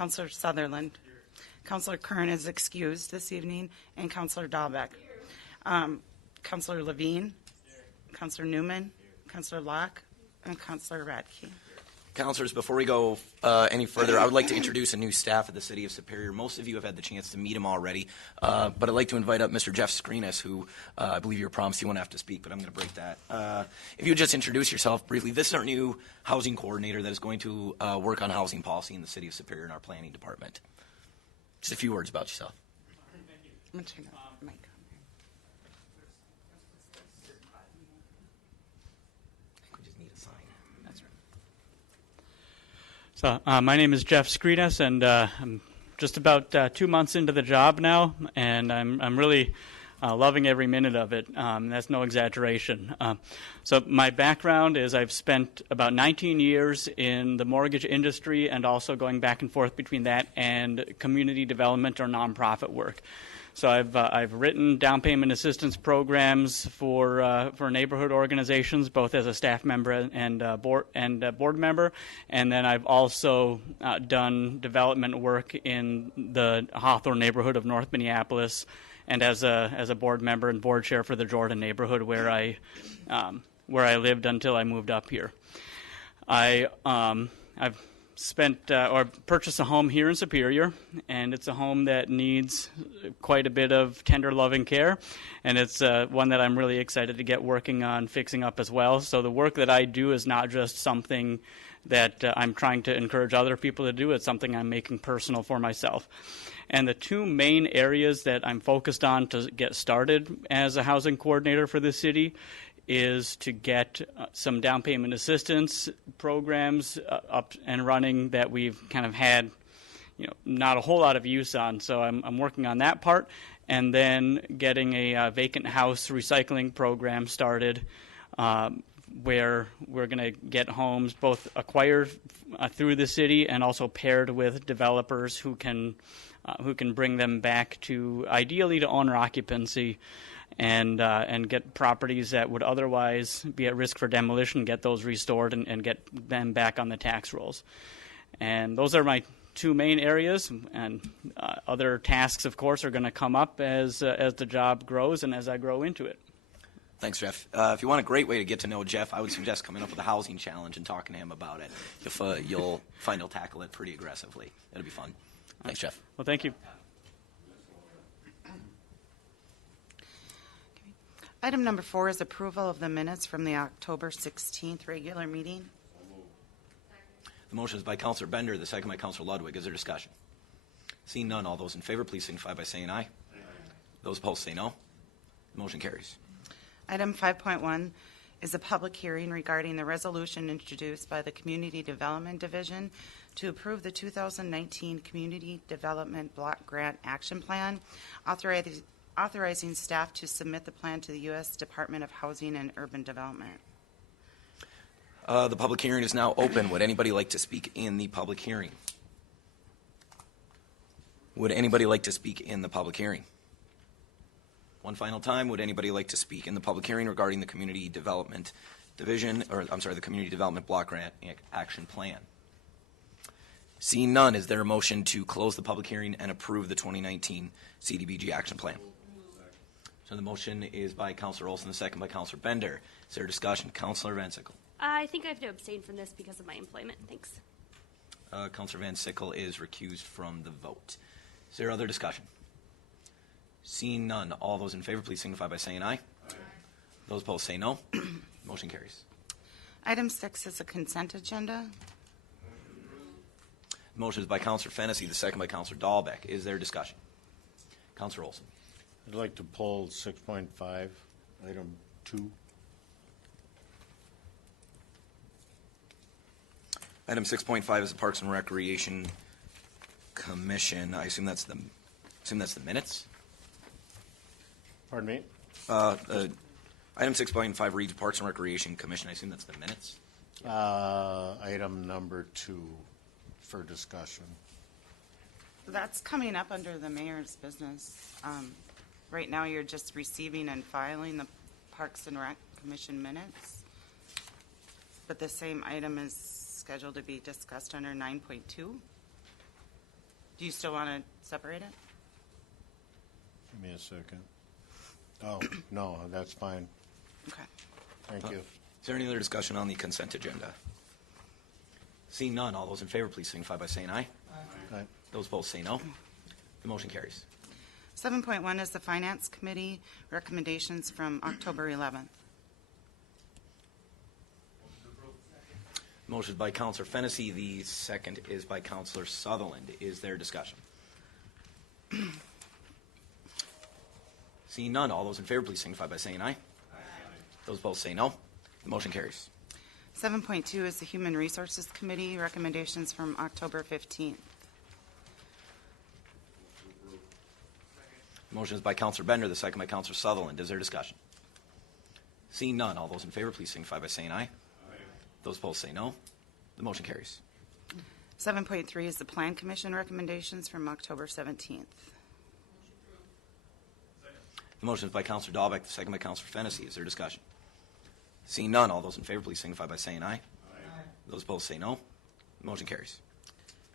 Counselor Sutherland. Counselor Kern is excused this evening, and Counselor Dahlbeck. Counselor Levine. Counselor Newman. Counselor Locke, and Counselor Radke. Councilors, before we go any further, I would like to introduce a new staff at the City of Superior. Most of you have had the chance to meet him already, but I'd like to invite up Mr. Jeff Screenis, who I believe you were promised you won't have to speak, but I'm going to break that. If you would just introduce yourself briefly. This is our new housing coordinator that is going to work on housing policy in the City of Superior in our planning department. Just a few words about yourself. I'm going to turn the mic on. So my name is Jeff Screenis, and I'm just about 2 months into the job now, and I'm really loving every minute of it. That's no exaggeration. So my background is I've spent about 19 years in the mortgage industry and also going back and forth between that and community development or nonprofit work. So I've written down payment assistance programs for neighborhood organizations, both as a staff member and board member, and then I've also done development work in the Hawthorne neighborhood of North Minneapolis, and as a board member and board chair for the Jordan neighborhood where I lived until I moved up here. I've spent or purchased a home here in Superior, and it's a home that needs quite a bit of tender loving care, and it's one that I'm really excited to get working on fixing up as well. So the work that I do is not just something that I'm trying to encourage other people to do, it's something I'm making personal for myself. And the two main areas that I'm focused on to get started as a housing coordinator for the city is to get some down payment assistance programs up and running that we've kind of had, not a whole lot of use on. So I'm working on that part, and then getting a vacant house recycling program started, where we're going to get homes both acquired through the city and also paired with developers who can bring them back to, ideally, to owner occupancy. And get properties that would otherwise be at risk for demolition, get those restored and get them back on the tax rolls. And those are my two main areas. And other tasks, of course, are going to come up as the job grows and as I grow into it. Thanks, Jeff. If you want a great way to get to know Jeff, I would suggest coming up with a housing challenge and talking to him about it. You'll find he'll tackle it pretty aggressively. It'll be fun. Thanks, Jeff. Well, thank you. Item number 4 is approval of the minutes from the October 16th regular meeting. The motion is by Councilor Bender, the second by Councilor Ludwig. Is there discussion? Seeing none, all those in favor, please signify by saying aye. Those opposed say no. The motion carries. Item 5.1 is a public hearing regarding the resolution introduced by the Community Development Division to approve the 2019 Community Development Block Grant Action Plan, authorizing staff to submit the plan to the U.S. Department of Housing and Urban Development. The public hearing is now open. Would anybody like to speak in the public hearing? Would anybody like to speak in the public hearing? One final time, would anybody like to speak in the public hearing regarding the Community Development Division, the Community Development Block Grant Action Plan? Seeing none, is there a motion to close the public hearing and approve the 2019 CDBG Action Plan? So the motion is by Councilor Olson, the second by Councilor Bender. Is there a discussion? Councilor Van Sickle. I think I have to abstain from this because of my employment. Thanks. Councilor Van Sickle is recused from the vote. Is there other discussion? Seeing none, all those in favor, please signify by saying aye. Aye. Those opposed say no. Motion carries. Item 6 is a consent agenda. The motion is by Councilor Fennessy, the second by Councilor Dahlbeck. Is there discussion? Councilor Olson. I'd like to pull 6.5, item 2. Item 6.5 is the Parks and Recreation Commission. I assume that's the minutes. Pardon me? Item 6.5 reads Parks and Recreation Commission. I assume that's the minutes. Item number 2 for discussion. That's coming up under the mayor's business. Right now you're just receiving and filing the Parks and Rec Commission minutes. But the same item is scheduled to be discussed under 9.2. Do you still want to separate it? Give me a second. Oh, no, that's fine. Okay. Thank you. Is there any other discussion on the consent agenda? Seeing none, all those in favor, please signify by saying aye. Aye. Those opposed say no. The motion carries. 7.1 is the Finance Committee recommendations from October 11th. Motion is by Counselor Fennessy. The second is by Counselor Sutherland. Is there discussion? Seeing none, all those in favor, please signify by saying aye. Those opposed say no. The motion carries. 7.2 is the Human Resources Committee recommendations from October 15th. Motion is by Counselor Bender, the second by Counselor Sutherland. Is there discussion? Seeing none, all those in favor, please signify by saying aye. Those opposed say no. The motion carries. 7.3 is the Plan Commission recommendations from October 17th. The motion is by Counselor Dahlbeck, the second by Counselor Fennessy. Is there discussion? Seeing none, all those in favor, please signify by saying aye. Those opposed say no. The motion carries.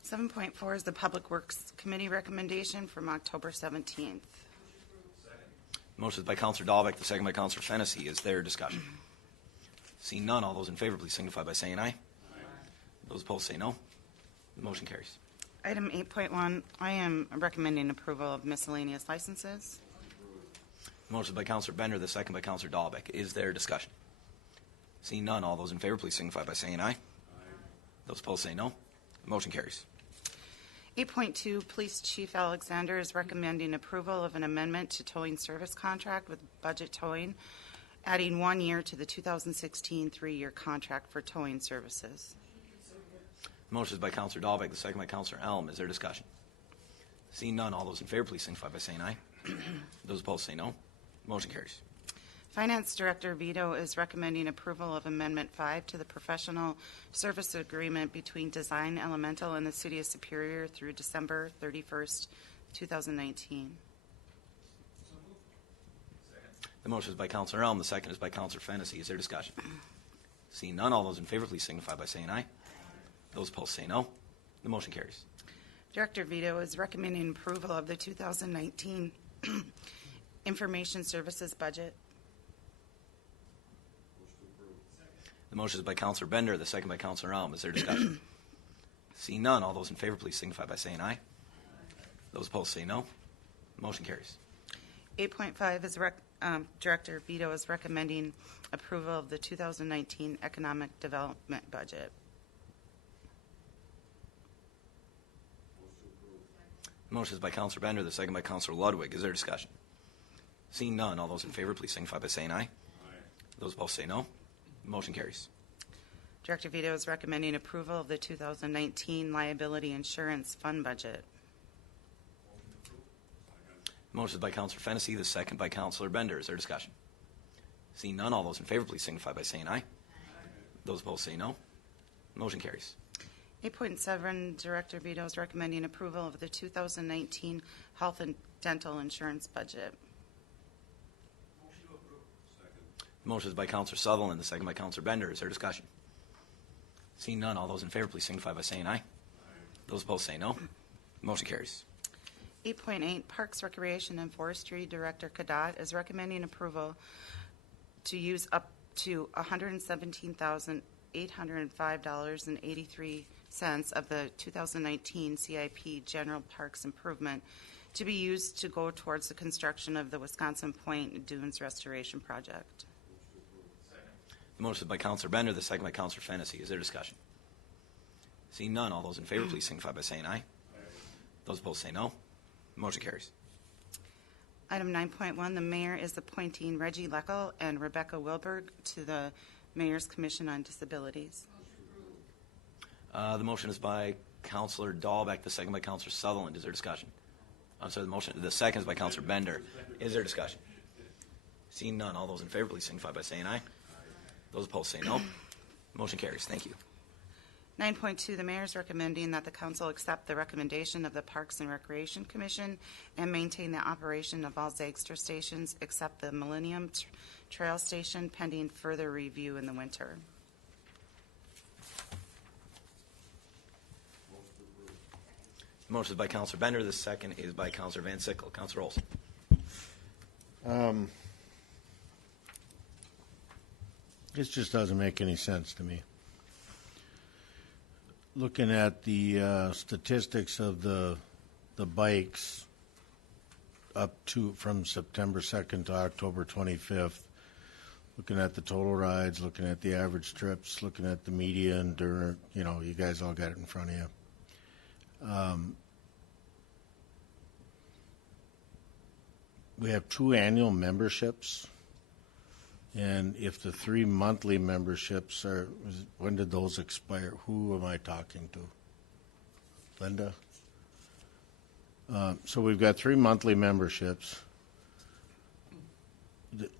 7.4 is the Public Works Committee recommendation from October 17th. Motion is by Counselor Dahlbeck, the second by Counselor Fennessy. Is there discussion? Seeing none, all those in favor, please signify by saying aye. Those opposed say no. The motion carries. Item 8.1, I am recommending approval of miscellaneous licenses. Motion is by Counselor Bender, the second by Counselor Dahlbeck. Is there discussion? Seeing none, all those in favor, please signify by saying aye. Those opposed say no. The motion carries. 8.2, Police Chief Alexander is recommending approval of an amendment to towing service contract with Budget Towing, adding 1 year to the 2016 three-year contract for towing services. Motion is by Counselor Dahlbeck, the second by Counselor Elm. Is there discussion? Seeing none, all those in favor, please signify by saying aye. Those opposed say no. Motion carries. Finance Director Vito is recommending approval of Amendment 5 to the professional service agreement between Design Elemental and the City of Superior through December 31st, 2019. The motion is by Counselor Elm. The second is by Counselor Fennessy. Is there discussion? Seeing none, all those in favor, please signify by saying aye. Those opposed say no. The motion carries. Director Vito is recommending approval of the 2019 Information Services budget. The motion is by Counselor Bender, the second by Counselor Elm. Is there discussion? Seeing none, all those in favor, please signify by saying aye. Those opposed say no. The motion carries. 8.5 is Director Vito is recommending approval of the 2019 Economic Development budget. The motion is by Counselor Bender, the second by Counselor Ludwig. Is there discussion? Seeing none, all those in favor, please signify by saying aye. Those opposed say no. The motion carries. Director Vito is recommending approval of the 2019 Liability Insurance Fund budget. The motion is by Counselor Fennessy, the second by Counselor Bender. Is there discussion? Seeing none, all those in favor, please signify by saying aye. Those opposed say no. The motion carries. 8.7, Director Vito is recommending approval of the 2019 Health and Dental Insurance budget. The motion is by Counselor Sutherland, the second by Counselor Bender. Is there discussion? Seeing none, all those in favor, please signify by saying aye. Those opposed say no. The motion carries. 8.8, Parks, Recreation, and Forestry Director Kadat is recommending approval to use up to $117,805.83 of the 2019 CIP General Parks Improvement to be used to go towards the construction of the Wisconsin Point Dunes Restoration Project. The motion is by Counselor Bender, the second by Counselor Fennessy. Is there discussion? Seeing none, all those in favor, please signify by saying aye. Those opposed say no. The motion carries. Item 9.1, the mayor is appointing Reggie Leckel and Rebecca Wilberg to the Mayor's Commission on Disabilities. The motion is by Counselor Dahlbeck, the second by Counselor Sutherland. Is there discussion? I'm sorry, the second is by Counselor Bender. Is there discussion? Seeing none, all those in favor, please signify by saying aye. Those opposed say no. Motion carries. Thank you. 9.2, the mayor is recommending that the council accept the recommendation of the Parks and Recreation Commission and maintain the operation of all Zagstra stations except the Millennium Trail Station pending further review in the winter. The Motion is by Counselor Bender. The second is by Counselor Van Sickle. Counselor Olson. This just doesn't make any sense to me. Looking at the statistics of the bikes up to from September 2nd to October 25th, looking at the total rides, looking at the average trips, looking at the median, during, you guys all got it in front of you. We have 2 annual memberships. And if the 3 monthly memberships when did those expire? Who am I talking to? Linda? So we've got 3 monthly memberships.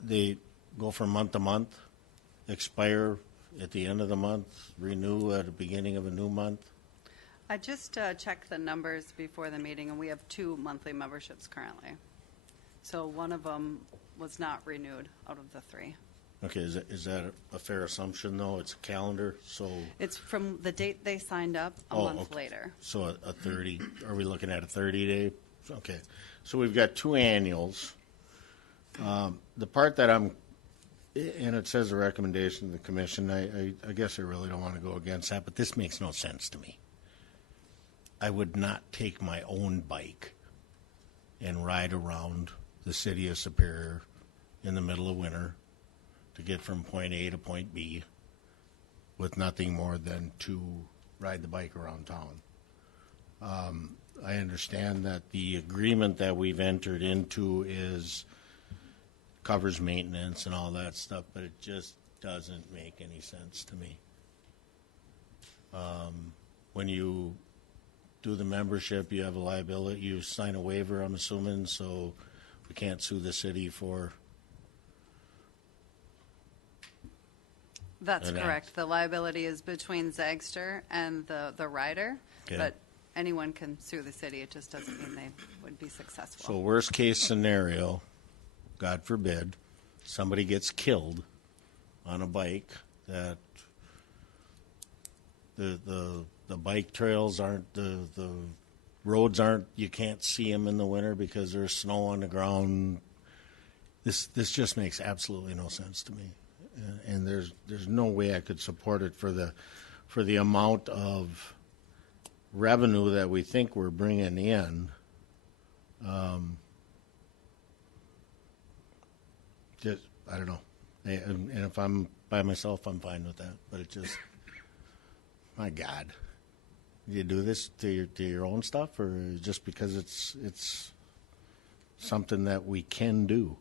They go from month to month, expire at the end of the month, renew at the beginning of a new month. I just checked the numbers before the meeting, and we have 2 monthly memberships currently. So one of them was not renewed out of the 3. Okay, is that a fair assumption, though? It's a calendar, so... It's from the date they signed up, a month later. So a 30, are we looking at a 30-day? Okay, so we've got 2 annuals. The part that and it says a recommendation of the commission, I guess I really don't want to go against that, but this makes no sense to me. I would not take my own bike and ride around the city of Superior in the middle of winter to get from point A to point B with nothing more than to ride the bike around town. I understand that the agreement that we've entered into covers maintenance and all that stuff, but it just doesn't make any sense to me. When you do the membership, you have a liability, you sign a waiver, I'm assuming, so we can't sue the city for... That's correct. The liability is between Zagster and the rider, Okay. but anyone can sue the city. It just doesn't mean they would be successful. So worst case scenario, God forbid, somebody gets killed on a bike that the bike trails aren't, the roads aren't, you can't see them in the winter because there's snow on the ground. This just makes absolutely no sense to me. And there's no way I could support it for the amount of revenue that we think we're bringing in. Just, I don't know. And if I'm by myself, I'm fine with that. But it just, my God, you do this to your own stuff, or just because it's something that we can do?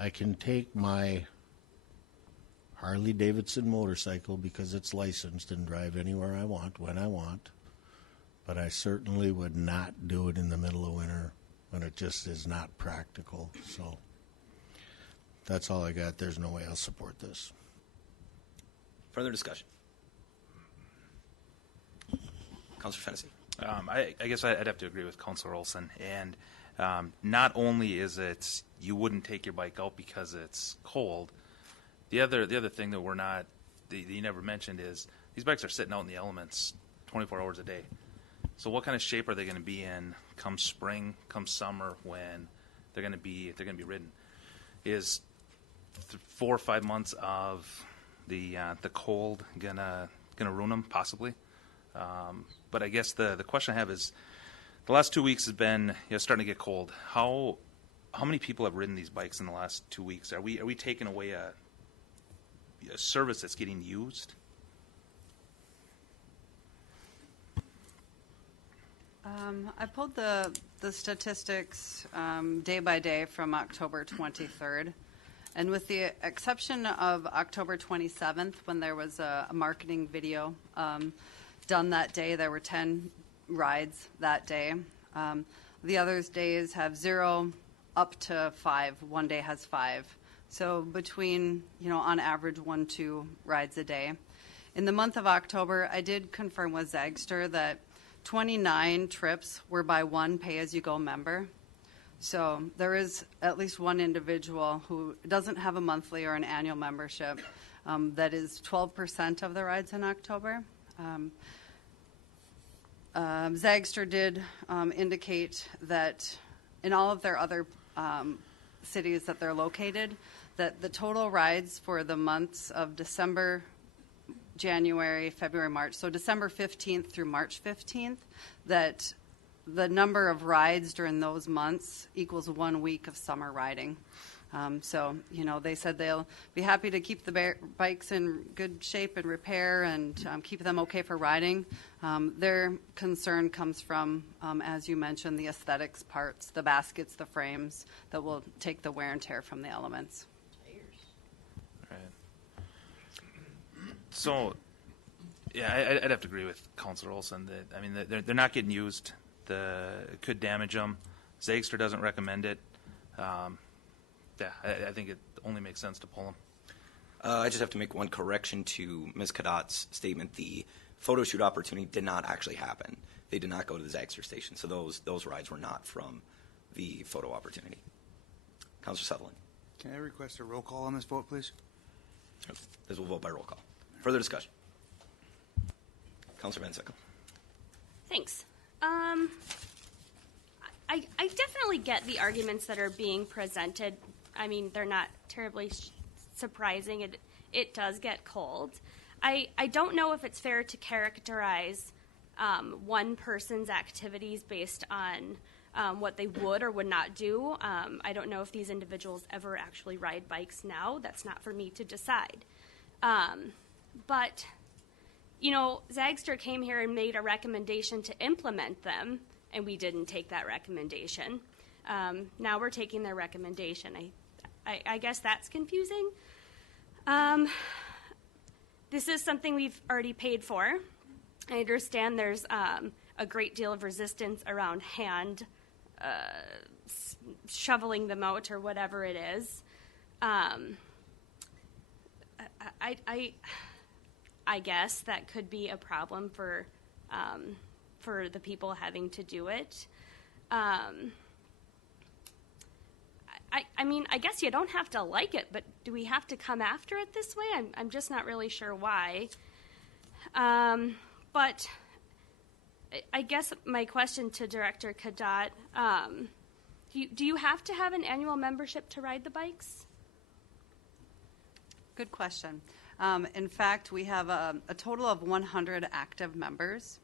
I can take my Harley Davidson motorcycle because it's licensed and drive anywhere I want, when I want, but I certainly would not do it in the middle of winter when it just is not practical. So that's all I got. There's no way I'll support this. Further discussion? Counselor Fennessy. I guess I'd have to agree with Counselor Olson. And not only is it you wouldn't take your bike out because it's cold, the other thing that that you never mentioned is these bikes are sitting out in the elements 24 hours a day. So what kind of shape are they going to be in come spring, come summer, when they're going to be ridden? Is 4 or 5 months of the cold gonna ruin them? Possibly. But I guess the question I have is, the last 2 weeks has been starting to get cold. How many people have ridden these bikes in the last 2 weeks? Are we taking away a service that's getting used? I pulled the statistics day by day from October 23rd. And with the exception of October 27th, when there was a marketing video done that day, there were 10 rides that day. The other days have 0 up to 5. One day has 5. So between, on average, 1-2 rides a day. In the month of October, I did confirm with Zagster that 29 trips were by one pay-as-you-go member. So there is at least one individual who doesn't have a monthly or an annual membership that is 12% of the rides in October. Zagster did indicate that in all of their other cities that they're located, that the total rides for the months of December, January, February, March, so December 15th through March 15th, that the number of rides during those months equals 1 week of summer riding. So, they said they'll be happy to keep the bikes in good shape and repair and keep them okay for riding. Their concern comes from, as you mentioned, the aesthetics parts, the baskets, the frames that will take the wear and tear from the elements. Right. So, yeah, I'd have to agree with Councilor Olson that, I mean, they're not getting used. It could damage them. Zagster doesn't recommend it. Yeah, I think it only makes sense to pull them. I just have to make one correction to Ms. Cadot's statement. The photo shoot opportunity did not actually happen. They did not go to the Zagster station, so those rides were not from the photo opportunity. Councilor Sutherland. Can I request a roll call on this vote, please? This will vote by roll call. Further discussion. Councilor Van Sickle. Thanks. I definitely get the arguments that are being presented. I mean, they're not terribly surprising. It does get cold. I don't know if it's fair to characterize one person's activities based on what they would or would not do. I don't know if these individuals ever actually ride bikes now. That's not for me to decide. But, Zagster came here and made a recommendation to implement them, and we didn't take that recommendation. Now we're taking their recommendation. I guess that's confusing. This is something we've already paid for. I understand there's a great deal of resistance around hand shoveling them out or whatever it is. I guess that could be a problem for the people having to do it. I mean, I guess you don't have to like it, but do we have to come after it this way? I'm just not really sure why. But I guess my question to Director Cadot, do you have to have an annual membership to ride the bikes? Good question. In fact, we have a total of 100 active members.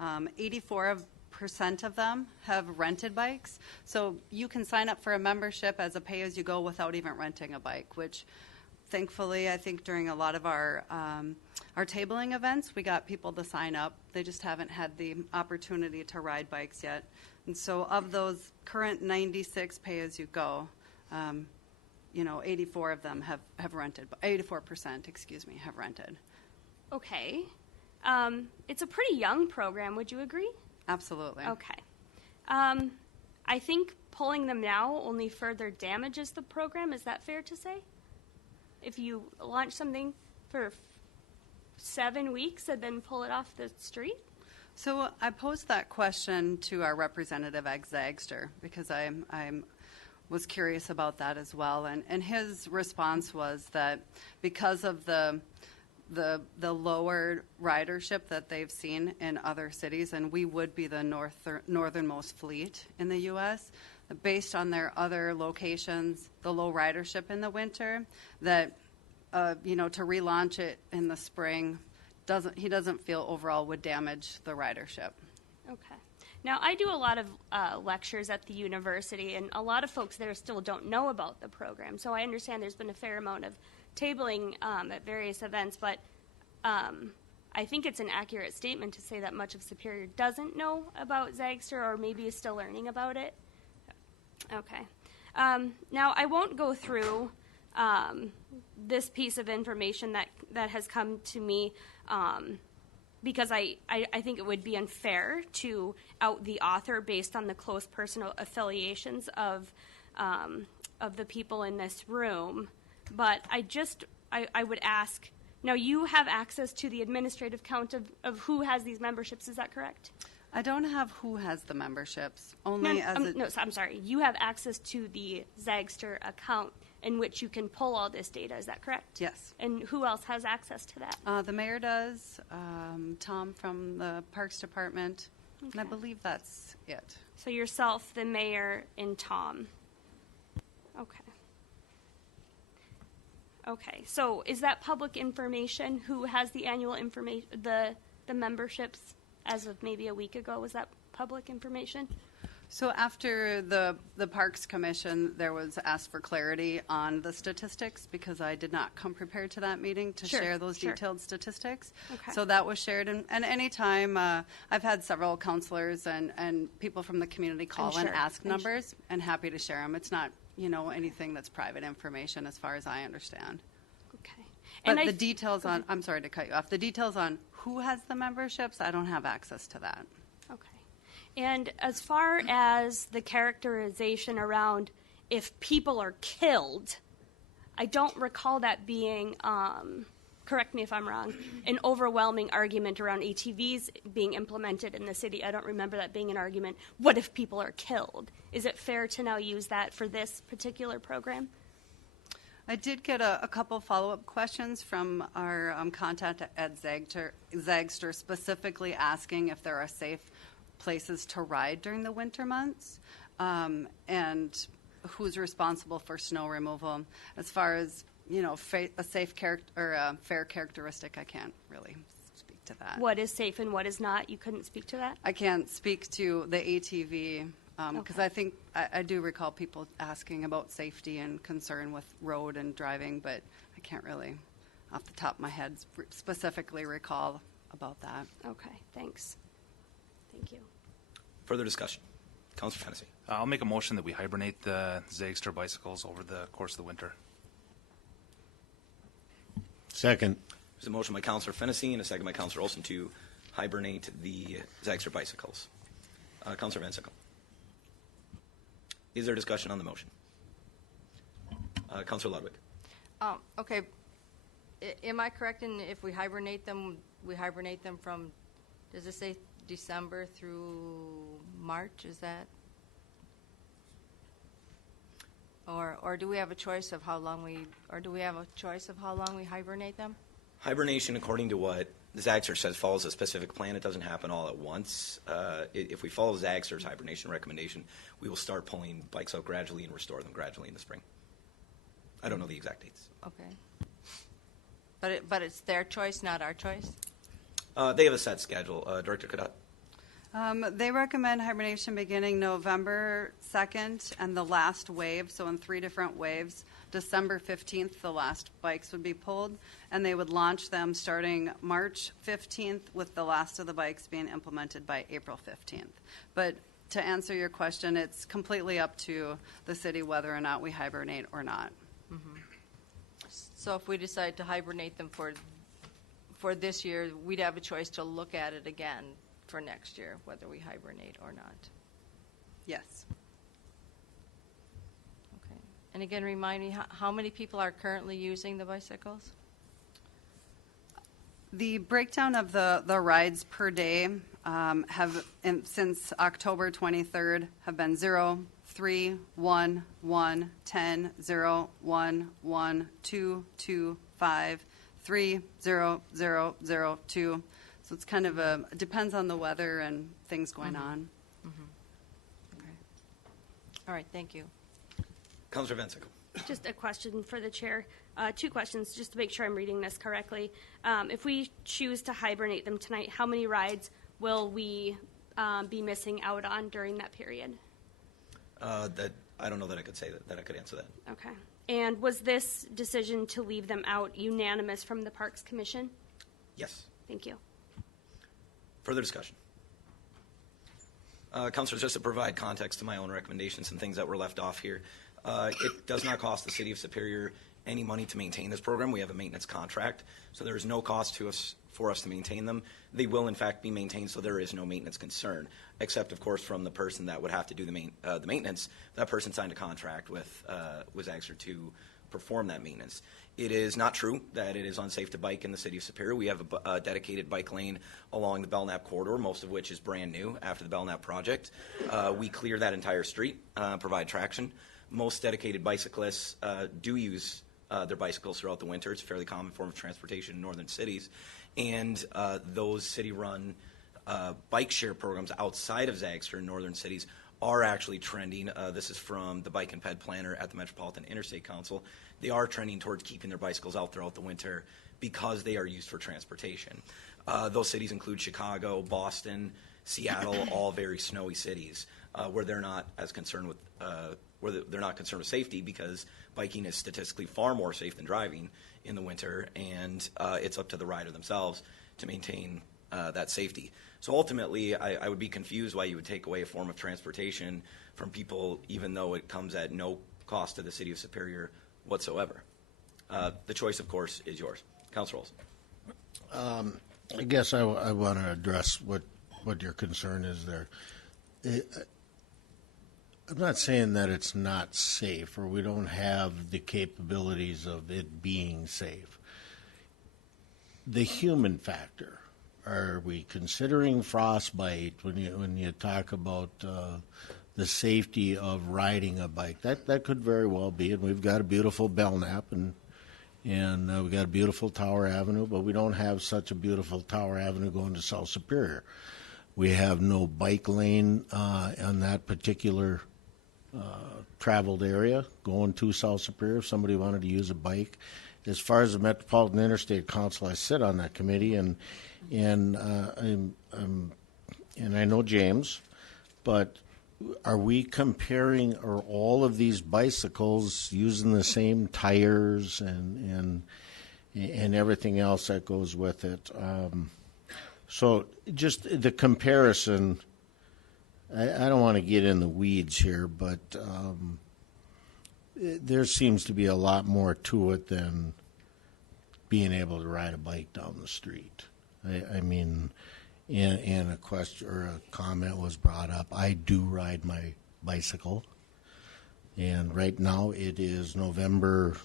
84% of them have rented bikes. So you can sign up for a membership as a pay-as-you-go without even renting a bike, which thankfully I think during a lot of our tabling events, we got people to sign up. They just haven't had the opportunity to ride bikes yet. And so of those current 96 pay-as-you-go, 84 of them have rented. 84%, have rented. Okay. It's a pretty young program. Would you agree? Absolutely. Okay. I think pulling them now only further damages the program. Is that fair to say? If you launch something for 7 weeks and then pull it off the street? So I posed that question to our representative at Zagster because I was curious about that as well. And his response was that because of the lower ridership that they've seen in other cities, and we would be the northernmost fleet in the U.S., based on their other locations, the low ridership in the winter, that to relaunch it in the spring he doesn't feel overall would damage the ridership. Okay. Now, I do a lot of lectures at the university, and a lot of folks there still don't know about the program. So I understand there's been a fair amount of tabling at various events, but I think it's an accurate statement to say that much of Superior doesn't know about Zagster or maybe is still learning about it. Okay. Now, I won't go through this piece of information that has come to me because I think it would be unfair to out the author based on the close personal affiliations of the people in this room. But I would ask, now you have access to the administrative count of who has these memberships, is that correct? I don't have who has the memberships, only I'm sorry. You have access to the Zagster account in which you can pull all this data, is that correct? Yes. And who else has access to that? The mayor does, Tom from the Parks Department, And I believe that's it. So yourself, the mayor, and Tom. Okay. Okay, so is that public information? Who has the annual information, the memberships as of maybe a week ago? Was that public information? So after the Parks Commission, there was asked for clarity on the statistics because I did not come prepared to that meeting to Sure, share those sure. detailed statistics. Okay. So that was shared, and anytime, I've had several counselors and people from the community call and sure, ask I'm numbers, and happy to share them. It's not, anything that's private information as far as I understand. Okay. But And the details on, I'm sorry to cut you off, the details on who has the memberships, I don't have access to that. Okay. And as far as the characterization around if people are killed, I don't recall that being, correct me if I'm wrong, an overwhelming argument around ATVs being implemented in the city. I don't remember that being an argument. What if people are killed? Is it fair to now use that for this particular program? I did get a couple follow-up questions from our contact at Zagster, specifically asking if there are safe places to ride during the winter months, and who's responsible for snow removal. As far as a safe character or a fair characteristic, I can't really speak to that. What is safe and what is not? You couldn't speak to that? I can't speak to the ATV because Okay. I think I do recall people asking about safety and concern with road and driving, but I can't really, off the top of my head, specifically recall about that. Okay, thanks. Thank you. Further discussion? Councilor Fennessy. I'll make a motion that we hibernate the Zagster bicycles over the course of the winter. Second. There's a motion by Councilor Fennessy and a second by Councilor Olson to hibernate the Zagster bicycles. Councilor Van Sickle. Is there discussion on the motion? Councilor Ludwig. Okay. Am I correct in if we hibernate them from, does it say December through March? Is that? Or do we have a choice of how long we hibernate them? Hibernation, according to what Zagster says, follows a specific plan. It doesn't happen all at once. If we follow Zagster's hibernation recommendation, we will start pulling bikes out gradually and restore them gradually in the spring. I don't know the exact dates. Okay. But it's their choice, not our choice? They have a set schedule. Director Cadet. They recommend hibernation beginning November 2nd and the last wave, so in 3 different waves. December 15th, the last bikes would be pulled, and they would launch them starting March 15th, with the last of the bikes being implemented by April 15th. But to answer your question, it's completely up to the city whether or not we hibernate or not. So if we decide to hibernate them for this year, we'd have a choice to look at it again for next year, whether we hibernate or not. Yes. Okay. And again, remind me, how many people are currently using the bicycles? The breakdown of the rides per day since October 23rd have been 0, 3, 1, 1, 10, 0, 1, 1, 2, 2, 5, 3, 0, 0, 0, 2. So it's kind of it depends on the weather and things going on. Okay. All right, thank you. Councilor Van Sickle. Just a question for the chair. 2 questions, just to make sure I'm reading this correctly. If we choose to hibernate them tonight, how many rides will we be missing out on during that period? That I don't know that I could say that I could answer that. Okay. And was this decision to leave them out unanimous from the Parks Commission? Yes. Thank you. Further discussion? Councilors, just to provide context to my own recommendations and things that were left off here, it does not cost the City of Superior any money to maintain this program. We have a maintenance contract, so there is no cost to us for us to maintain them. They will, in fact, be maintained, so there is no maintenance concern, except, of course, from the person that would have to do the maintenance. That person signed a contract with Zagster to perform that maintenance. It is not true that it is unsafe to bike in the City of Superior. We have a dedicated bike lane along the Belknap corridor, most of which is brand new after the Belknap project. We clear that entire street, provide traction. Most dedicated bicyclists do use their bicycles throughout the winter. It's a fairly common form of transportation in northern cities. And those city-run bike share programs outside of Zagster in northern cities are actually trending. This is from the Bike and Ped Planner at the Metropolitan Interstate Council. They are trending towards keeping their bicycles out throughout the winter because they are used for transportation. Those cities include Chicago, Boston, Seattle, all very snowy cities where they're not as concerned with they're not concerned with safety because biking is statistically far more safe than driving in the winter, and it's up to the rider themselves to maintain that safety. So ultimately, I would be confused why you would take away a form of transportation from people, even though it comes at no cost to the city of Superior whatsoever. The choice, of course, is yours. Councilor Olson. I guess I want to address what your concern is there. I'm not saying that it's not safe or we don't have the capabilities of it being safe. The human factor. Are we considering frostbite when you talk about the safety of riding a bike? That could very well be, and we've got a beautiful Belknap and we got a beautiful Tower Avenue, but we don't have such a beautiful Tower Avenue going to South Superior. We have no bike lane on that particular traveled area going to South Superior if somebody wanted to use a bike. As far as the Metropolitan Interstate Council, I sit on that committee, and I know James, but are we comparing, are all of these bicycles using the same tires and everything else that goes with it? So just the comparison, I don't want to get in the weeds here, but there seems to be a lot more to it than being able to ride a bike down the street. I mean, and a question or a comment was brought up. I do ride my bicycle, and right now it is November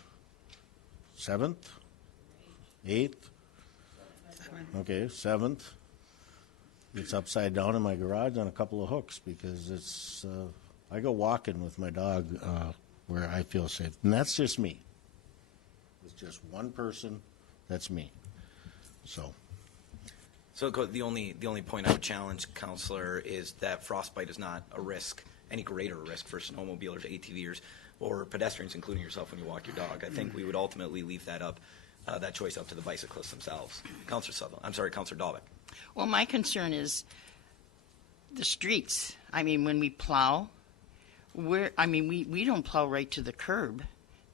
7th, 8th. Okay, 7th. It's upside down in my garage on a couple of hooks because it's. I go walking with my dog where I feel safe, and that's just me. It's just one person. That's me. So the only point I would challenge, Councillor, is that frostbite is not a risk, any greater risk for snowmobilers, ATVers, or pedestrians, including yourself when you walk your dog. I think we would ultimately leave that choice up to the bicyclists themselves. Councillor Dahlbeck. Well, my concern is the streets. I mean, when we plow, we don't plow right to the curb.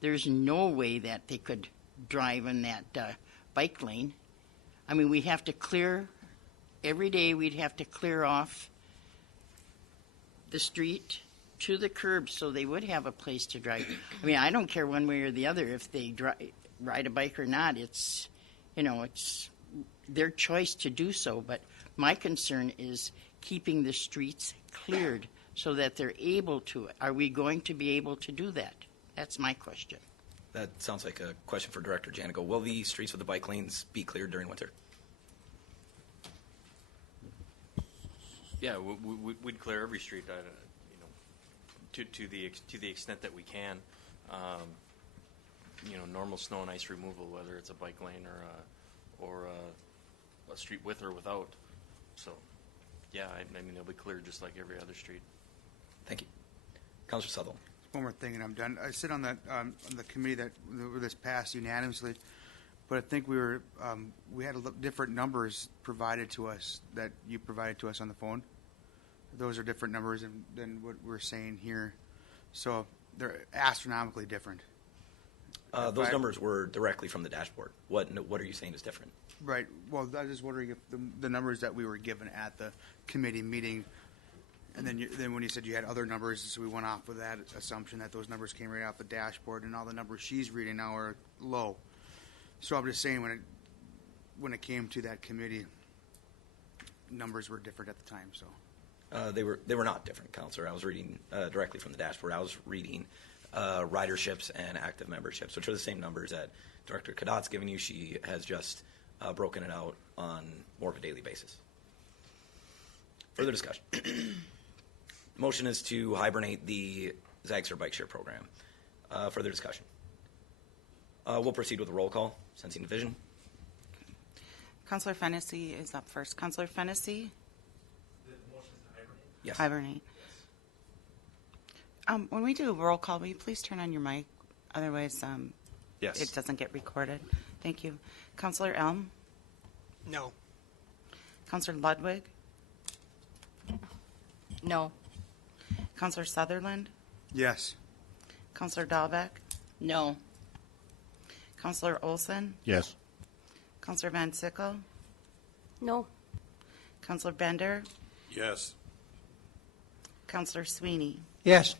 There's no way that they could drive in that bike lane. I mean, we have to clear, every day we'd have to clear off the street to the curb so they would have a place to drive. I mean, I don't care one way or the other if they ride a bike or not. It's their choice to do so, but my concern is keeping the streets cleared so that they're able to. Are we going to be able to do that? That's my question. That sounds like a question for Director Janico. Will the streets with the bike lanes be cleared during winter? Yeah, we'd clear every street, to the extent that we can. Normal snow and ice removal, whether it's a bike lane or a street with or without. So, yeah, I mean they'll be cleared just like every other street. Thank you, Councilor Sutherland. One more thing, and I'm done. I sit on that on the committee that this passed unanimously, but I think we had different numbers provided to us that you provided to us on the phone. Those are different numbers than what we're saying here, so they're astronomically different. Those numbers were directly from the dashboard. What are you saying is different? Right. Well, I was just wondering if the numbers that we were given at the committee meeting. And then when you said you had other numbers, so we went off with that assumption that those numbers came right off the dashboard, and all the numbers she's reading now are low. So I'm just saying when it came to that committee, numbers were different at the time. So they were not different, Councilor. I was reading directly from the dashboard. I was reading riderships and active memberships, which are the same numbers that Director Cadot's given you. She has just broken it out on more of a daily basis. Further discussion. Motion is to hibernate the Zagster bike share program. Further discussion. We'll proceed with a roll call. Sensing division. Councillor Fennessy is up first. Councillor Fennessy, Yes. Hibernate. When we do a roll call, will you please turn on your mic? Otherwise, Yes. it doesn't get recorded. Thank you. Counselor Elm? No. Counselor Ludwig? No. Counselor Sutherland? Yes. Counselor Dahlbeck? No. Counselor Olson? Yes. Counselor Van Sickle? No. Counselor Bender? Yes. Counselor Sweeney? Yes.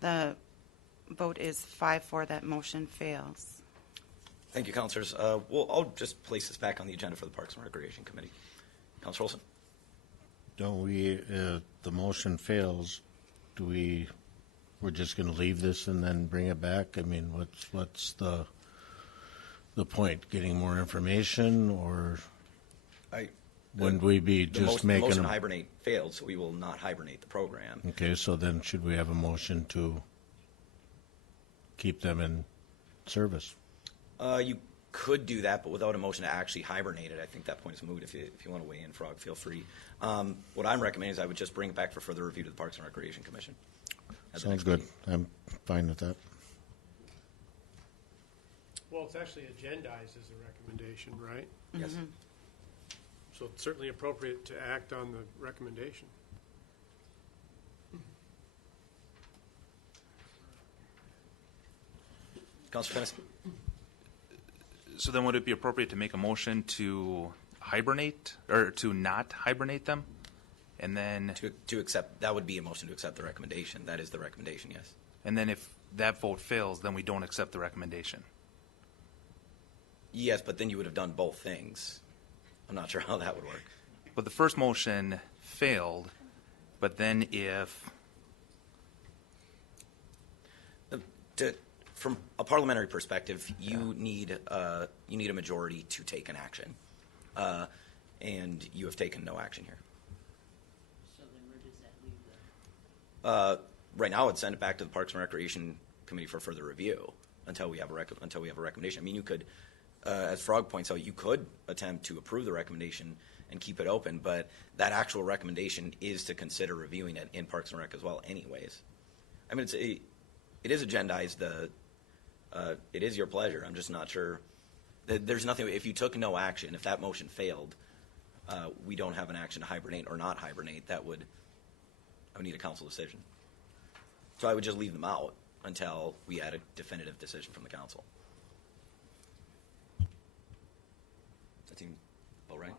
The vote is 5-4. That motion fails. Thank you, councilors. Well, I'll just place this back on the agenda for the Parks and Recreation Committee. Councilor Olson. Don't we, the motion fails, we're just going to leave this and then bring it back? I mean, what's the point? Getting more information, or wouldn't we be just The making motion to them? hibernate failed, so we will not hibernate the program. Okay, so then should we have a motion to keep them in service? You could do that, but without a motion to actually hibernate it, I think that point is moot. If you want to weigh in, Frog, feel free. What I'm recommending is I would just bring it back for further review to the Parks and Recreation Commission. at the Sounds next good. meeting. I'm fine with that. Well, it's actually agendized as a recommendation, right? Yes. So it's certainly appropriate to act on the recommendation. Councilor Fennessy. So then would it be appropriate to make a motion to hibernate, or to not hibernate them? And then, To accept, that would be a motion to accept the recommendation. That is the recommendation, yes. and then if that vote fails, then we don't accept the recommendation. Yes, but then you would have done both things. I'm not sure how that would work. But the first motion failed, but then if, From a parliamentary perspective, you need a majority to take an action, and you have taken no action here. So then where does that leave them? Right now, I'd send it back to the Parks and Recreation Committee for further review until we have a recommendation. I mean, you could, as Frog points out, you could attempt to approve the recommendation and keep it open, but that actual recommendation is to consider reviewing it in Parks and Rec as well, anyways. I mean, it is agendized. It is your pleasure. I'm just not sure. There's nothing. If you took no action, if that motion failed, we don't have an action to hibernate or not hibernate. I would need a council decision. So I would just leave them out until we had a definitive decision from the council. Does that seem about right?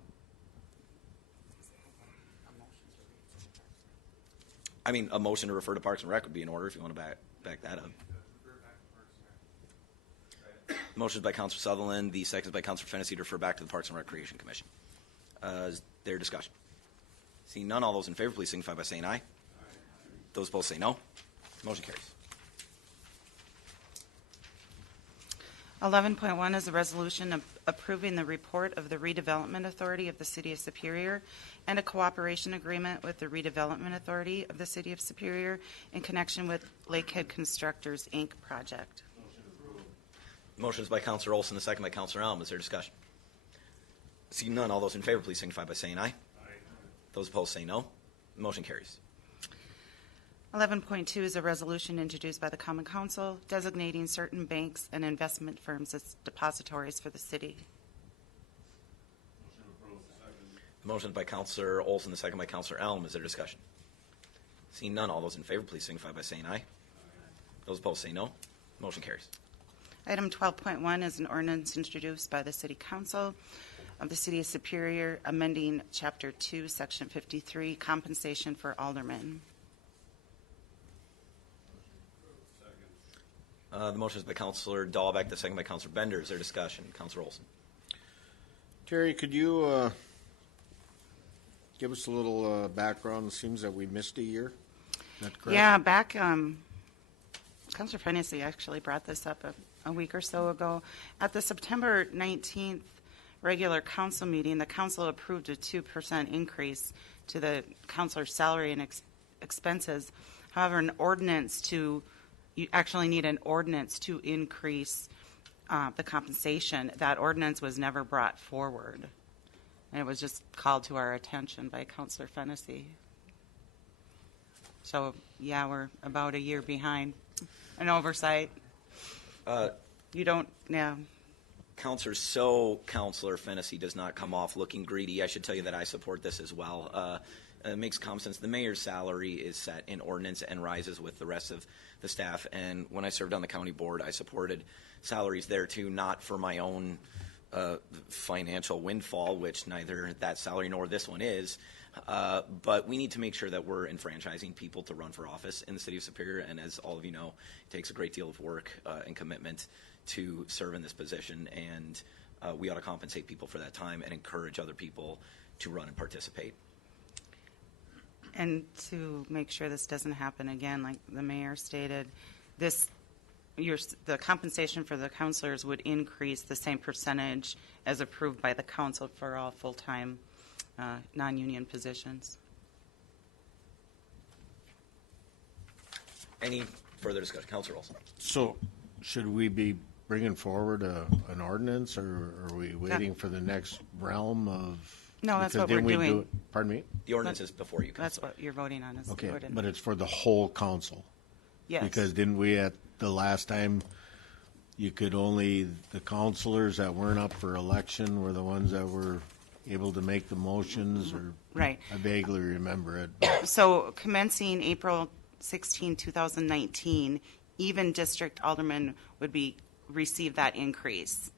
I mean, a motion to refer to Parks and Rec would be in order if you want to back that up. Motion by Councilor Sutherland, the second by Councilor Fennessy to refer back to the Parks and Recreation Commission. Is there discussion? Seeing none, all those in favor, please signify by saying aye. Those opposed say no. Motion carries. 11.1 is a resolution approving the report of the Redevelopment Authority of the City of Superior and a cooperation agreement with the Redevelopment Authority of the City of Superior in connection with Lakehead Constructors, Inc. project. Motion is by Councilor Olson, the second by Councilor Elm. Is there discussion? Seeing none, all those in favor, please signify by saying aye. Those opposed say no. Motion carries. 11.2 is a resolution introduced by the Common Council designating certain banks and investment firms as depositories for the city. Motion by Councilor Olson, the second by Councilor Elm. Is there discussion? Seeing none, all those in favor, please signify by saying aye. Those opposed say no. Motion carries. Item 12.1 is an ordinance introduced by the City Council of the City of Superior, amending Chapter 2, Section 53, compensation for aldermen. The motion is by Councilor Dahlbeck, the second by Councilor Bender. Is there discussion? Councilor Olson. Terry, could you give us a little background? It seems that we missed a year. Is that correct? Yeah, back, Councilor Fennessy actually brought this up a week or so ago. At the September 19th regular council meeting, the council approved a 2% increase to the councilor's salary and expenses. However, you actually need an ordinance to increase the compensation. That ordinance was never brought forward. And it was just called to our attention by Councilor Fennessy. So, yeah, we're about a year behind. An oversight. You don't, yeah. Councilor Fennessy does not come off looking greedy. I should tell you that I support this as well. It makes common sense. The mayor's salary is set in ordinance and rises with the rest of the staff. And when I served on the county board, I supported salaries there too, not for my own financial windfall, which neither that salary nor this one is. But we need to make sure that we're enfranchising people to run for office in the city of Superior. And as all of you know, it takes a great deal of work and commitment to serve in this position. And we ought to compensate people for that time and encourage other people to run and participate. And to make sure this doesn't happen again, like the mayor stated, the compensation for the counselors would increase the same percentage as approved by the council for all full-time non-union positions. Any further discussion? Councilor Olson. So, should we be bringing forward an ordinance, or are we waiting for the next realm of? No, that's because what we're then we doing. Pardon me? The ordinance is before you, That's Councilor. what you're voting on is Okay, the ordinance. but it's for the whole council. Yes. Because didn't we at the last time, you could only, the councilors that weren't up for election were the ones that were able to make the motions, or? Right. I vaguely remember it. So commencing April 16, 2019, even district aldermen would receive that increase.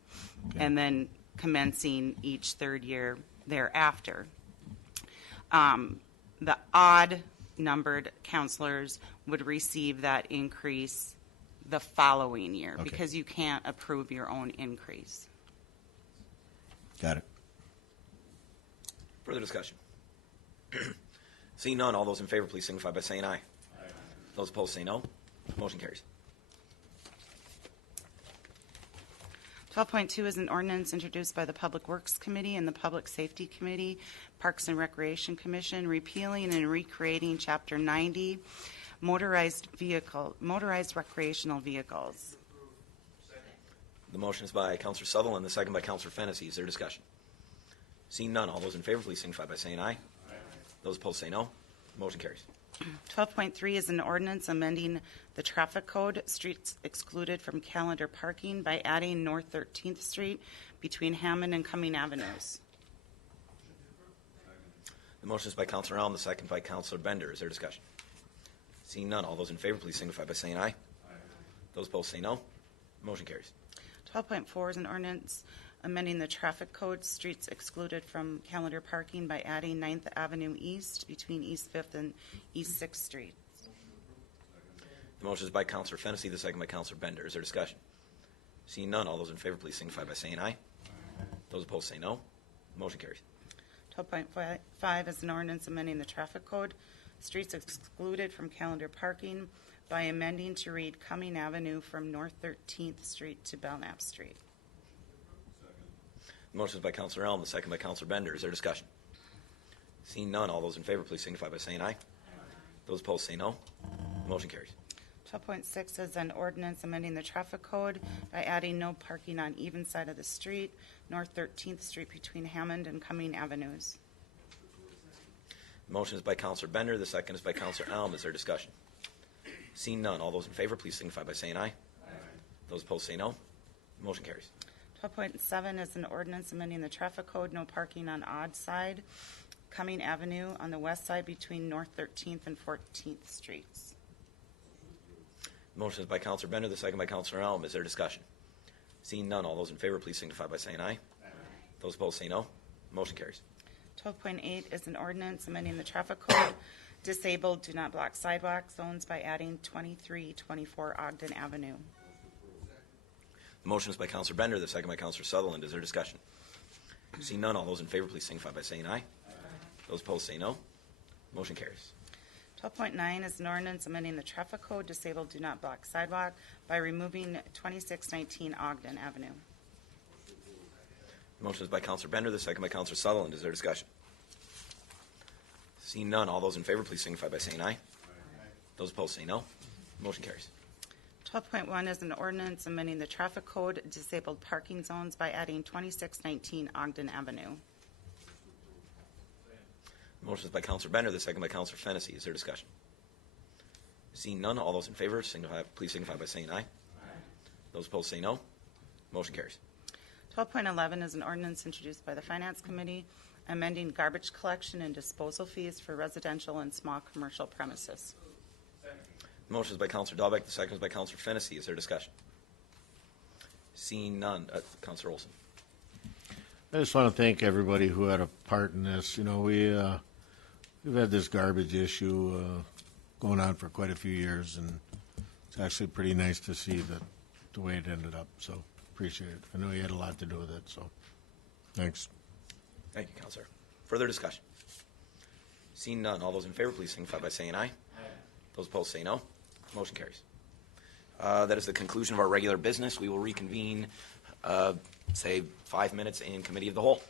Okay. And then commencing each third year thereafter. The odd numbered counselors would receive that increase the following year Okay. because you can't approve your own increase. Got it. Further discussion? Seeing none, all those in favor, please signify by saying aye. Those opposed say no. Motion carries. 12.2 is an ordinance introduced by the Public Works Committee and the Public Safety Committee, Parks and Recreation Commission, repealing and recreating Chapter 90, motorized recreational vehicles. The motion is by Councilor Sutherland, the second by Councilor Fennessy. Is there discussion? Seeing none, all those in favor, please signify by saying aye. Those opposed say no. Motion carries. 12.3 is an ordinance amending the traffic code, streets excluded from calendar parking by adding North 13th Street between Hammond and Cumming Avenues. The motion is by Councilor Elm, the second by Councilor Bender. Is there discussion? Seeing none, all those in favor, please signify by saying aye. Those opposed say no. Motion carries. 12.4 is an ordinance amending the traffic code, streets excluded from calendar parking by adding 9th Avenue East between East 5th and East 6th Street. The motion is by Councilor Fennessy, the second by Councilor Bender. Is there discussion? Seeing none, all those in favor, please signify by saying aye. Those opposed say no. Motion carries. 12.5 is an ordinance amending the traffic code, streets excluded from calendar parking by amending to read Cumming Avenue from North 13th Street to Belknap Street. The motion is by Councilor Elm, the second by Councilor Bender. Is there discussion? Seeing none, all those in favor, please signify by saying aye. Those opposed say no. Motion carries. 12.6 is an ordinance amending the traffic code by adding no parking on even side of the street, North 13th Street between Hammond and Cumming Avenues. The motion is by Councilor Bender, the second is by Councilor Elm. Is there discussion? Seeing none, all those in favor, please signify by saying aye. Those opposed say no. Motion carries. 12.7 is an ordinance amending the traffic code, no parking on odd side, Cumming Avenue on the west side between North 13th and 14th Streets. The motion is by Councilor Bender, the second by Councilor Elm. Is there discussion? Seeing none, all those in favor, please signify by saying aye. Those opposed say no. Motion carries. 12.8 is an ordinance amending the traffic code, disabled do not block sidewalk zones by adding 2324 Ogden Avenue. The motion is by Councilor Bender, the second by Councilor Sutherland. Is there discussion? Seeing none, all those in favor, please signify by saying aye. Those opposed say no. Motion carries. 12.9 is an ordinance amending the traffic code, disabled do not block sidewalk by removing 2619 Ogden Avenue. The motion is by Councilor Bender, the second by Councilor Sutherland. Is there discussion? Seeing none, all those in favor, please signify by saying aye. Those opposed say no. Motion carries. 12.1 is an ordinance amending the traffic code, disabled parking zones by adding 2619 Ogden Avenue. Motion is by Counselor Bender, the second by Counselor Fennessy. Is there discussion? Seeing none, all those in favor, please signify by saying aye. Those opposed say no. Motion carries. 12.11 is an ordinance introduced by the Finance Committee amending garbage collection and disposal fees for residential and small commercial premises. Motion is by Counselor Dahlbeck, the second is by Counselor Fennessy. Is there discussion? Seeing none, Counselor Olson. I just want to thank everybody who had a part in this. You know, we've had this garbage issue going on for quite a few years, and it's actually pretty nice to see that the way it ended up. So appreciate it. I know you had a lot to do with it. So thanks. Thank you, Counselor. Further discussion? Seeing none, all those in favor, please signify by saying aye. Those opposed say no. Motion carries. That is the conclusion of our regular business. We will reconvene, say, 5 minutes in Committee of the Whole.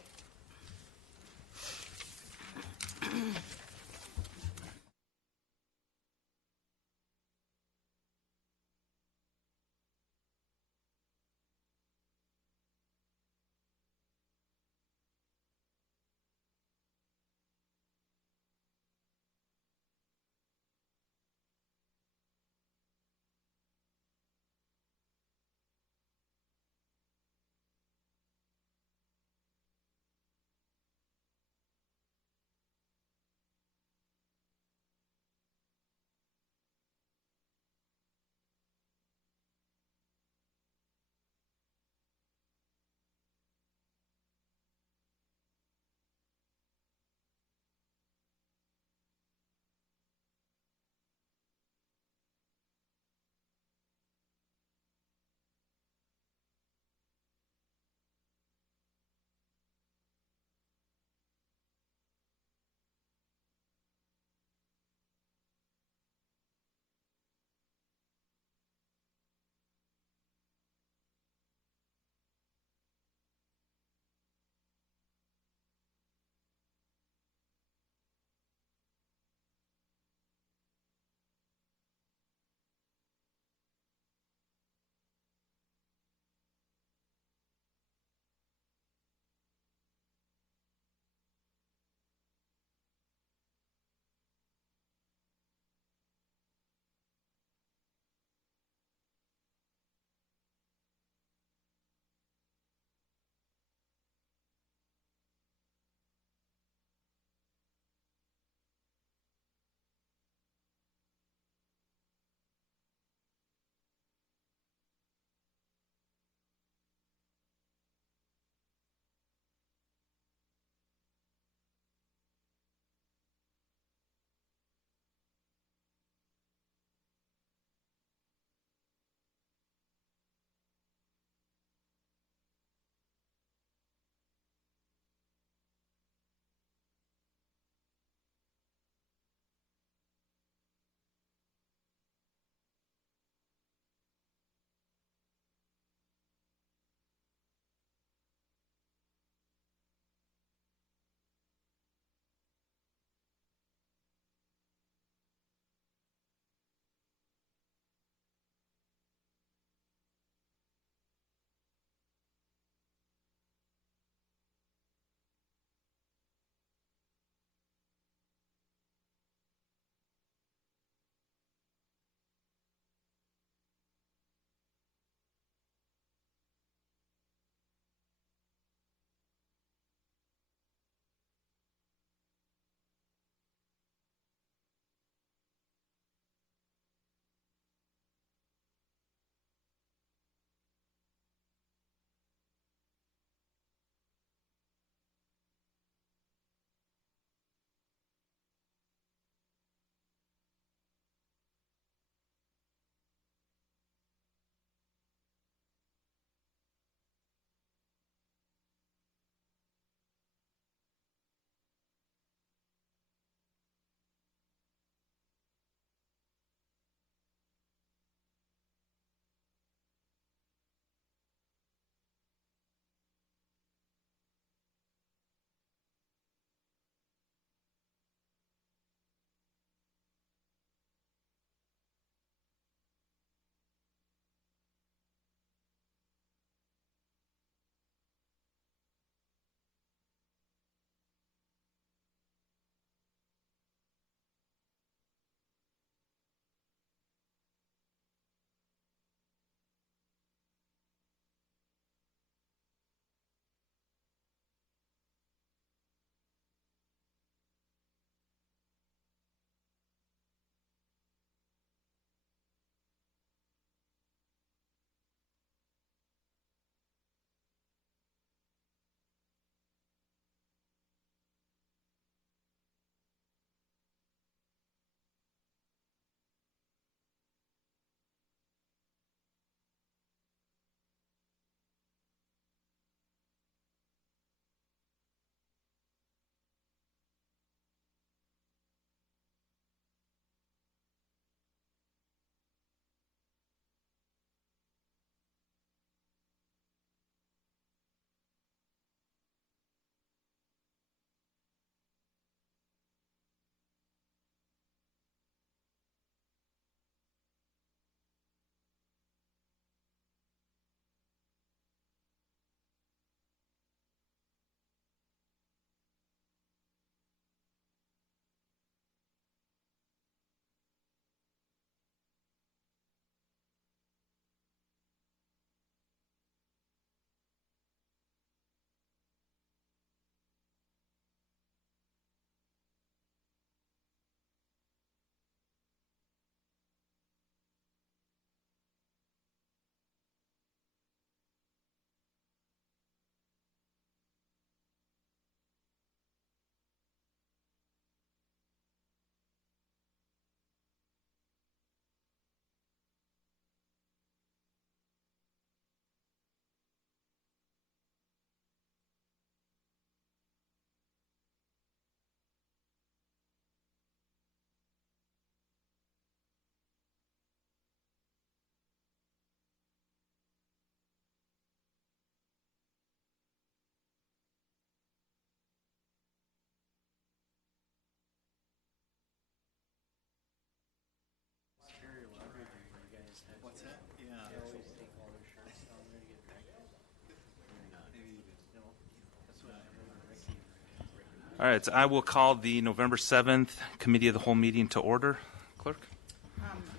All right, so I will call the November 7th Committee of the Whole meeting to order. Clerk?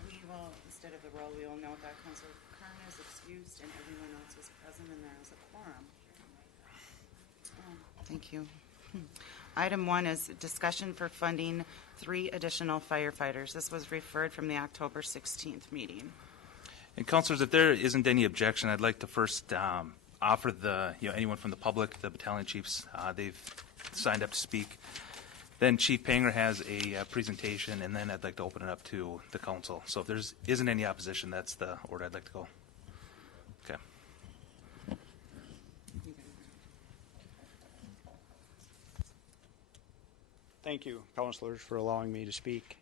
We will, instead of the roll, we will note that Councilor Kern is excused and everyone else is present and there is a quorum. Thank you. Item 1 is discussion for funding 3 additional firefighters. This was referred from the October 16th meeting. And councilors, if there isn't any objection, I'd like to first offer anyone from the public, the battalion chiefs, they've signed up to speak. Then Chief Panger has a presentation, and then I'd like to open it up to the council. So if there isn't any opposition, that's the order I'd like to go. Okay. Thank you, councilors, for allowing me to speak.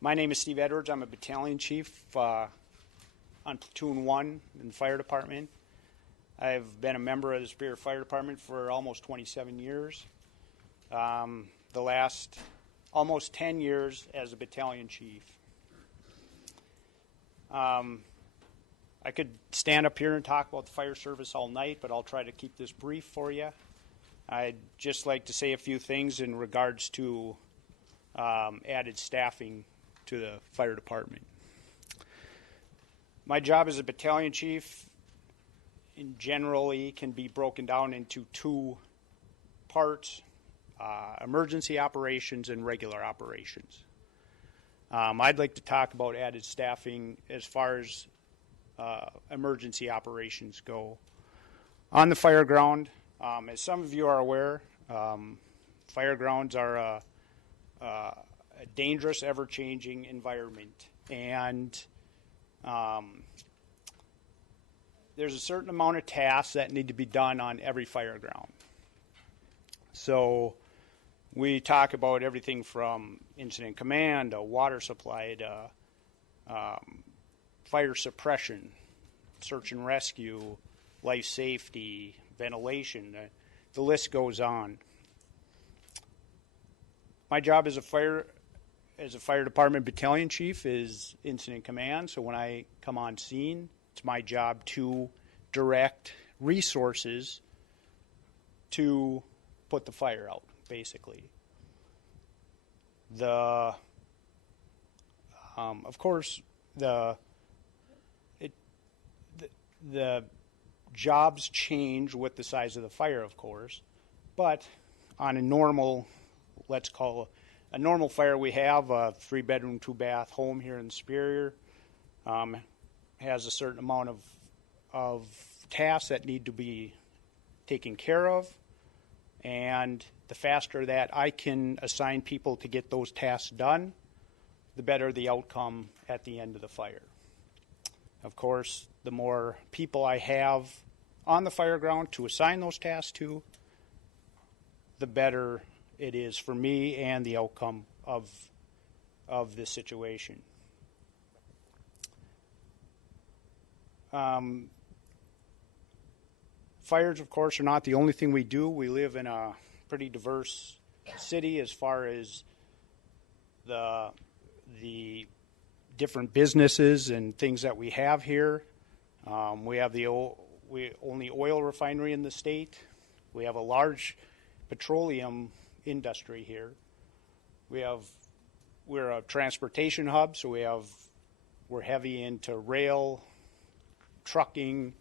My name is Steve Edwards. I'm a battalion chief on Platoon 1 in the fire department. I've been a member of the Superior Fire Department for almost 27 years. The last almost 10 years as a battalion chief. I could stand up here and talk about the fire service all night, but I'll try to keep this brief for you. I'd just like to say a few things in regards to added staffing to the fire department. My job as a battalion chief generally can be broken down into 2 parts, emergency operations and regular operations. I'd like to talk about added staffing as far as emergency operations go. On the fire ground, as some of you are aware, fire grounds are a dangerous, ever-changing environment. And there's a certain amount of tasks that need to be done on every fire ground. So we talk about everything from incident command to water supply to fire suppression, search and rescue, life safety, ventilation. The list goes on. My job as a fire department battalion chief is incident command. So when I come on scene, it's my job to direct resources to put the fire out, basically. Of course, the jobs change with the size of the fire, of course, but on a normal, let's call a normal fire, we have a 3-bedroom, 2-bath home here in Superior, has a certain amount of tasks that need to be taken care of, and the faster that I can assign people to get those tasks done, the better the outcome at the end of the fire. Of course, the more people I have on the fire ground to assign those tasks to, the better it is for me and the outcome of this situation. Fires, of course, are not the only thing we do. We live in a pretty diverse city as far as the different businesses and things that we have here. We have the only oil refinery in the state. We have a large petroleum industry here. We're a transportation hub, so we're heavy into rail, trucking,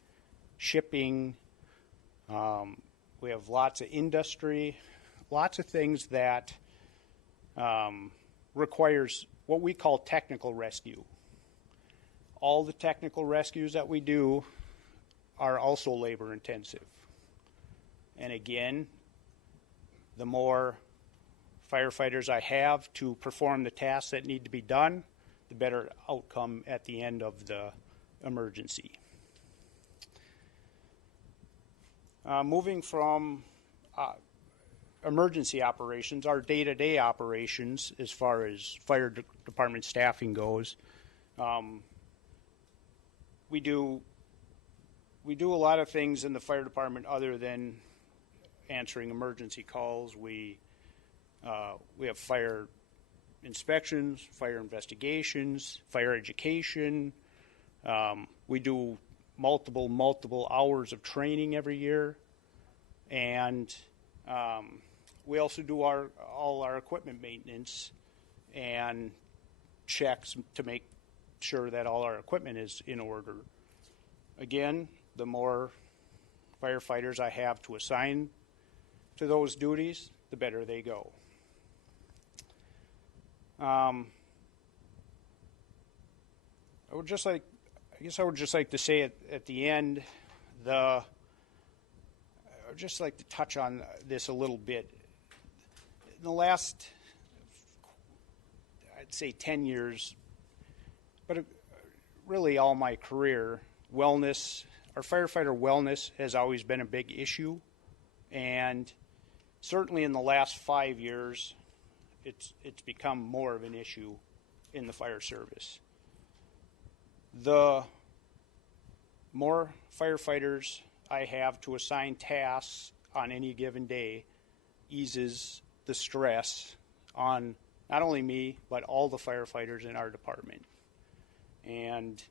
shipping. We have lots of industry, lots of things that requires what we call technical rescue. All the technical rescues that we do are also labor intensive. And again, the more firefighters I have to perform the tasks that need to be done, the better outcome at the end of the emergency. Moving from emergency operations, our day-to-day operations as far as fire department staffing goes, we do a lot of things in the fire department other than answering emergency calls. We have fire inspections, fire investigations, fire education. We do multiple hours of training every year, and we also do all our equipment maintenance and checks to make sure that all our equipment is in order. Again, the more firefighters I have to assign to those duties, the better they go. I would just like to say at the end, I would just like to touch on this a little bit. In the last, I'd say 10 years, but really all my career, wellness, our firefighter wellness has always been a big issue. And certainly in the last 5 years, it's become more of an issue in the fire service. The more firefighters I have to assign tasks on any given day eases the stress on not only me, but all the firefighters in our department. And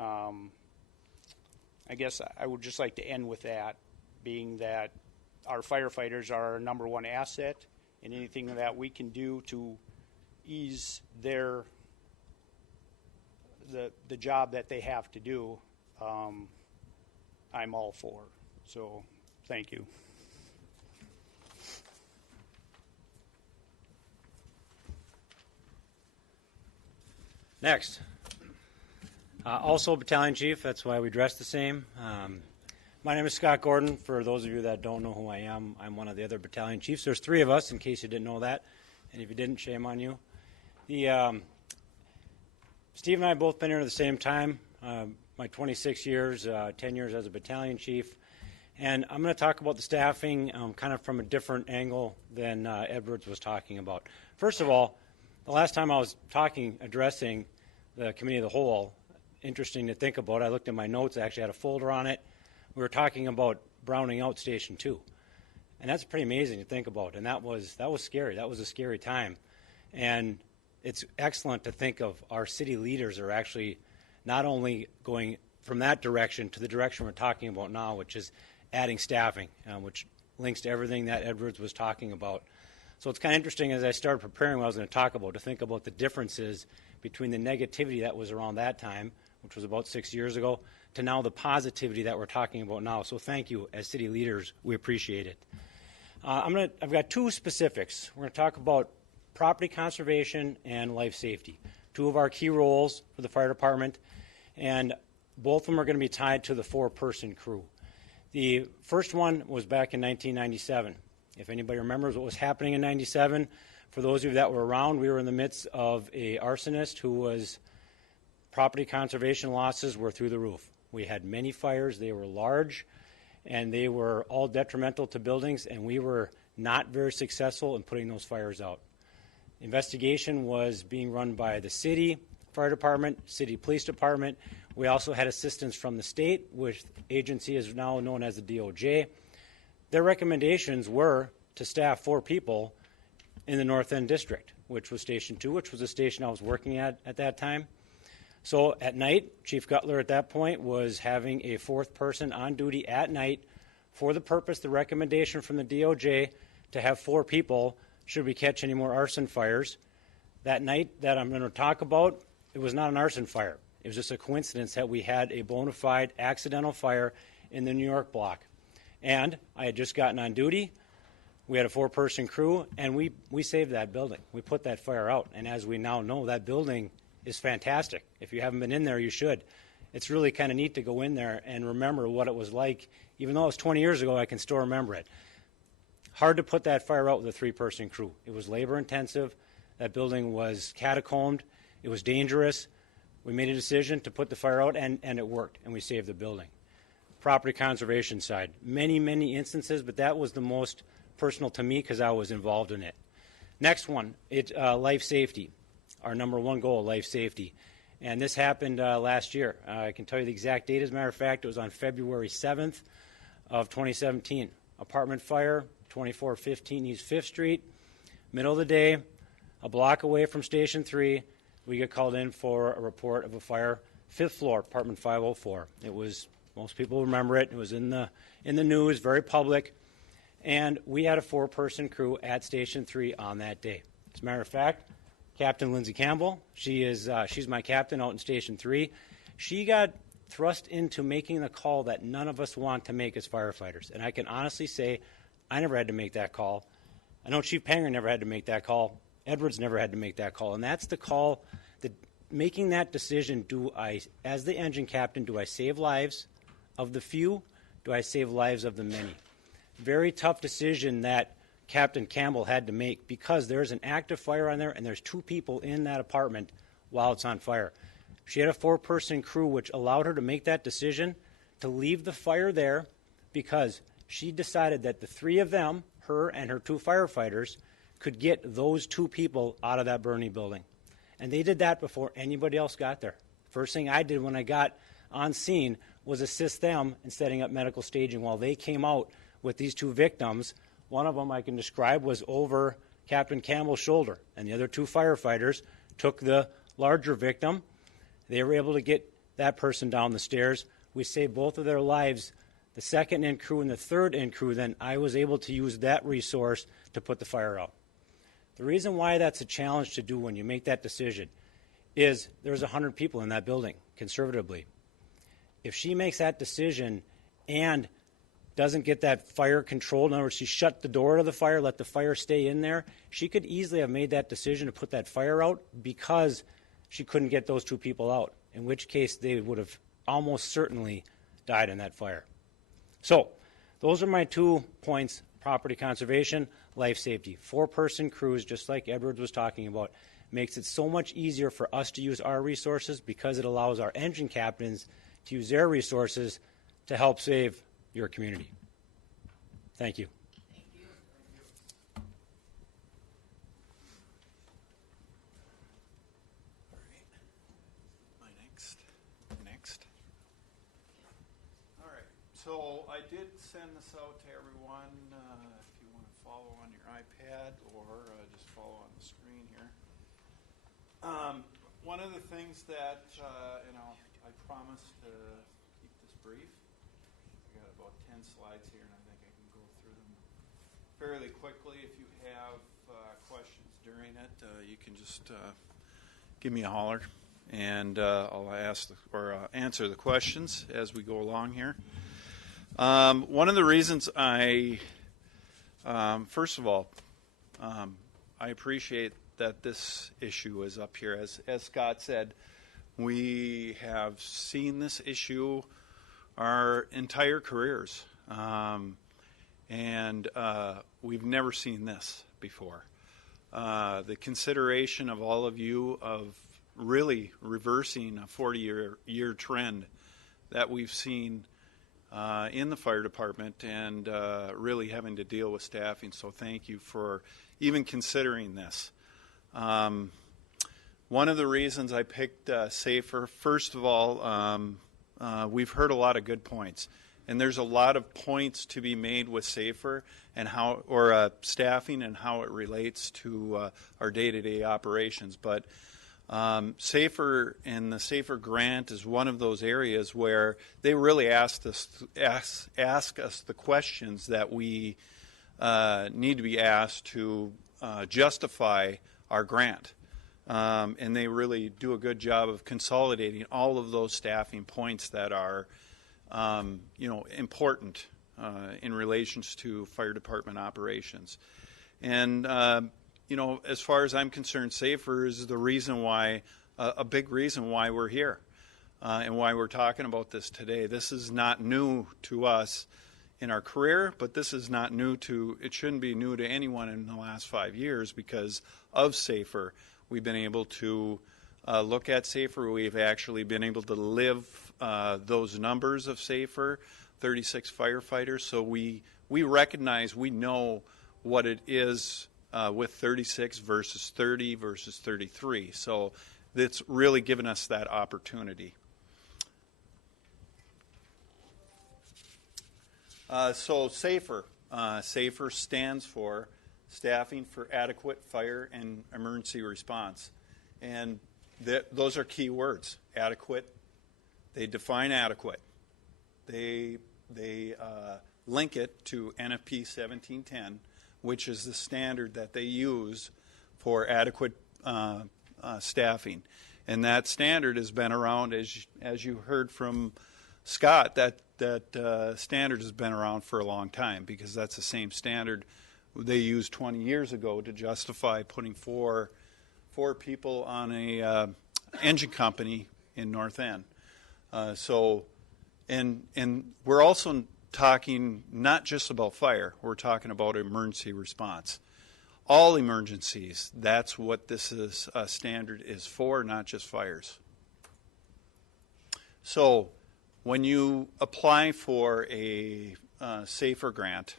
I guess I would just like to end with that, being that our firefighters are our number one asset, and anything that we can do to ease the job that they have to do, I'm all for. So, thank you. Next. Also battalion chief, that's why we dress the same. My name is Scott Gordon. For those of you that don't know who I am, I'm one of the other battalion chiefs. There's 3 of us, in case you didn't know that. And if you didn't, shame on you. Steve and I have both been here at the same time. My 26 years, 10 years as a battalion chief. And I'm going to talk about the staffing kind of from a different angle than Edwards was talking about. First of all, the last time I was addressing the committee of the whole, interesting to think about, I looked at my notes, I actually had a folder on it. We were talking about browning out Station 2. And that's pretty amazing to think about. And that was scary. That was a scary time. And it's excellent to think of our city leaders are actually not only going from that direction to the direction we're talking about now, which is adding staffing, which links to everything that Edwards was talking about. So it's kind of interesting as I started preparing what I was going to talk about, to think about the differences between the negativity that was around that time, which was about 6 years ago, to now the positivity that we're talking about now. So thank you, as city leaders, we appreciate it. I've got 2 specifics. We're going to talk about property conservation and life safety, 2 of our key roles for the fire department, and both of them are going to be tied to the 4-person crew. The first one was back in 1997. If anybody remembers what was happening in 97, for those of you that were around, we were in the midst of a arsonist who was, property conservation losses were through the roof. We had many fires, they were large, and they were all detrimental to buildings, and we were not very successful in putting those fires out. Investigation was being run by the city fire department, city police department. We also had assistance from the state, which agency is now known as the DOJ. Their recommendations were to staff 4 people in the North End District, which was Station 2, which was the station I was working at that time. So at night, Chief Gutler at that point was having a 4th person on duty at night for the purpose, the recommendation from the DOJ, to have 4 people should we catch any more arson fires. That night that I'm going to talk about, it was not an arson fire. It was just a coincidence that we had a bona fide accidental fire in the New York block. And I had just gotten on duty. We had a 4-person crew, and we saved that building. We put that fire out. And as we now know, that building is fantastic. If you haven't been in there, you should. It's really kind of neat to go in there and remember what it was like. Even though it was 20 years ago, I can still remember it. Hard to put that fire out with a 3-person crew. It was labor intensive. That building was catacombed. It was dangerous. We made a decision to put the fire out, and it worked, and we saved the building. Property conservation side, many, many instances, but that was the most personal to me because I was involved in it. Next one, life safety. Our number 1 goal, life safety. And this happened last year. I can tell you the exact date. As a matter of fact, it was on February 7th of 2017. Apartment fire, 2415 East 5th Street. Middle of the day, a block away from Station 3, we get called in for a report of a fire, 5th floor, apartment 504. It was, most people remember it. It was in the news, very public. and we had a 4-person crew at Station 3 on that day. As a matter of fact, Captain Lindsay Campbell, she's my captain out in Station 3. She got thrust into making the call that none of us want to make as firefighters. And I can honestly say I never had to make that call. I know Chief Panger never had to make that call. Edwards never had to make that call. And that's the call, making that decision, as the engine captain, do I save lives of the few? Do I save lives of the many? Very tough decision that Captain Campbell had to make because there's an active fire on there and there's 2 people in that apartment while it's on fire. She had a 4-person crew, which allowed her to make that decision to leave the fire there because she decided that the 3 of them, her and her 2 firefighters, could get those 2 people out of that burning building. And they did that before anybody else got there. First thing I did when I got on scene was assist them in setting up medical staging while they came out with these 2 victims. One of them I can describe was over Captain Campbell's shoulder, and the other 2 firefighters took the larger victim. They were able to get that person down the stairs. We saved both of their lives. The 2nd in crew and the 3rd in crew, then I was able to use that resource to put the fire out. The reason why that's a challenge to do when you make that decision is there's 100 people in that building, conservatively. If she makes that decision and doesn't get that fire controlled, in other words, she shut the door to the fire, let the fire stay in there, she could easily have made that decision to put that fire out because she couldn't get those 2 people out, in which case they would have almost certainly died in that fire. So those are my 2 points: property conservation, life safety. 4-person crews, just like Edwards was talking about, makes it so much easier for us to use our resources because it allows our engine captains to use their resources to help save your community. Thank you. Next. All right. So I did send this out to everyone. If you want to follow on your iPad or just follow on the screen here. One of the things that, I promised to keep this brief. I got about 10 slides here, and I think I can go through them fairly quickly. If you have questions during it, you can just give me a holler, and I'll answer the questions as we go along here. One of the reasons first of all, I appreciate that this issue is up here. As Scott said, we have seen this issue our entire careers, and we've never seen this before. The consideration of all of you of really reversing a 40-year trend that we've seen in the fire department and really having to deal with staffing. So thank you for even considering this. One of the reasons I picked SAFER, first of all, we've heard a lot of good points. And there's a lot of points to be made with SAFER and staffing and how it relates to our day-to-day operations. But SAFER and the SAFER grant is one of those areas where they really ask us the questions that we need to be asked to justify our grant. And they really do a good job of consolidating all of those staffing points that are important in relations to fire department operations. And as far as I'm concerned, SAFER is the reason why, a big reason why we're here and why we're talking about this today. This is not new to us in our career, but this is not it shouldn't be new to anyone in the last 5 years because of SAFER. We've been able to look at SAFER. We've actually been able to live those numbers of SAFER, 36 firefighters. So we recognize, we know what it is with 36 versus 30 versus 33. So it's really given us that opportunity. So SAFER. SAFER stands for Staffing for Adequate Fire and Emergency Response. And those are key words. Adequate. They define adequate. They link it to NFP 1710, which is the standard that they use for adequate staffing. And that standard has been around, as you heard from Scott, that standard has been around for a long time, because that's the same standard they used 20 years ago to justify putting four people on a engine company in North End. And we're also talking not just about fire, we're talking about emergency response. All emergencies, that's what this is, standard is for, not just fires. So when you apply for a SAFER grant,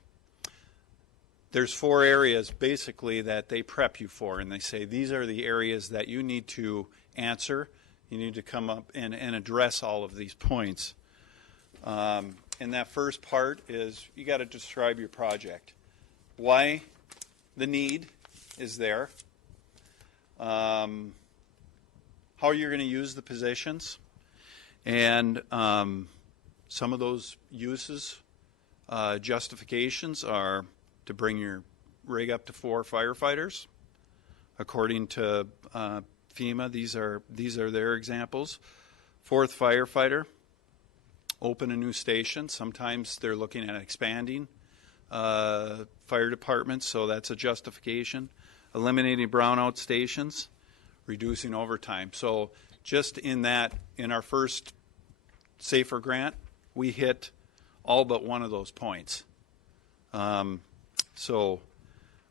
there's 4 areas basically that they prep you for, and they say these are the areas that you need to answer. You need to come up and address all of these points. And that first part is you got to describe your project. Why the need is there. How you're going to use the positions. And some of those uses, justifications are to bring your rig up to 4 firefighters. According to FEMA, these are their examples. 4th firefighter, open a new station. Sometimes they're looking at expanding fire departments, so that's a justification. Eliminating brownout stations, reducing overtime. So just in our first SAFER grant, we hit all but one of those points. So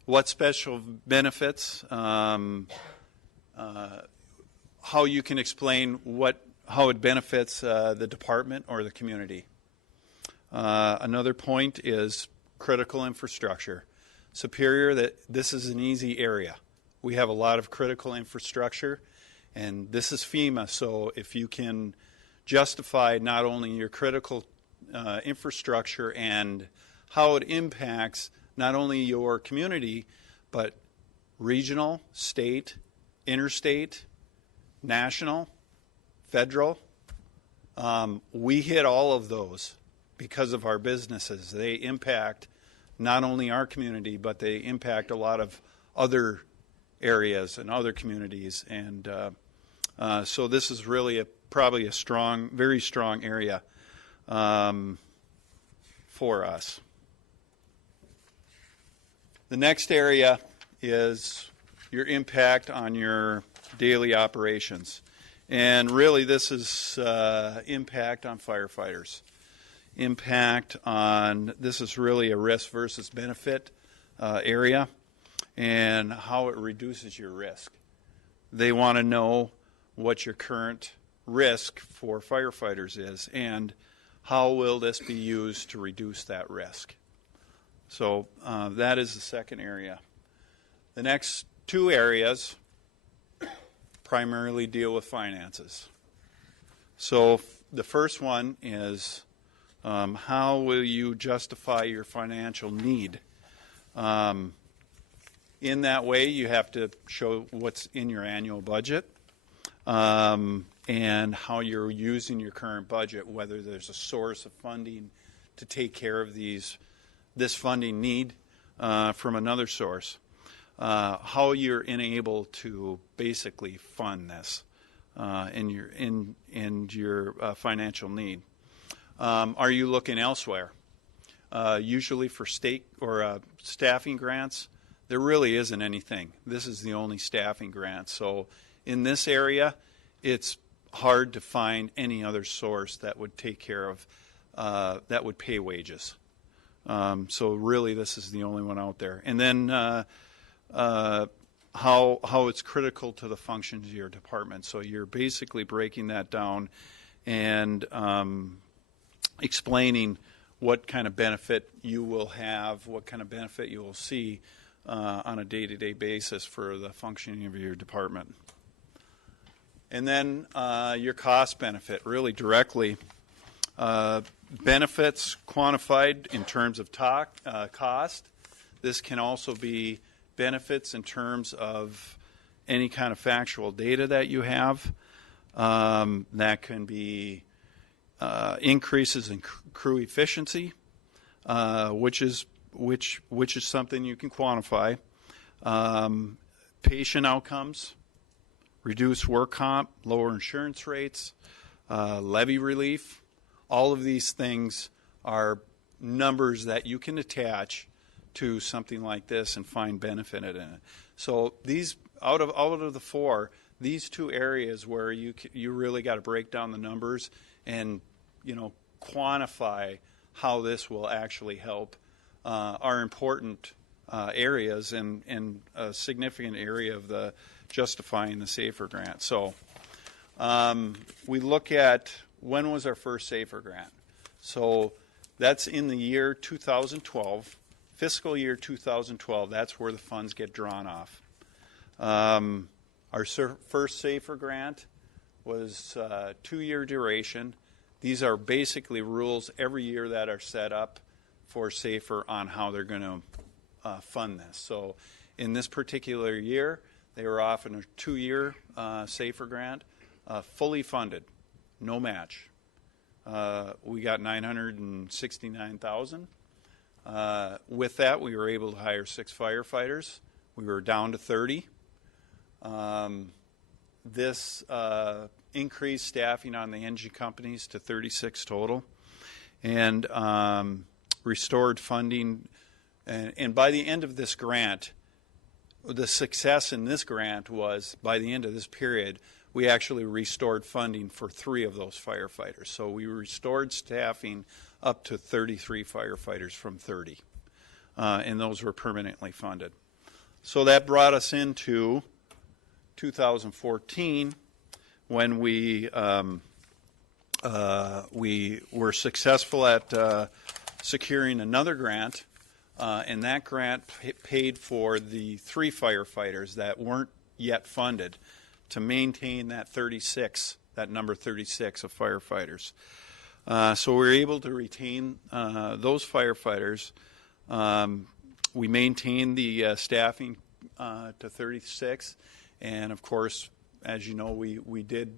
what special benefits, how you can explain how it benefits the department or the community. Another point is critical infrastructure. Superior, that this is an easy area. We have a lot of critical infrastructure, and this is FEMA, so if you can justify not only your critical infrastructure and how it impacts not only your community, but regional, state, interstate, national, federal. We hit all of those because of our businesses. They impact not only our community, but they impact a lot of other areas and other communities. And so this is really probably a strong, very strong area for us. The next area is your impact on your daily operations. And really this is impact on firefighters. This is really a risk versus benefit area, and how it reduces your risk. They want to know what your current risk for firefighters is, and how will this be used to reduce that risk. So that is the second area. The next 2 areas primarily deal with finances. So the first one is how will you justify your financial need? In that way, you have to show what's in your annual budget and how you're using your current budget, whether there's a source of funding to take care of this funding need from another source. How you're enabled to basically fund this in your financial need. Are you looking elsewhere? Usually for state or staffing grants, there really isn't anything. This is the only staffing grant. So in this area, it's hard to find any other source that would take care of, that would pay wages. So really this is the only one out there. And then how it's critical to the functions of your department. So you're basically breaking that down and explaining what kind of benefit you will have, what kind of benefit you will see on a day-to-day basis for the functioning of your department. And then your cost benefit, really directly. Benefits quantified in terms of cost. This can also be benefits in terms of any kind of factual data that you have. That can be increases in crew efficiency, which is something you can quantify. Patient outcomes, reduced work comp, lower insurance rates, levy relief. All of these things are numbers that you can attach to something like this and find benefit in it. So these out of the four, these two areas where you really got to break down the numbers and quantify how this will actually help are important areas and a significant area of the justifying the SAFER grant. So we look at when was our first SAFER grant. So that's in the year 2012, fiscal year 2012. That's where the funds get drawn off. Our first SAFER grant was 2-year duration. These are basically rules every year that are set up for SAFER on how they're going to fund this. So in this particular year, they were offering a 2-year SAFER grant, fully funded, no match. We got $969,000. With that, we were able to hire 6 firefighters. We were down to 30. This increased staffing on the engine companies to 36 total, and restored funding. And by the end of this grant, the success in this grant was, by the end of this period, we actually restored funding for 3 of those firefighters. So we restored staffing up to 33 firefighters from 30, and those were permanently funded. So that brought us into 2014, when we were successful at securing another grant, and that grant paid for the 3 firefighters that weren't yet funded to maintain that 36, that number 36 of firefighters. So we were able to retain those firefighters. We maintained the staffing to 36, and of course, as you know, we did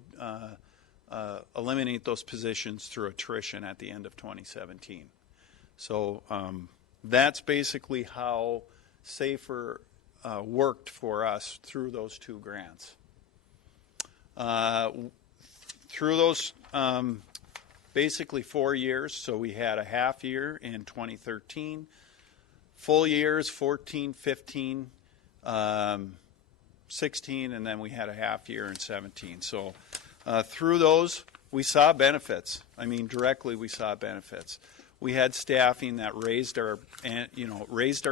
eliminate those positions through attrition at the end of 2017. So that's basically how SAFER worked for us through those 2 grants. Through those basically 4 years, so we had a half year in 2013, full years 14, 15, 16, and then we had a half year in 17. So through those, we saw benefits. I mean, directly we saw benefits. We had staffing that raised our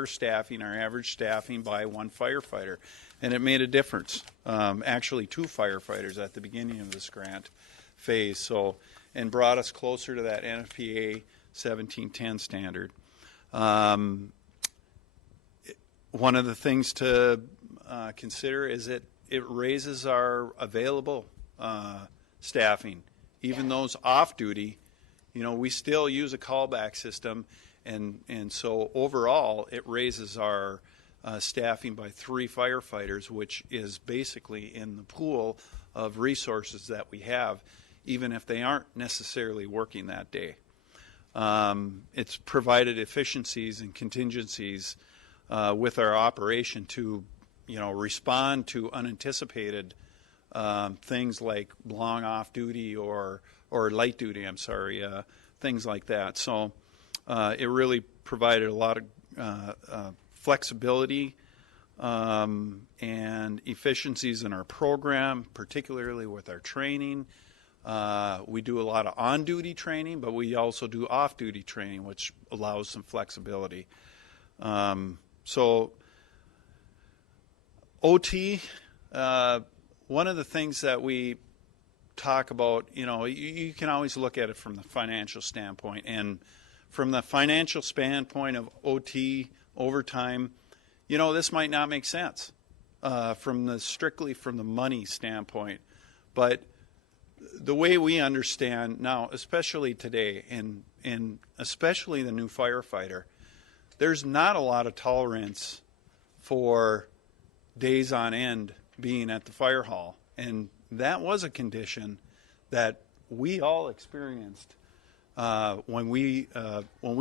staffing, our average staffing by 1 firefighter, and it made a difference. Actually, 2 firefighters at the beginning of this grant phase, so, and brought us closer to that NFPA 1710 standard. One of the things to consider is it raises our available staffing, even those off duty. We still use a callback system, and so overall it raises our staffing by 3 firefighters, which is basically in the pool of resources that we have, even if they aren't necessarily working that day. It's provided efficiencies and contingencies with our operation to respond to unanticipated things like long off duty or light duty, things like that. So it really provided a lot of flexibility and efficiencies in our program, particularly with our training. We do a lot of on-duty training, but we also do off-duty training, which allows some flexibility. So OT, one of the things that we talk about, you can always look at it from the financial standpoint, and from the financial standpoint of OT, overtime, this might not make sense strictly from the money standpoint, but the way we understand now, especially today, and especially the new firefighter, there's not a lot of tolerance for days on end being at the fire hall, and that was a condition that we all experienced when we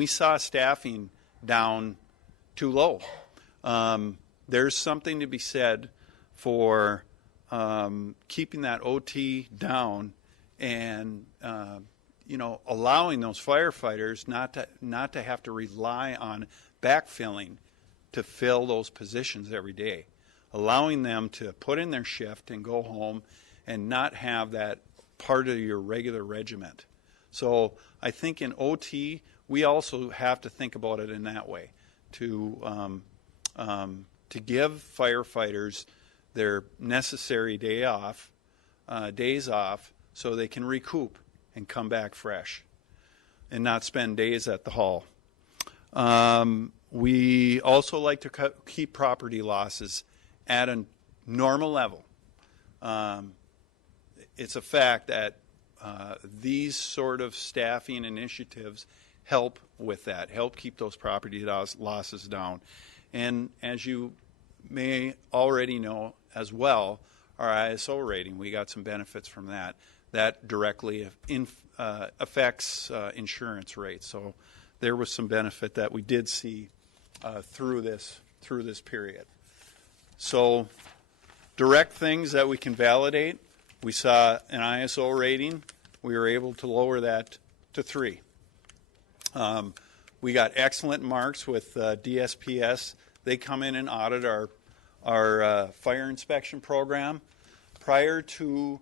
saw staffing down too low. There's something to be said for keeping that OT down and allowing those firefighters not to have to rely on backfilling to fill those positions every day, allowing them to put in their shift and go home and not have that part of your regular regiment. So I think in OT we also have to think about it in that way, to give firefighters their necessary days off so they can recoup and come back fresh and not spend days at the hall. We also like to keep property losses at a normal level. It's a fact that these sort of staffing initiatives help with that, help keep those property losses down. And as you may already know as well, our ISO rating, we got some benefits from that. That directly affects insurance rates. So there was some benefit that we did see through this period. So direct things that we can validate. We saw an ISO rating. We were able to lower that to 3. We got excellent marks with DSPS. They come in and audit our fire inspection program. Prior to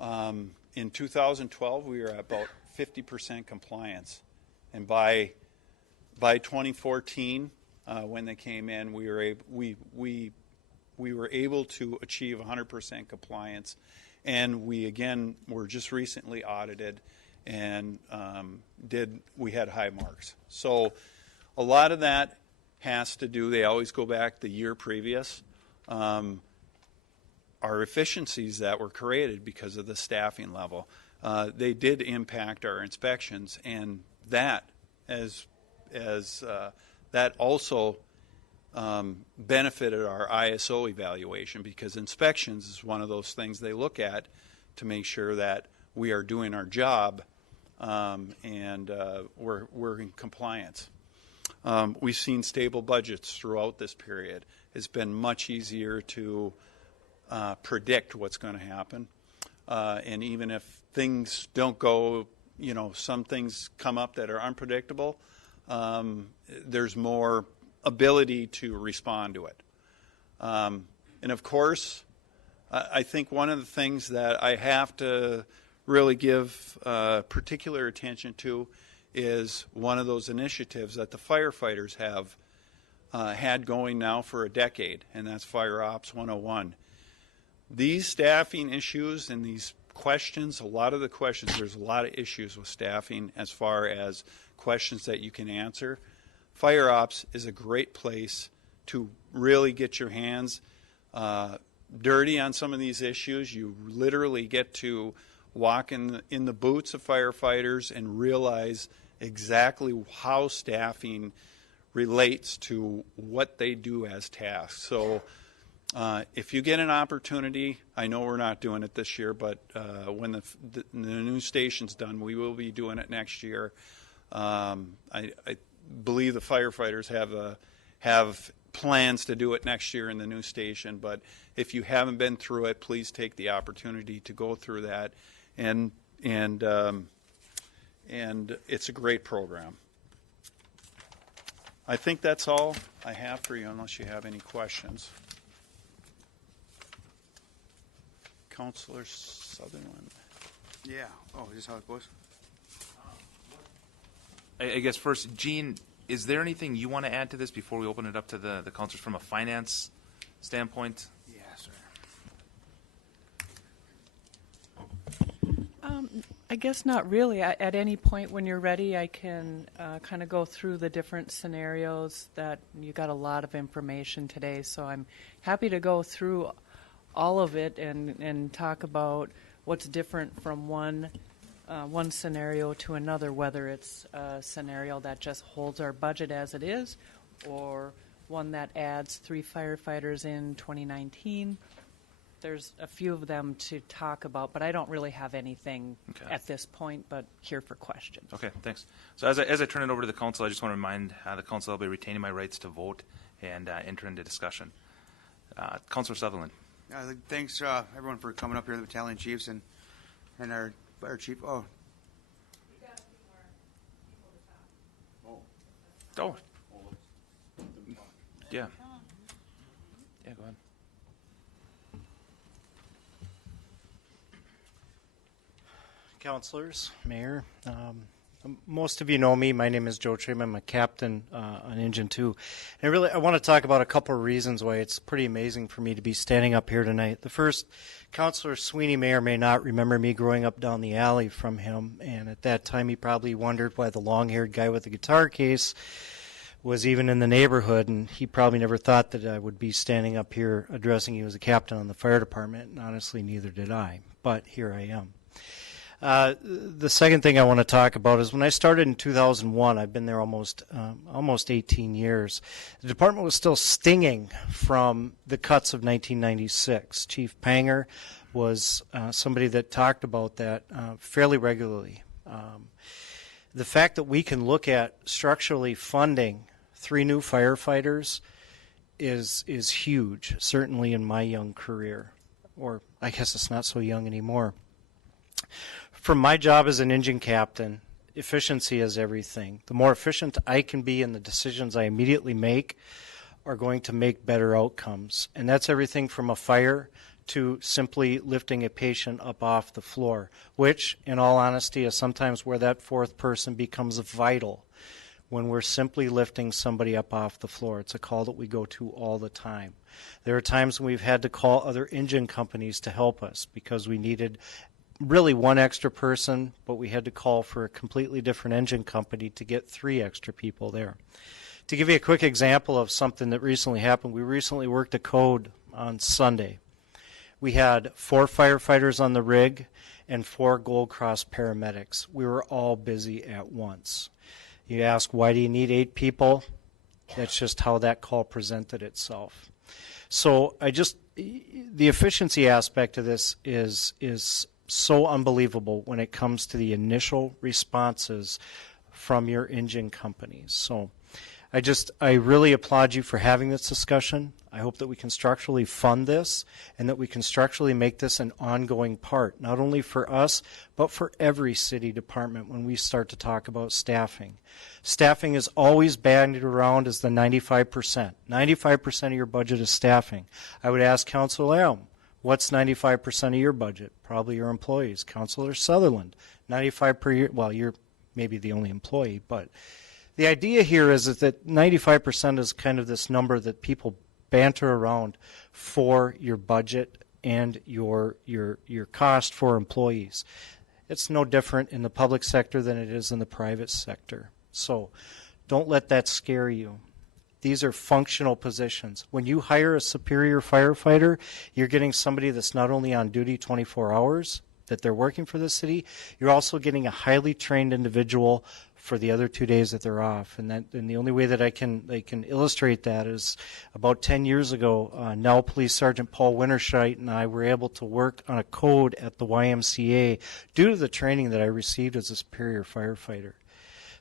in 2012, we were at about 50% compliance, and by 2014, when they came in, we were able to achieve 100% compliance, and we were just recently audited, and we had high marks. So a lot of that has to do. They always go back the year previous. Our efficiencies that were created because of the staffing level, they did impact our inspections, and that that also benefited our ISO evaluation, because inspections is one of those things they look at to make sure that we are doing our job and we're in compliance. We've seen stable budgets throughout this period. It's been much easier to predict what's going to happen. And even if things don't go, some things come up that are unpredictable, there's more ability to respond to it. And of course, I think one of the things that I have to really give particular attention to is one of those initiatives that the firefighters have had going now for a decade, and that's Fire Ops 101. These staffing issues and these questions, there's a lot of issues with staffing as far as questions that you can answer. Fire Ops is a great place to really get your hands dirty on some of these issues. You literally get to walk in the boots of firefighters and realize exactly how staffing relates to what they do as tasks. So if you get an opportunity, I know we're not doing it this year, but when the new station's done, we will be doing it next year. I believe the firefighters have plans to do it next year in the new station, but if you haven't been through it, please take the opportunity to go through that, and it's a great program. I think that's all I have for you, unless you have any questions. Councilor Sutherland. Yeah. Oh, is this how it goes? I guess first, Gene, is there anything you want to add to this before we open it up to the councilors from a finance standpoint? Yes, sir. I guess not really. At any point when you're ready, I can kind of go through the different scenarios. That you got a lot of information today, so I'm happy to go through all of it and talk about what's different from one scenario to another, whether it's a scenario that just holds our budget as it is, or one that adds 3 firefighters in 2019, there's a few of them to talk about, but I don't really have anything at this point, but here for questions. Okay, thanks. So as I turn it over to the council, I just want to remind the council I'll be retaining my rights to vote and enter into discussion. Councilor Sutherland. Thanks, everyone, for coming up here, the battalion chiefs and our fire chief. Oh. Oh. Yeah. Yeah, go ahead. Councilors, Mayor, most of you know me. My name is Joe Trim. I'm a captain on Engine 2. And really, I want to talk about a couple of reasons why it's pretty amazing for me to be standing up here tonight. The first, Councilor Sweeney may or may not remember me growing up down the alley from him. And at that time, he probably wondered why the long-haired guy with the guitar case was even in the neighborhood. And he probably never thought that I would be standing up here addressing you as a captain on the fire department. And honestly, neither did I. But here I am. The second thing I want to talk about is when I started in 2001, I've been there almost 18 years. The department was still stinging from the cuts of 1996. Chief Panger was somebody that talked about that fairly regularly. The fact that we can look at structurally funding 3 new firefighters is huge, certainly in my young career, or I guess it's not so young anymore. From my job as an engine captain, efficiency is everything. The more efficient I can be in the decisions I immediately make are going to make better outcomes. And that's everything from a fire to simply lifting a patient up off the floor, which, in all honesty, is sometimes where that fourth person becomes vital, when we're simply lifting somebody up off the floor. It's a call that we go to all the time. There are times when we've had to call other engine companies to help us because we needed really 1 extra person, but we had to call for a completely different engine company to get 3 extra people there. To give you a quick example of something that recently happened, we recently worked a code on Sunday. We had 4 firefighters on the rig and 4 Gold Cross paramedics. We were all busy at once. You ask, why do you need 8 people? That's just how that call presented itself. So the efficiency aspect of this is so unbelievable when it comes to the initial responses from your engine companies. So I really applaud you for having this discussion. I hope that we can structurally fund this and that we can structurally make this an ongoing part, not only for us, but for every city department when we start to talk about staffing. Staffing is always bandied around as the 95%. 95% of your budget is staffing. I would ask Councilor Lamb, what's 95% of your budget? Probably your employees. Councilor Sutherland, 95 per year. Well, you're maybe the only employee, but the idea here is that 95% is kind of this number that people banter around for your budget and your cost for employees. It's no different in the public sector than it is in the private sector. So don't let that scare you. These are functional positions. When you hire a superior firefighter, you're getting somebody that's not only on duty 24 hours, that they're working for the city, you're also getting a highly trained individual for the other 2 days that they're off. And the only way that they can illustrate that is about 10 years ago, now Police Sergeant Paul Winterscheidt and I were able to work on a code at the YMCA due to the training that I received as a superior firefighter.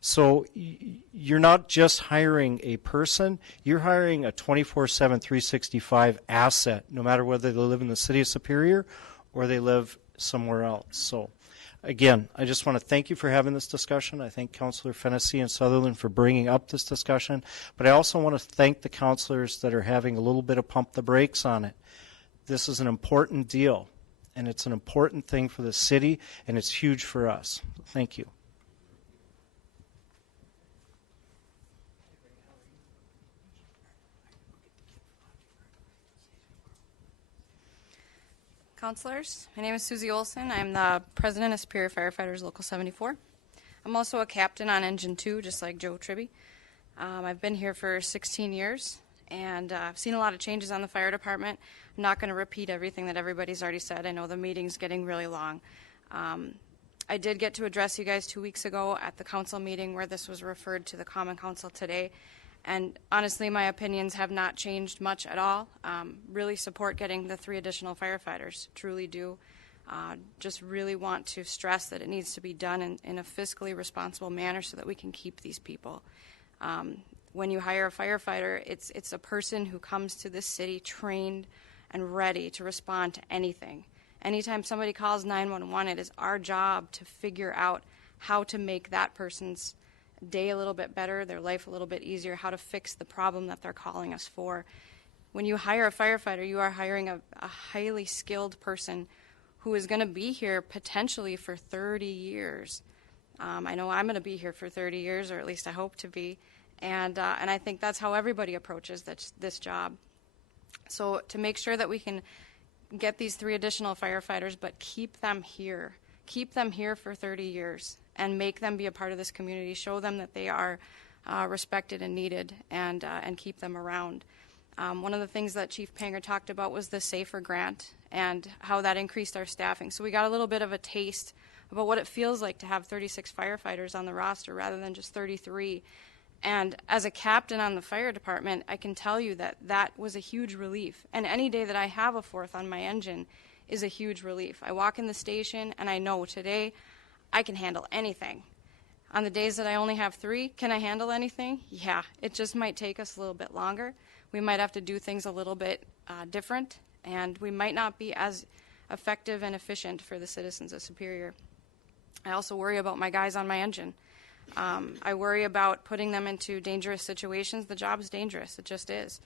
So you're not just hiring a person, you're hiring a 24/7, 365 asset, no matter whether they live in the city of Superior or they live somewhere else. So again, I just want to thank you for having this discussion. I thank Councillor Fennessy and Sutherland for bringing up this discussion, but I also want to thank the councillors that are having a little bit of pump the brakes on it. This is an important deal, and it's an important thing for the city, and it's huge for us. Thank you. Councilors, my name is Susie Olson. I'm the president of Superior Firefighters Local 74. I'm also a captain on Engine 2, just like Joe Tribby. I've been here for 16 years, and I've seen a lot of changes on the fire department. I'm not going to repeat everything that everybody's already said. I know the meeting's getting really long. I did get to address you guys 2 weeks ago at the council meeting where this was referred to the Common Council today, And honestly, my opinions have not changed much at all. Really support getting the 3 additional firefighters, truly do. Just really want to stress that it needs to be done in a fiscally responsible manner so that we can keep these people. When you hire a firefighter, it's a person who comes to this city trained and ready to respond to anything. Anytime somebody calls 911, it is our job to figure out how to make that person's day a little bit better, their life a little bit easier, how to fix the problem that they're calling us for. When you hire a firefighter, you are hiring a highly skilled person who is going to be here potentially for 30 years. I know I'm going to be here for 30 years, or at least I hope to be, and I think that's how everybody approaches this job. So to make sure that we can get these 3 additional firefighters, but keep them here for 30 years, and make them be a part of this community, show them that they are respected and needed, and keep them around. One of the things that Chief Panger talked about was the SAFER grant and how that increased our staffing. So we got a little bit of a taste about what it feels like to have 36 firefighters on the roster rather than just 33. And as a captain on the fire department, I can tell you that that was a huge relief. And any day that I have a 4th on my engine is a huge relief. I walk in the station and I know today I can handle anything. On the days that I only have 3, can I handle anything? Yeah, it just might take us a little bit longer. We might have to do things a little bit different, and we might not be as effective and efficient for the citizens of Superior. I also worry about my guys on my engine. I worry about putting them into dangerous situations. The job is dangerous, it just is.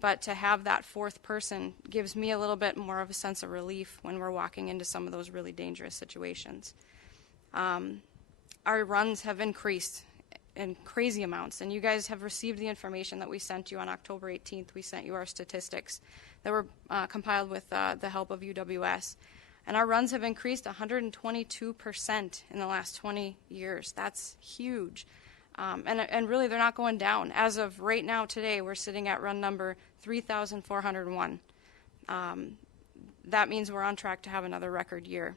But to have that 4th person gives me a little bit more of a sense of relief when we're walking into some of those really dangerous situations. Our runs have increased in crazy amounts, and you guys have received the information that we sent you on October 18th. We sent you our statistics that were compiled with the help of UWS. And our runs have increased 122% in the last 20 years. That's huge. And really, they're not going down. As of right now, today, we're sitting at run number 3,401. That means we're on track to have another record year.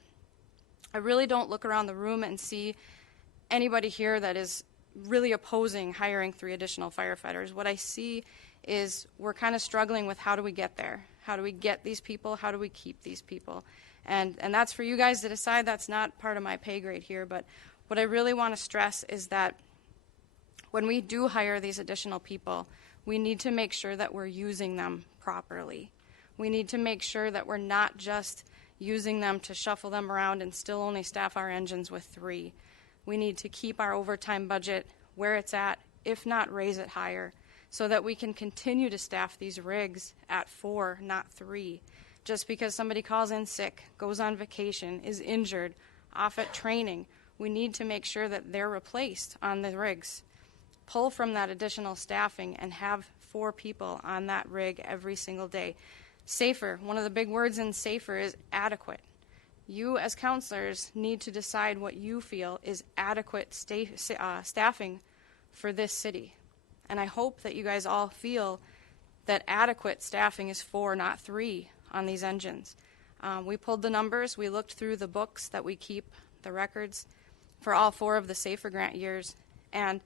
I really don't look around the room and see anybody here that is really opposing hiring 3 additional firefighters. What I see is we're kind of struggling with how do we get there? How do we get these people? How do we keep these people? And that's for you guys to decide. That's not part of my pay grade here. But what I really want to stress is that when we do hire these additional people, we need to make sure that we're using them properly. We need to make sure that we're not just using them to shuffle them around and still only staff our engines with 3. We need to keep our overtime budget where it's at, if not raise it higher, so that we can continue to staff these rigs at 4, not 3. Just because somebody calls in sick, goes on vacation, is injured, off at training, we need to make sure that they're replaced on the rigs. Pull from that additional staffing and have 4 people on that rig every single day. SAFER, one of the big words in SAFER is adequate. You as counselors need to decide what you feel is adequate staffing for this city. And I hope that you guys all feel that adequate staffing is 4, not 3 on these engines. We pulled the numbers. We looked through the books that we keep, the records, for all 4 of the SAFER grant years. And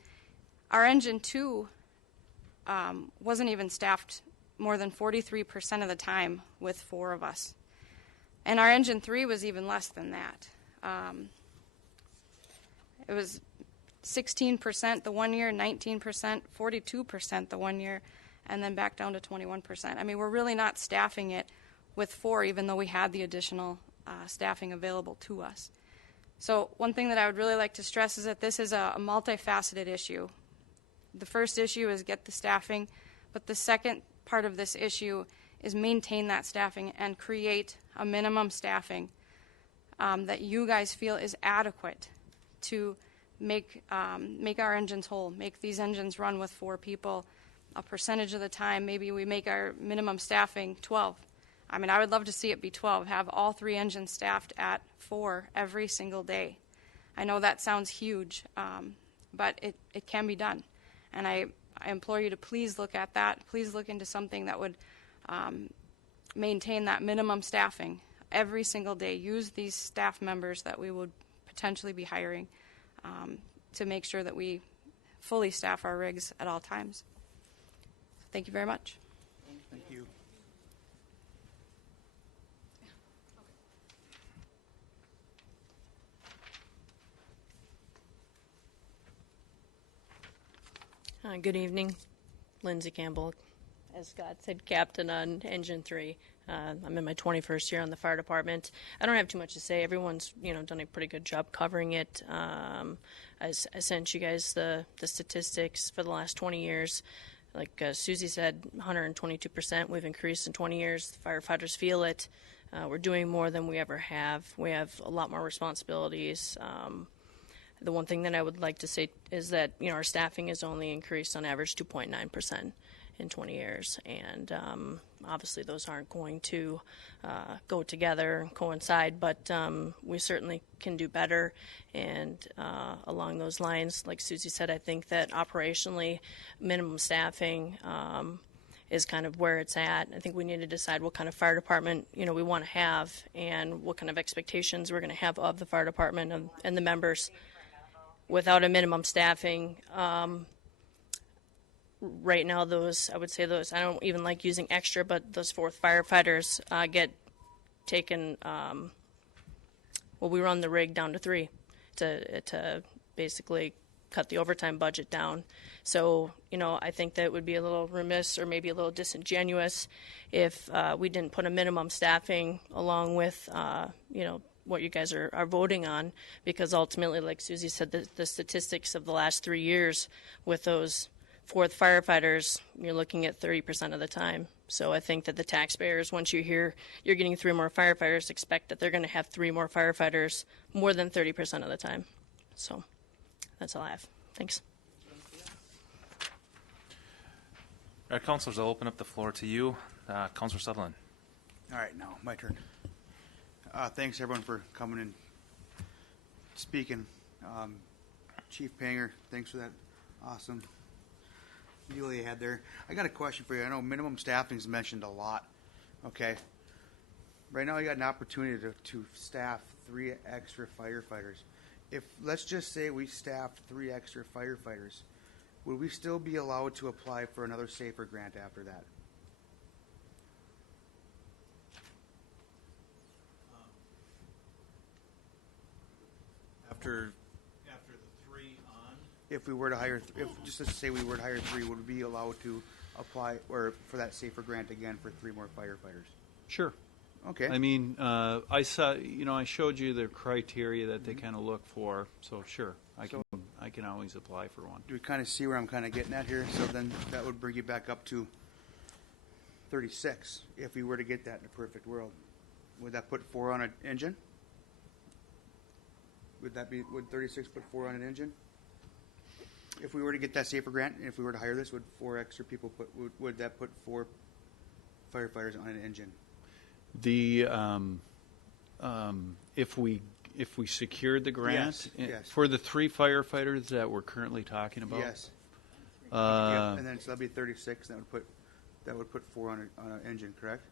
our engine 2 wasn't even staffed more than 43% of the time with 4 of us. And our engine 3 was even less than that. It was 16% the one year, 19%, 42% the one year, and then back down to 21%. I mean, we're really not staffing it with 4, even though we had the additional staffing available to us. So one thing that I would really like to stress is that this is a multifaceted issue. The first issue is get the staffing, but the second part of this issue is maintain that staffing and create a minimum staffing that you guys feel is adequate to make our engines whole, make these engines run with 4 people a percentage of the time. Maybe we make our minimum staffing 12. I mean, I would love to see it be 12, have all 3 engines staffed at 4 every single day. I know that sounds huge, but it can be done. And I implore you to please look at that. Please look into something that would maintain that minimum staffing every single day. Use these staff members that we would potentially be hiring to make sure that we fully staff our rigs at all times. Thank you very much. Thank you. Good evening, Lindsay Campbell. As Scott said, captain on Engine 3. I'm in my 21st year on the fire department. I don't have too much to say. Everyone's done a pretty good job covering it. I sent you guys the statistics for the last 20 years. Like Susie said, 122% we've increased in 20 years. The firefighters feel it. We're doing more than we ever have. We have a lot more responsibilities. The one thing that I would like to say is that our staffing has only increased on average 2.9% in 20 years, and obviously those aren't going to go together, coincide, but we certainly can do better. And along those lines, like Susie said, I think that operationally minimum staffing is kind of where it's at. I think we need to decide what kind of fire department we want to have and what kind of expectations we're going to have of the fire department and the members. Without a minimum staffing, right now I would say those, I don't even like using extra, but those fourth firefighters get taken, we run the rig down to 3 to basically cut the overtime budget down. So, I think that it would be a little remiss or maybe a little disingenuous if we didn't put a minimum staffing along with, what you guys are voting on, because ultimately, like Susie said, the statistics of the last 3 years with those fourth firefighters, you're looking at 30% of the time. So I think that the taxpayers, once you hear you're getting 3 more firefighters, expect that they're going to have 3 more firefighters more than 30% of the time. So that's all I have. Thanks. All right, councilors, I'll open up the floor to you. Councilor Sutherland. All right, now my turn. Thanks everyone for coming and speaking. Chief Panger, thanks for that awesome deal you had there. I got a question for you. I know minimum staffing is mentioned a lot. Okay. Right now you got an opportunity to staff 3 extra firefighters. If, let's just say we staffed 3 extra firefighters, would we still be allowed to apply for another SAFER grant after that? After the 3 on? If we were to hire, just to say we were to hire 3, would we be allowed to apply or for that SAFER grant again for 3 more firefighters? Sure. Okay. I mean, I saw, I showed you the criteria that they kind of look for, so sure, I can always apply for one. Do we kind of see where I'm kind of getting at here? So then that would bring you back up to 36 if we were to get that in a perfect world. Would that put 4 on an engine? Would 36 put 4 on an engine? If we were to get that SAFER grant, and if we were to hire this, would 4 extra people would that put 4 firefighters on an engine? The if we secured the grant yes. For the 3 firefighters that we're currently talking about, yes. Yep. And then so that'd be 36. That would put 4 on an engine, correct?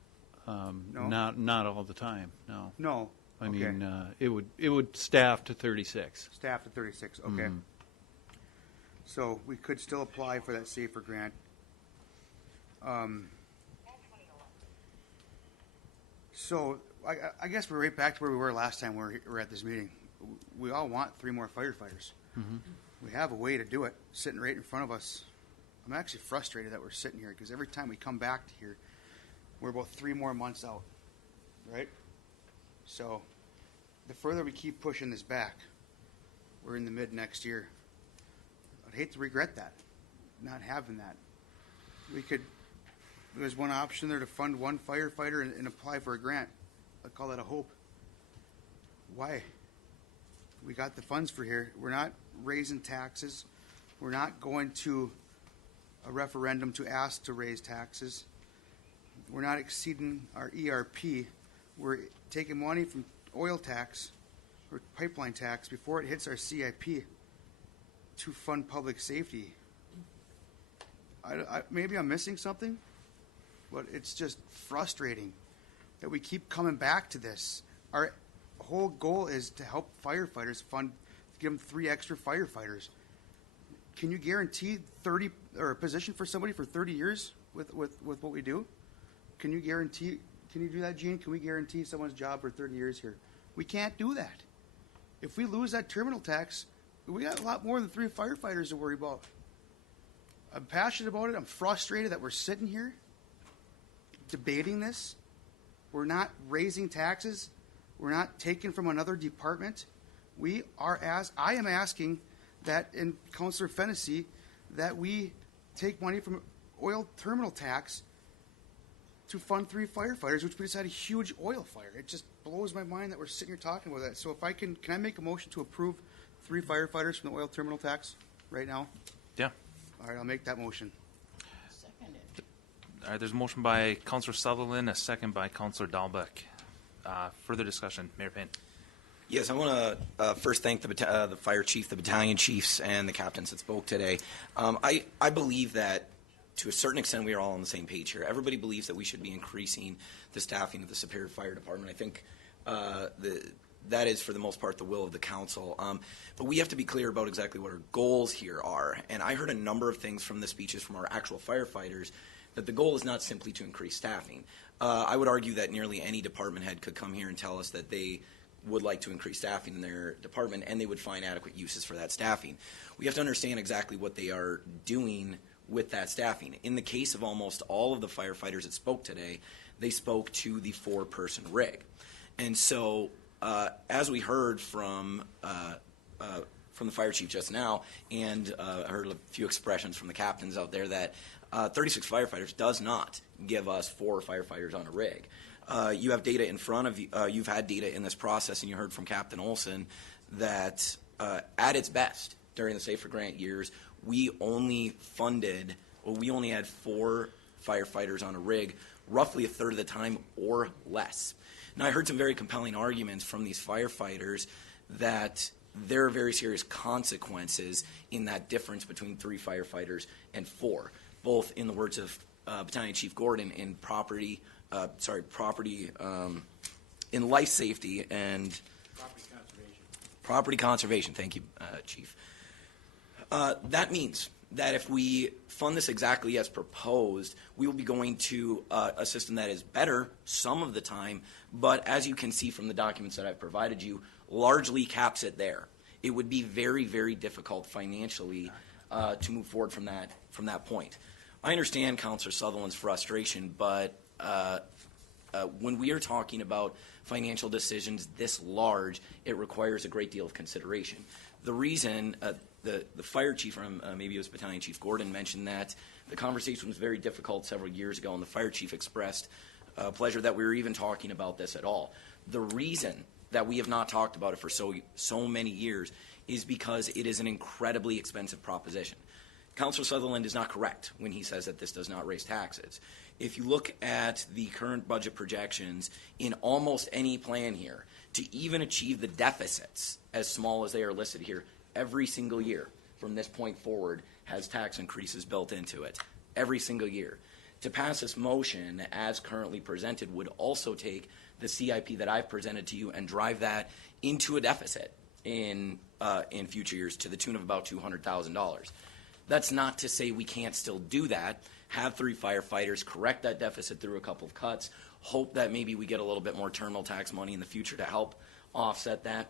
No? Not all the time. No. No. I mean, it would staff to 36. Staff to 36. Okay. Mm-hmm. So we could still apply for that SAFER grant. So I guess we're right back to where we were last time we were at this meeting. We all want 3 more firefighters. Mm-hmm. We have a way to do it sitting right in front of us. I'm actually frustrated that we're sitting here because every time we come back to here, we're about 3 more months out, right? So the further we keep pushing this back, we're in the mid next year. I'd hate to regret that, not having that. There's one option there to fund 1 firefighter and apply for a grant. I call that a hope. Why? We got the funds for here. We're not raising taxes. We're not going to a referendum to ask to raise taxes. We're not exceeding our ERP. We're taking money from oil tax or pipeline tax before it hits our CIP to fund public safety. Maybe I'm missing something, but it's just frustrating that we keep coming back to this. Our whole goal is to help firefighters give them 3 extra firefighters. Can you guarantee a position for somebody for 30 years with what we do? Can you guarantee? Can you do that, Gene? Can we guarantee someone's job for 30 years here? We can't do that. If we lose that terminal tax, we got a lot more than 3 firefighters to worry about. I'm passionate about it. I'm frustrated that we're sitting here debating this. We're not raising taxes. We're not taking from another department. I am asking that, in Councillor Fennessy, that we take money from oil terminal tax to fund 3 firefighters, which we just had a huge oil fire. It just blows my mind that we're sitting here talking about that. So if I can I make a motion to approve 3 firefighters from the oil terminal tax right now? Yeah. All right, I'll make that motion. All right, there's a motion by Councillor Sutherland, a second by Councillor Dahlbeck. Further discussion, Mayor Payne. Yes, I want to first thank the fire chief, the battalion chiefs, and the captains that spoke today. I believe that to a certain extent we are all on the same page here. Everybody believes that we should be increasing the staffing of the Superior Fire Department. I think that is, for the most part, the will of the council. But we have to be clear about exactly what our goals here are. And I heard a number of things from the speeches from our actual firefighters that the goal is not simply to increase staffing. I would argue that nearly any department head could come here and tell us that they would like to increase staffing in their department, and they would find adequate uses for that staffing. We have to understand exactly what they are doing with that staffing. In the case of almost all of the firefighters that spoke today, they spoke to the 4-person rig. And so, as we heard from the fire chief just now, and I heard a few expressions from the captains out there, that 36 firefighters does not give us 4 firefighters on a rig. You have data in front of you. You've had data in this process, and you heard from Captain Olson that at its best during the Safer Grant years, we only had 4 firefighters on a rig, roughly a third of the time or less. Now, I heard some very compelling arguments from these firefighters that there are very serious consequences in that difference between 3 firefighters and 4, both in the words of Battalion Chief Gordon in in life safety and property conservation. Thank you, Chief. That means that if we fund this exactly as proposed, we will be going to a system that is better some of the time, but as you can see from the documents that I've provided you, largely caps it there. It would be very, very difficult financially to move forward from that point. I understand Councillor Sutherland's frustration, but when we are talking about financial decisions this large, it requires a great deal of consideration. The reason the fire chief, or maybe it was Battalion Chief Gordon, mentioned that the conversation was very difficult several years ago, and the fire chief expressed pleasure that we were even talking about this at all. The reason that we have not talked about it for so many years is because it is an incredibly expensive proposition. Councillor Sutherland is not correct when he says that this does not raise taxes. If you look at the current budget projections in almost any plan here, to even achieve the deficits as small as they are listed here, every single year from this point forward has tax increases built into it. Every single year. To pass this motion as currently presented would also take the CIP that I've presented to you and drive that into a deficit in future years to the tune of about $200,000. That's not to say we can't still do that, have 3 firefighters, correct that deficit through a couple of cuts, hope that maybe we get a little bit more terminal tax money in the future to help offset that.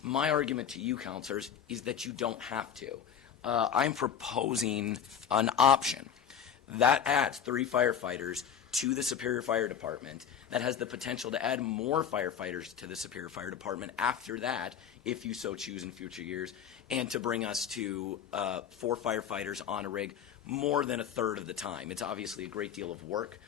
My argument to you, councilors, is that you don't have to. I'm proposing an option that adds 3 firefighters to the Superior Fire Department that has the potential to add more firefighters to the Superior Fire Department after that, if you so choose in future years, and to bring us to 4 firefighters on a rig more than a third of the time. It's obviously a great deal of work,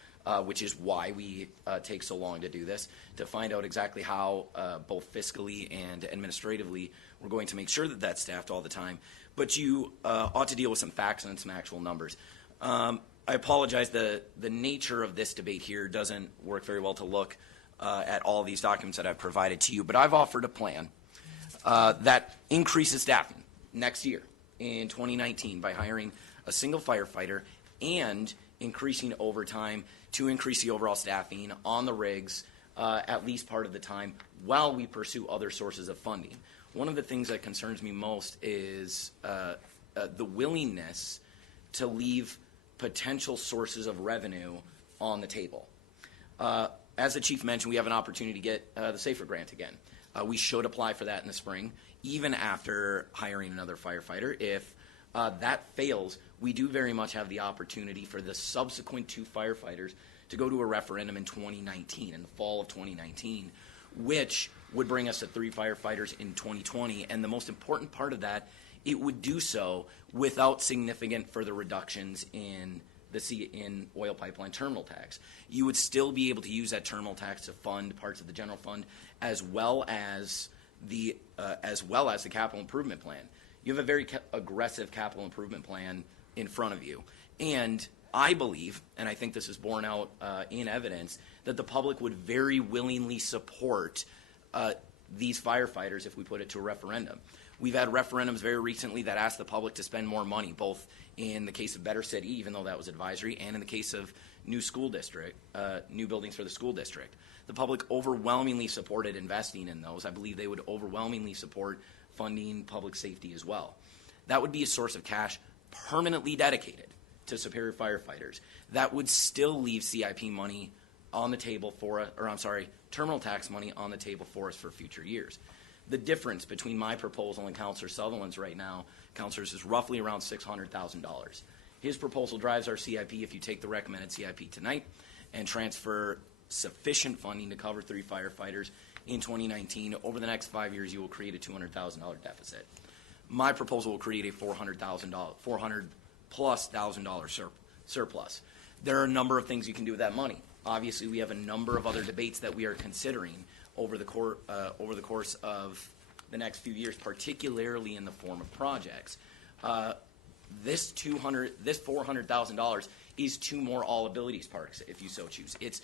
which is why we take so long to do this, to find out exactly how both fiscally and administratively we're going to make sure that that's staffed all the time. But you ought to deal with some facts and some actual numbers. I apologize, the nature of this debate here doesn't work very well to look at all these documents that I've provided to you, but I've offered a plan that increases staffing next year in 2019 by hiring a single firefighter and increasing overtime to increase the overall staffing on the rigs at least part of the time while we pursue other sources of funding. One of the things that concerns me most is the willingness to leave potential sources of revenue on the table. As the chief mentioned, we have an opportunity to get the SAFER grant again. We should apply for that in the spring, even after hiring another firefighter. If that fails, we do very much have the opportunity for the subsequent 2 firefighters to go to a referendum in 2019, in the fall of 2019, which would bring us to 3 firefighters in 2020. And the most important part of that, it would do so without significant further reductions in in oil pipeline terminal tax. You would still be able to use that terminal tax to fund parts of the general fund, as well as the capital improvement plan. You have a very aggressive capital improvement plan in front of you, and I believe, and I think this is borne out in evidence, that the public would very willingly support these firefighters if we put it to a referendum. We've had referendums very recently that asked the public to spend more money, both in the case of Better City, even though that was advisory, and in the case of new buildings for the school district. The public overwhelmingly supported investing in those. I believe they would overwhelmingly support funding public safety as well. That would be a source of cash permanently dedicated to Superior firefighters. That would still leave CIP money on the table terminal tax money on the table for us for future years. The difference between my proposal and Councillor Sutherland's right now, Councillors, is roughly around $600,000. His proposal drives our CIP, if you take the recommended CIP tonight and transfer sufficient funding to cover 3 firefighters in 2019, over the next 5 years you will create a $200,000 deficit. My proposal will create a $400,000+ surplus. There are a number of things you can do with that money. Obviously, we have a number of other debates that we are considering over the course of the next few years, particularly in the form of projects. This $400,000 is 2 more all abilities parks, if you so choose. It's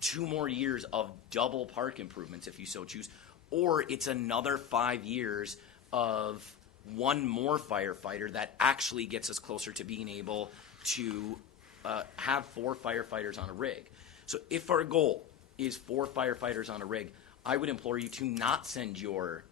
2 more years of double park improvements, if you so choose, or it's another 5 years of 1 more firefighter that actually gets us closer to being able to have 4 firefighters on a rig. So if our goal is 4 firefighters on a rig, I would implore you to not send your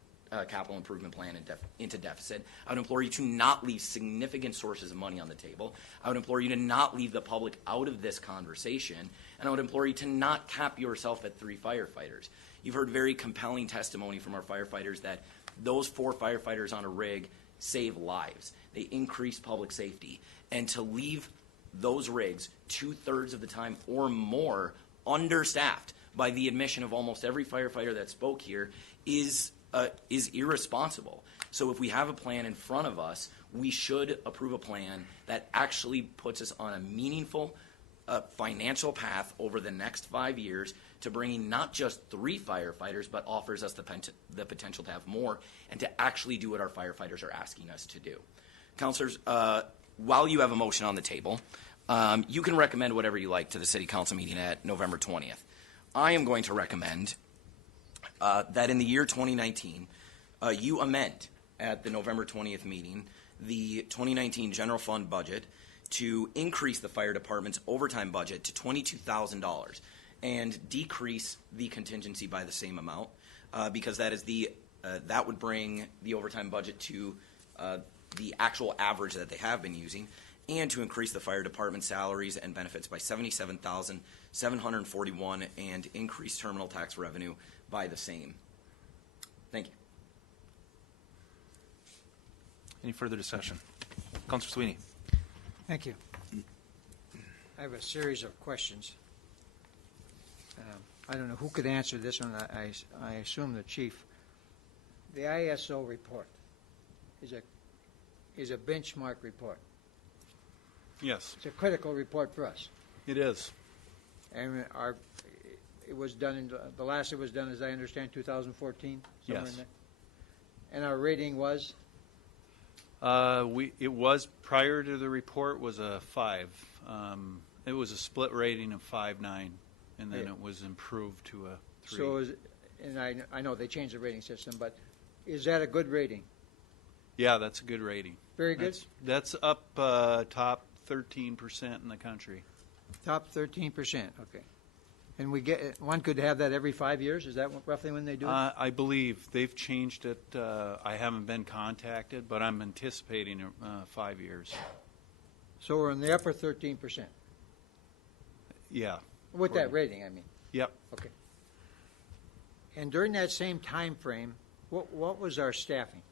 capital improvement plan into deficit. I would implore you to not leave significant sources of money on the table. I would implore you to not leave the public out of this conversation. And I would implore you to not cap yourself at 3 firefighters. You've heard very compelling testimony from our firefighters that those 4 firefighters on a rig save lives. They increase public safety. And to leave those rigs 2/3 of the time or more understaffed by the admission of almost every firefighter that spoke here is irresponsible. So if we have a plan in front of us, we should approve a plan that actually puts us on a meaningful financial path over the next 5 years to bringing not just 3 firefighters, but offers us the potential to have more and to actually do what our firefighters are asking us to do. Councilors, while you have a motion on the table, you can recommend whatever you like to the City Council meeting at November 20th. I am going to recommend that in the year 2019, you amend at the November 20th meeting the 2019 general fund budget to increase the fire department's overtime budget to $22,000 and decrease the contingency by the same amount, because that would bring the overtime budget to the actual average that they have been using, and to increase the fire department salaries and benefits by $77,741 and increase terminal tax revenue by the same. Thank you. Any further discussion? Councilor Sweeney. Thank you. I have a series of questions. I don't know who could answer this one. I assume the chief. The ISO report is a benchmark report. Yes. It's a critical report for us. It is. And it was done the last it was done, as I understand, 2014. Yes. In there. And our rating was. It was prior to the report was a 5. It was a split rating of 5.9, and then it was improved to a 3. So, and I know they changed the rating system, but is that a good rating? Yeah, that's a good rating. Very good. That's up top 13% in the country. Top 13%. Okay. And one could have that every 5 years. Is that roughly when they do it? I believe they've changed it. I haven't been contacted, but I'm anticipating 5 years. So we're in the upper 13%. Yeah. With that rating, I mean. Yep. Okay. And during that same time frame, what was our staffing?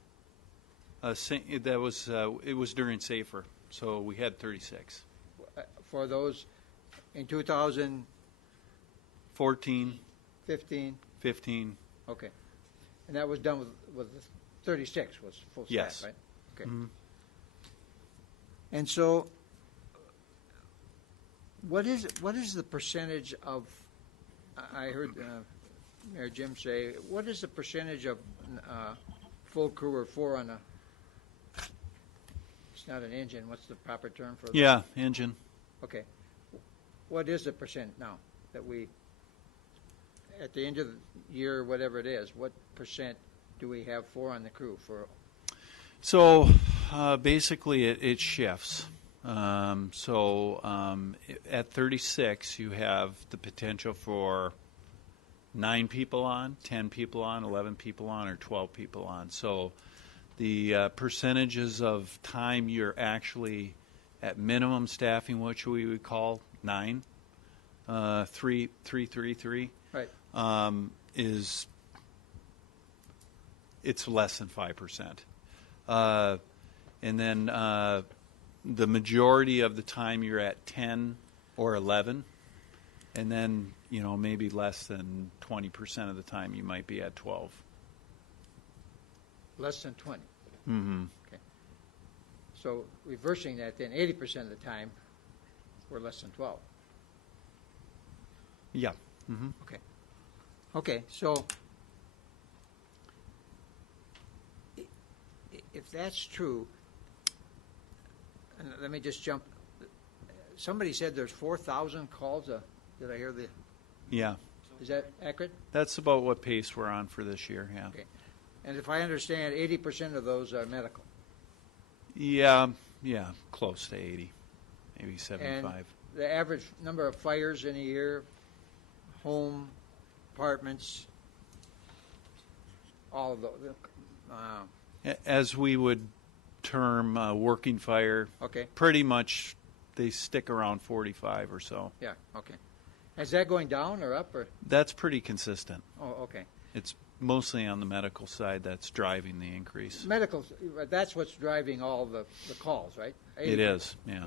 That was it was during SAFER, so we had 36. For those in 2014, 15. 15? Okay. And that was done with 36 was full staff, Yes. right? Okay. Mhm. And so, what is the percentage of? I heard Mayor Jim say, what is the percentage of full crew or four on a? It's not an engine. What's the proper term for? Yeah, engine. Okay. What is the percent now that we? At the end of the year, whatever it is, what percent do we have four on the crew for? So basically, it shifts. At 36, you have the potential for 9 people on, 10 people on, 11 people on, or 12 people on. So the percentages of time you're actually at minimum staffing, which we would call 9, 3, 3, 3, 3. Right. It's less than 5%. And then the majority of the time you're at 10 or 11, and then, maybe less than 20% of the time you might be at 12. Less than 20. Mm-hmm. Okay. So reversing that, then 80% of the time, we're less than 12. Yeah. Mm-hmm. Okay. Okay, so if that's true, and let me just jump. Somebody said there's 4,000 calls. Did I hear the? Yeah. Is that accurate? That's about what pace we're on for this year, yeah. Okay. And if I understand, 80% of those are medical. Yeah, close to 80, maybe 75. And the average number of fires in a year, home, apartments, all of those. As we would term working fire, Okay. pretty much they stick around 45 or so. Yeah, okay. Is that going down or up? Or? That's pretty consistent. Oh, okay. It's mostly on the medical side that's driving the increase. Medical, that's what's driving all the calls, right? It is, yeah.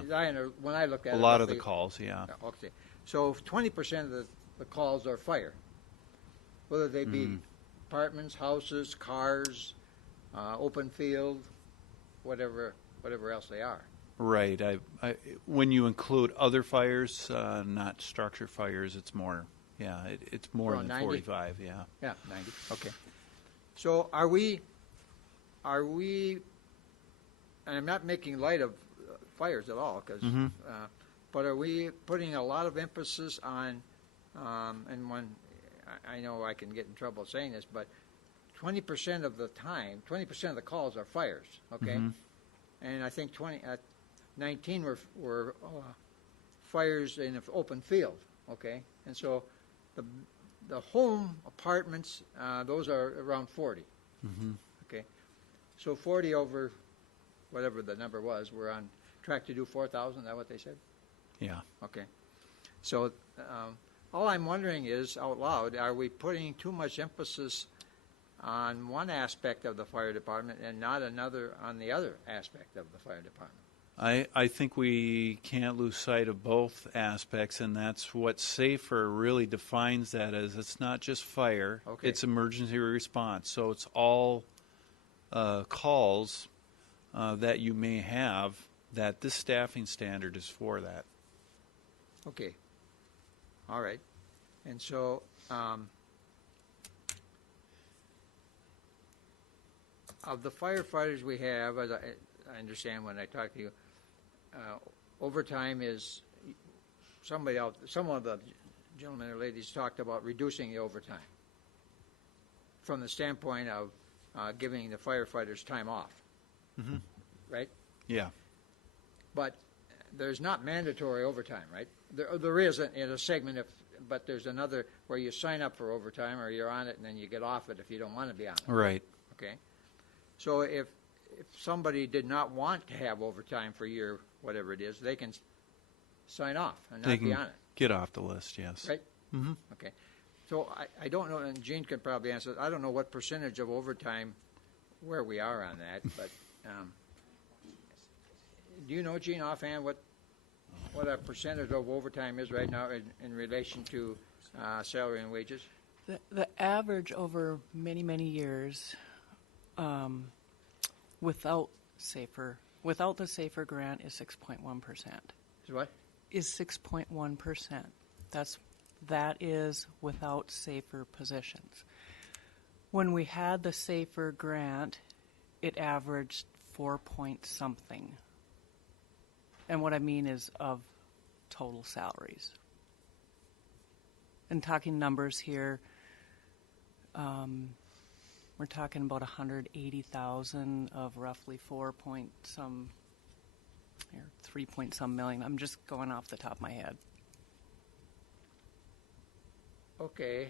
When I look at A it. lot of the roughly- calls, yeah. Okay. So 20% of the calls are fire, whether they be apartments, houses, cars, open field, whatever else they are. Right. When you include other fires, not structure fires, it's more. Yeah, it's more Around than 90? 45. Yeah. Yeah, 90. Okay. So are we? And I'm not making light of fires at all, because. But are we putting a lot of emphasis on? And when I know I can get in trouble saying this, but 20% of the time, 20% of the calls are fires. Okay. And I think 19 were fires in an open field. Okay, and so the home apartments, those are around 40. Okay, so 40 over whatever the number was, we're on track to do 4,000. Is that what they said? Yeah. Okay, so all I'm wondering is, out loud, are we putting too much emphasis on one aspect of the fire department and not another on the other aspect of the fire department? I think we can't lose sight of both aspects, and that's what SAFER really defines that as. It's not just fire, it's emergency response. So it's all calls that you may have that this staffing standard is for that. Okay. All right. And so of the firefighters we have, as I understand when I talk to you, overtime is some of the gentlemen or ladies talked about reducing the overtime from the standpoint of giving the firefighters time off. Right? Yeah. But there's not mandatory overtime, right? There is in a segment, but there's another where you sign up for overtime or you're on it and then you get off it if you don't want to be on it. Right. Okay. So if if somebody did not want to have overtime for year, whatever it is, they can sign off and They not be can on it, get off the list, yes. right? Mm-hmm. Okay. So I don't know, and Gene could probably answer, I don't know what percentage of overtime, where we are on that, but do you know, Gene, offhand, what our percentage of overtime is right now in relation to salary and wages? The average over many, many years, without the SAFER grant is 6.1%. Is what? Is 6.1%. That is without SAFER positions. When we had the SAFER grant, it averaged 4 point something. And what I mean is of total salaries. And talking numbers here, we're talking about 180,000 of roughly 4 point some, or 3 point some million. I'm just going off the top of my head. Okay.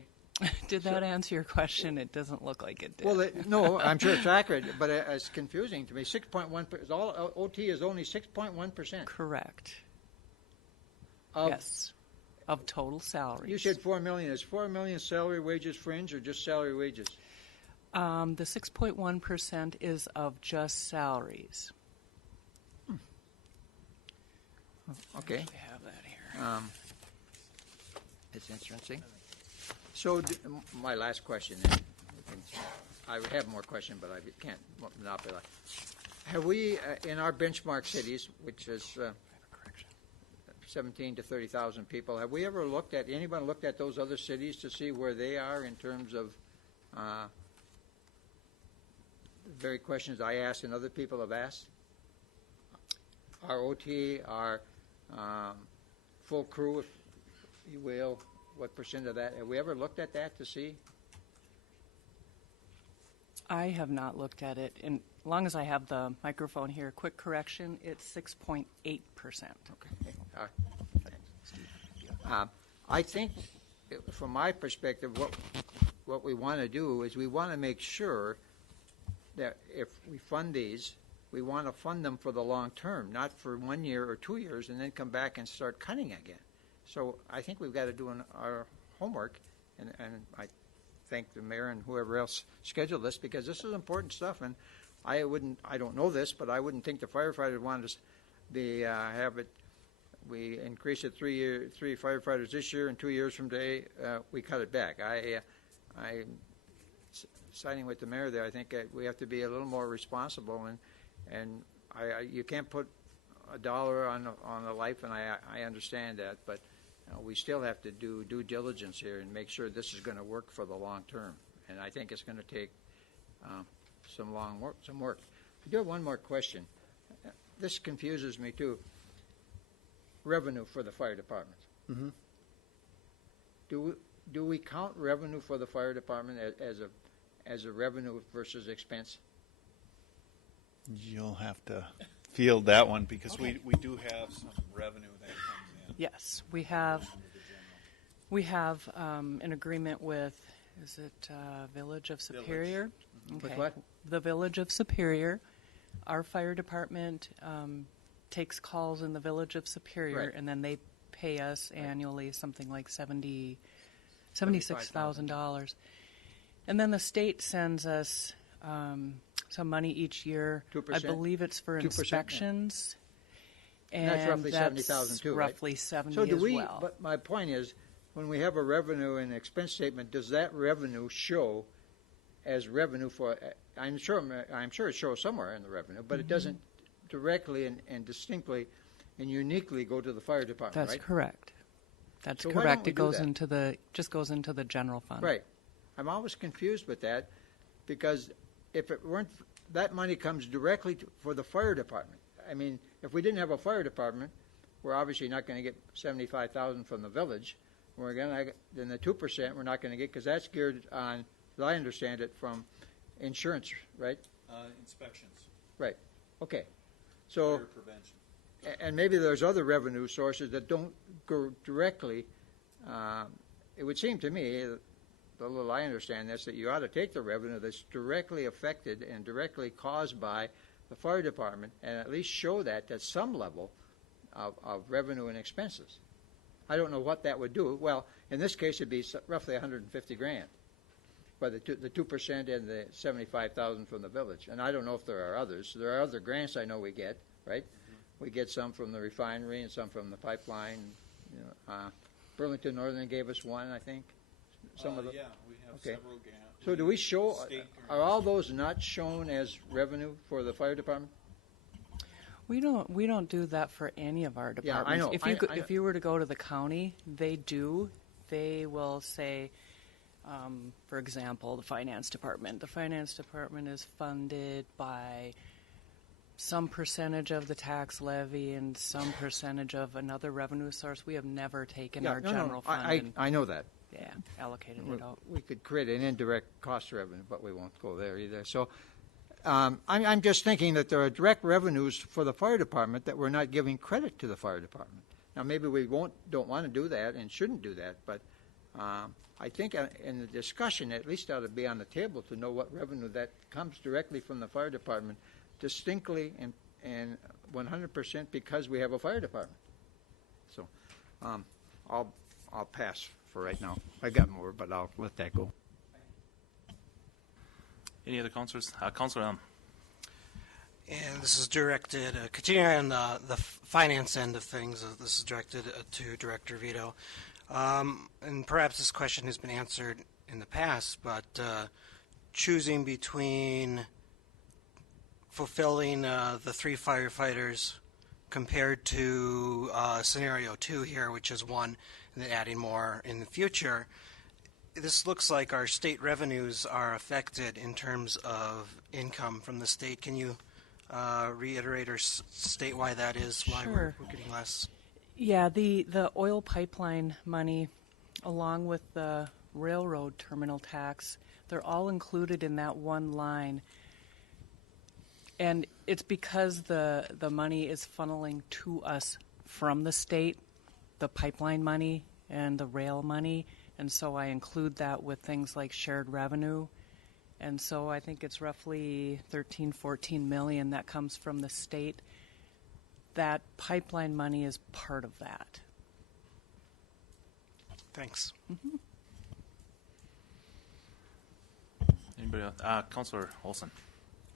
Did that answer your question? It doesn't look like it did. Well, no, I'm sure it's accurate, but it's confusing to me. 6.1%, all OT is only 6.1%. Correct. Of, yes. Of total salaries. You said 4 million. Is 4 million salary, wages, fringe, or just salary, wages? The 6.1% is of just salaries. Okay. I actually have that here. It's interesting. So, my last question then. I have more questions, but I can't monopolize. Have we, in our benchmark cities, which is 17 to 30,000 people, have we ever anybody looked at those other cities to see where they are in terms of the very questions I asked and other people have asked? Our OT, our full crew, if you will, what percent of that? Have we ever looked at that to see? I have not looked at it. And as long as I have the microphone here, quick correction, it's 6.8%. Okay. I think, from my perspective, what we want to do is we want to make sure that if we fund these, we want to fund them for the long term, not for 1 year or 2 years and then come back and start cutting again. So I think we've got to do our homework, and I thank the mayor and whoever else scheduled this, because this is important stuff, and I don't know this, but I wouldn't think the firefighters wanted to have it. We increase it 3 firefighters this year, and 2 years from today we cut it back. I siding with the mayor there. I think we have to be a little more responsible, and you can't put a dollar on a life, and I understand that, but we still have to do due diligence here and make sure this is going to work for the long term. And I think it's going to take some work. I do have one more question. This confuses me too. Revenue for the fire department. Mm-hmm. Do we count revenue for the fire department as a revenue versus expense? You'll have to field that one, because we do have some revenue that comes in. Yes, we have an agreement with, is it Village of Superior? Village. With what? The Village of Superior. Our fire department takes calls in the Village of Superior, Right. and then they pay us annually something like $76,000. And then the state sends us some money each year. 2%? I believe it's for 2%, inspections. And that's roughly that's 70,000 too, roughly right? 70 so do as we, well. But my point is, when we have a revenue and expense statement, does that revenue show as revenue for? I'm sure it shows somewhere in the revenue, but it doesn't directly and distinctly and uniquely go to the fire department. That's right? correct. That's So why correct. don't we It do goes that? just goes into the general fund. Right. I'm always confused with that, because if it weren't, that money comes directly for the fire department. I mean, if we didn't have a fire department, we're obviously not going to get $75,000 from the village. We're going to, then the 2% we're not going to get, because that's geared on, as I understand it, from insurance, right? Inspections. Right. Okay. So, Fire prevention. and maybe there's other revenue sources that don't go directly. It would seem to me, the little I understand this, that you ought to take the revenue that's directly affected and directly caused by the fire department and at least show that at some level of revenue and expenses. I don't know what that would do. Well, in this case, it'd be roughly 150 grand, by the 2% and the 75,000 from the village. And I don't know if there are others. There are other grants I know we get, right? We get some from the refinery and some from the pipeline. You know, Burlington Northern gave us one, I think. Some of the, yeah, we have several grants. So do we show? Are all those not shown as revenue for the fire department? We don't do that for any of our Yeah, departments. I know. If you were to go to the county, they do. They will say, for example, the finance department. The finance department is funded by some percentage of the tax levy and some percentage of another revenue source. We have never taken our general fund. I know that. Yeah, allocated it out. We could create an indirect cost revenue, but we won't go there either. So I'm just thinking that there are direct revenues for the fire department that we're not giving credit to the fire department. Now, maybe we don't want to do that and shouldn't do that, but I think in the discussion, at least ought to be on the table to know what revenue that comes directly from the fire department, distinctly and 100% because we have a fire department. So I'll pass for right now. I got more, but I'll let that go. Any other councilors? Councilor Elm. And this is directed, continuing on the finance end of things, this is directed to Director Vito. And perhaps this question has been answered in the past, but choosing between fulfilling the 3 firefighters compared to scenario 2 here, which is 1, and then adding more in the future, this looks like our state revenues are affected in terms of income from the state. Can you reiterate or state why that is, why we're getting less? Yeah, the oil pipeline money, along with the railroad terminal tax, they're all included in that one line. And it's because the money is funneling to us from the state, the pipeline money and the rail money. And so I include that with things like shared revenue. And so I think it's roughly 13, 14 million that comes from the state. That pipeline money is part of that. Thanks. Mm-hmm. Anybody else? Councilor Olson.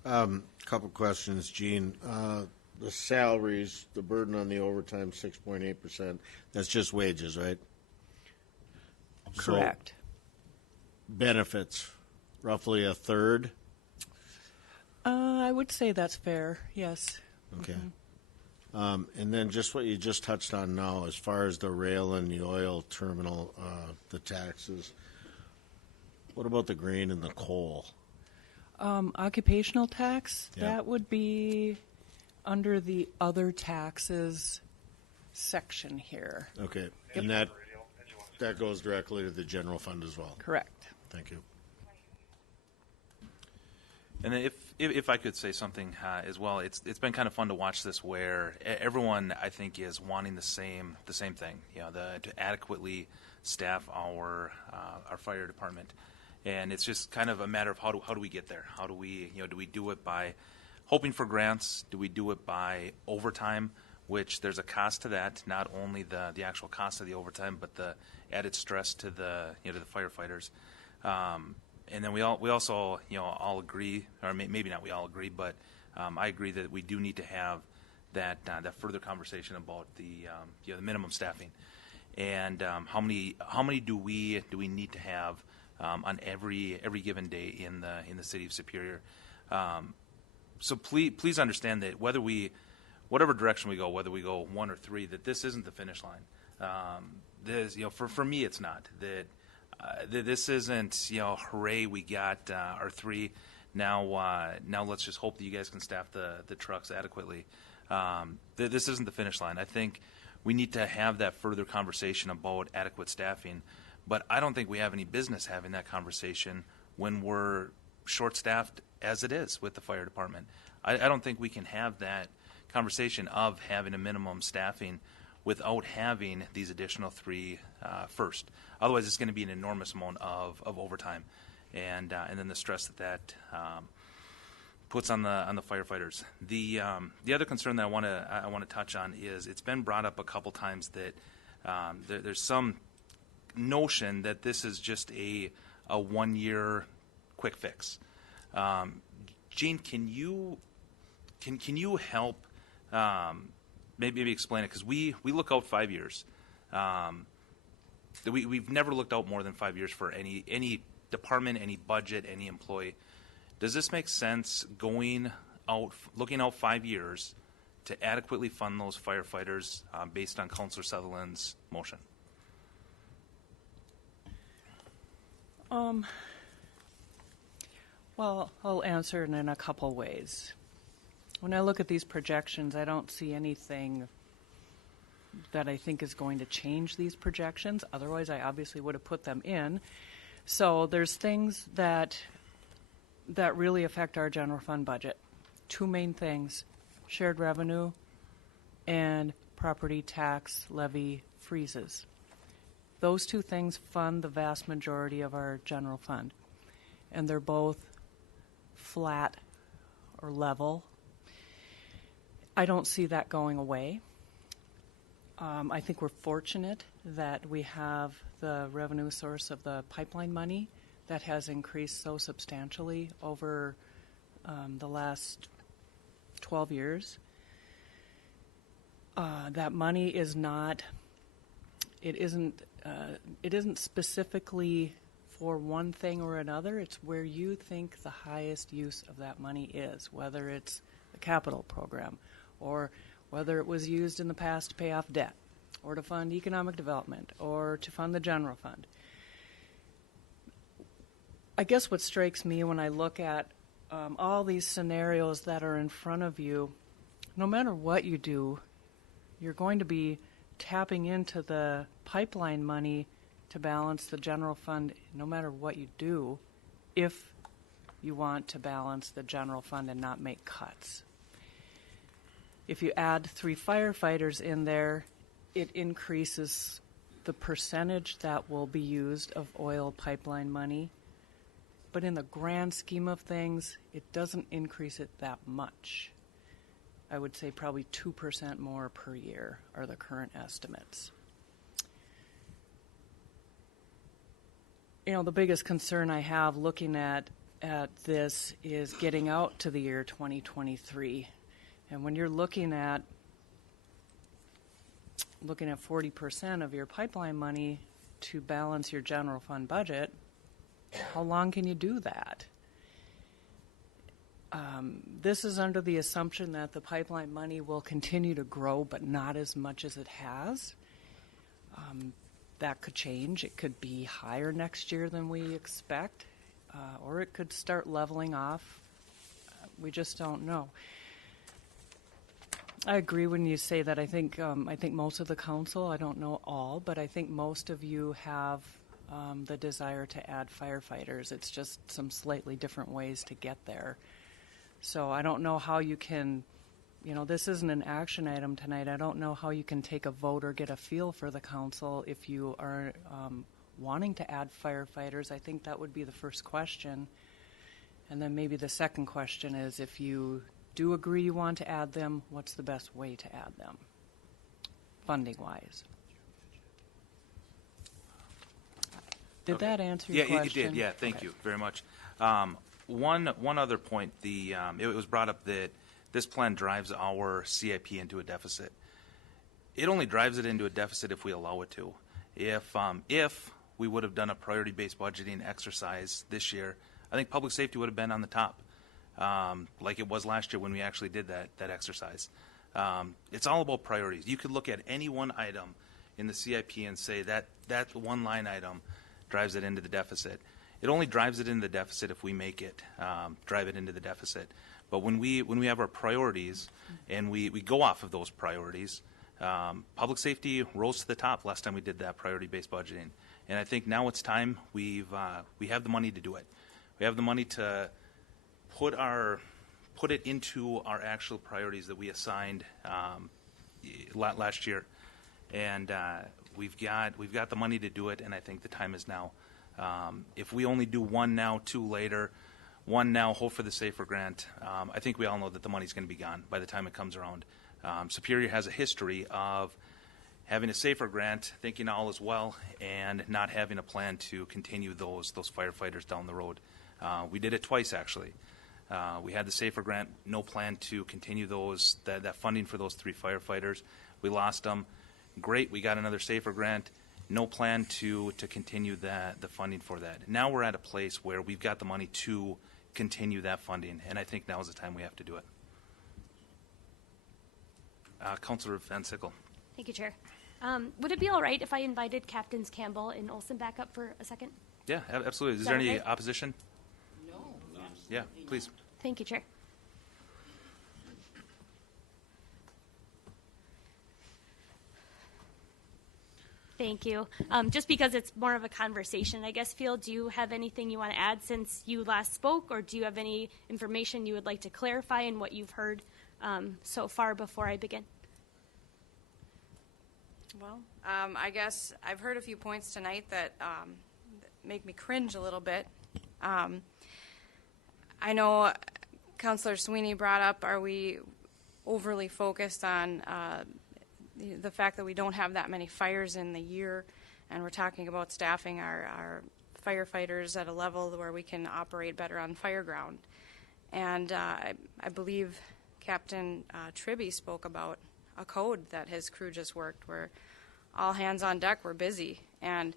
Couple questions, Gene. The salaries, the burden on the overtime, 6.8%. That's just wages, right? Correct. So, benefits, roughly a third? I would say that's fair, yes. Okay. And then just what you just touched on now, as far as the rail and the oil terminal, the taxes, what about the grain and the coal? Occupational tax, Yeah. that would be under the other taxes section here. Okay. Yep. And that goes directly to the general fund as well? Correct. Thank you. And then if I could say something as well, it's been kind of fun to watch this, where everyone I think is wanting the same thing, to adequately staff our fire department, and it's just kind of a matter of how do we get there? How do we do we do it by hoping for grants? Do we do it by overtime? Which there's a cost to that, not only the actual cost of the overtime, but the added stress to the to the firefighters. And then we also all agree, or maybe not we all agree, but I agree that we do need to have that further conversation about the minimum staffing, and how many do we need to have on every given day in the city of Superior. So please understand that whatever direction we go, whether we go 1 or 3, that this isn't the finish line. For me, it's not that. This isn't, hooray, we got our 3. Now let's just hope that you guys can staff the trucks adequately. This isn't the finish line. I think we need to have that further conversation about adequate staffing, but I don't think we have any business having that conversation when we're short-staffed as it is with the fire department. I don't think we can have that conversation of having a minimum staffing without having these additional 3 first. Otherwise, it's going to be an enormous amount of overtime, and then the stress that puts on the firefighters. The other concern that I want to touch on is it's been brought up a couple times that there's some notion that this is just a 1-year quick fix. Jane, can you help maybe explain it? Because we look out 5 years. We've never looked out more than 5 years for any department, any budget, any employee. Does this make sense looking out 5 years to adequately fund those firefighters based on Councillor Sutherland's motion? Well, I'll answer it in a couple ways. When I look at these projections, I don't see anything that I think is going to change these projections. Otherwise, I obviously would have put them in. So there's things that really affect our general fund budget. Two main things: shared revenue and property tax levy freezes. Those two things fund the vast majority of our general fund, and they're both flat or level. I don't see that going away. I think we're fortunate that we have the revenue source of the pipeline money that has increased so substantially over the last 12 years. That money is not, it isn't specifically for one thing or another. It's where you think the highest use of that money is, whether it's the capital program or whether it was used in the past to pay off debt or to fund economic development or to fund the general fund. I guess what strikes me when I look at all these scenarios that are in front of you, no matter what you do, you're going to be tapping into the pipeline money to balance the general fund no matter what you do, if you want to balance the general fund and not make cuts. If you add 3 firefighters in there, it increases the percentage that will be used of oil pipeline money. But in the grand scheme of things, it doesn't increase it that much. I would say probably 2% more per year are the current estimates. You know, the biggest concern I have looking at this is getting out to the year 2023. And when you're looking at 40% of your pipeline money to balance your general fund budget, how long can you do that? This is under the assumption that the pipeline money will continue to grow, but not as much as it has. That could change. It could be higher next year than we expect, or it could start leveling off. We just don't know. I agree when you say that. I think most of the council, I don't know all, but I think most of you have the desire to add firefighters. It's just some slightly different ways to get there. So I don't know how you can, this isn't an action item tonight. I don't know how you can take a vote or get a feel for the council if you are wanting to add firefighters. I think that would be the first question. And then maybe the second question is, if you do agree you want to add them, what's the best way to add them, funding-wise? Did that answer your question? Yeah, it did. Yeah, thank you very much. One other point, it was brought up that this plan drives our CIP into a deficit. It only drives it into a deficit if we allow it to. If we would have done a priority-based budgeting exercise this year, I think public safety would have been on the top, like it was last year when we actually did that exercise. It's all about priorities. You could look at any one item in the CIP and say that one line item drives it into the deficit. It only drives it into the deficit if we make it drive it into the deficit. But when we have our priorities and we go off of those priorities, public safety rose to the top last time we did that priority-based budgeting. And I think now it's time. We have the money to do it. We have the money to put it into our actual priorities that we assigned last year, and we've got the money to do it. And I think the time is now. If we only do one now, 2 later, One, now hope for the SAFER grant. I think we all know that the money's going to be gone by the time it comes around. Superior has a history of having a SAFER grant, thinking all is well, and not having a plan to continue those firefighters down the road. We did it twice, actually. We had the SAFER grant, no plan to continue that funding for those 3 firefighters. We lost them. Great, we got another SAFER grant. No plan to continue the funding for that. Now we're at a place where we've got the money to continue that funding, and I think now is the time we have to do it. Councilor Van Sickle. Thank you, Chair. Would it be all right if I invited Captains Campbell and Olson back up for a second? Yeah, absolutely. Is Is there that any okay? opposition? No. Yeah, please. Thank you, Chair. Thank you. Just because it's more of a conversation, I guess, Phil, do you have anything you want to add since you last spoke, or do you have any information you would like to clarify in what you've heard so far before I begin? Well, I guess I've heard a few points tonight that make me cringe a little bit. I know Councillor Sweeney brought up, are we overly focused on the fact that we don't have that many fires in the year, and we're talking about staffing our firefighters at a level where we can operate better on fire ground. And I believe Captain Tribby spoke about a code that his crew just worked where all hands on deck were busy. And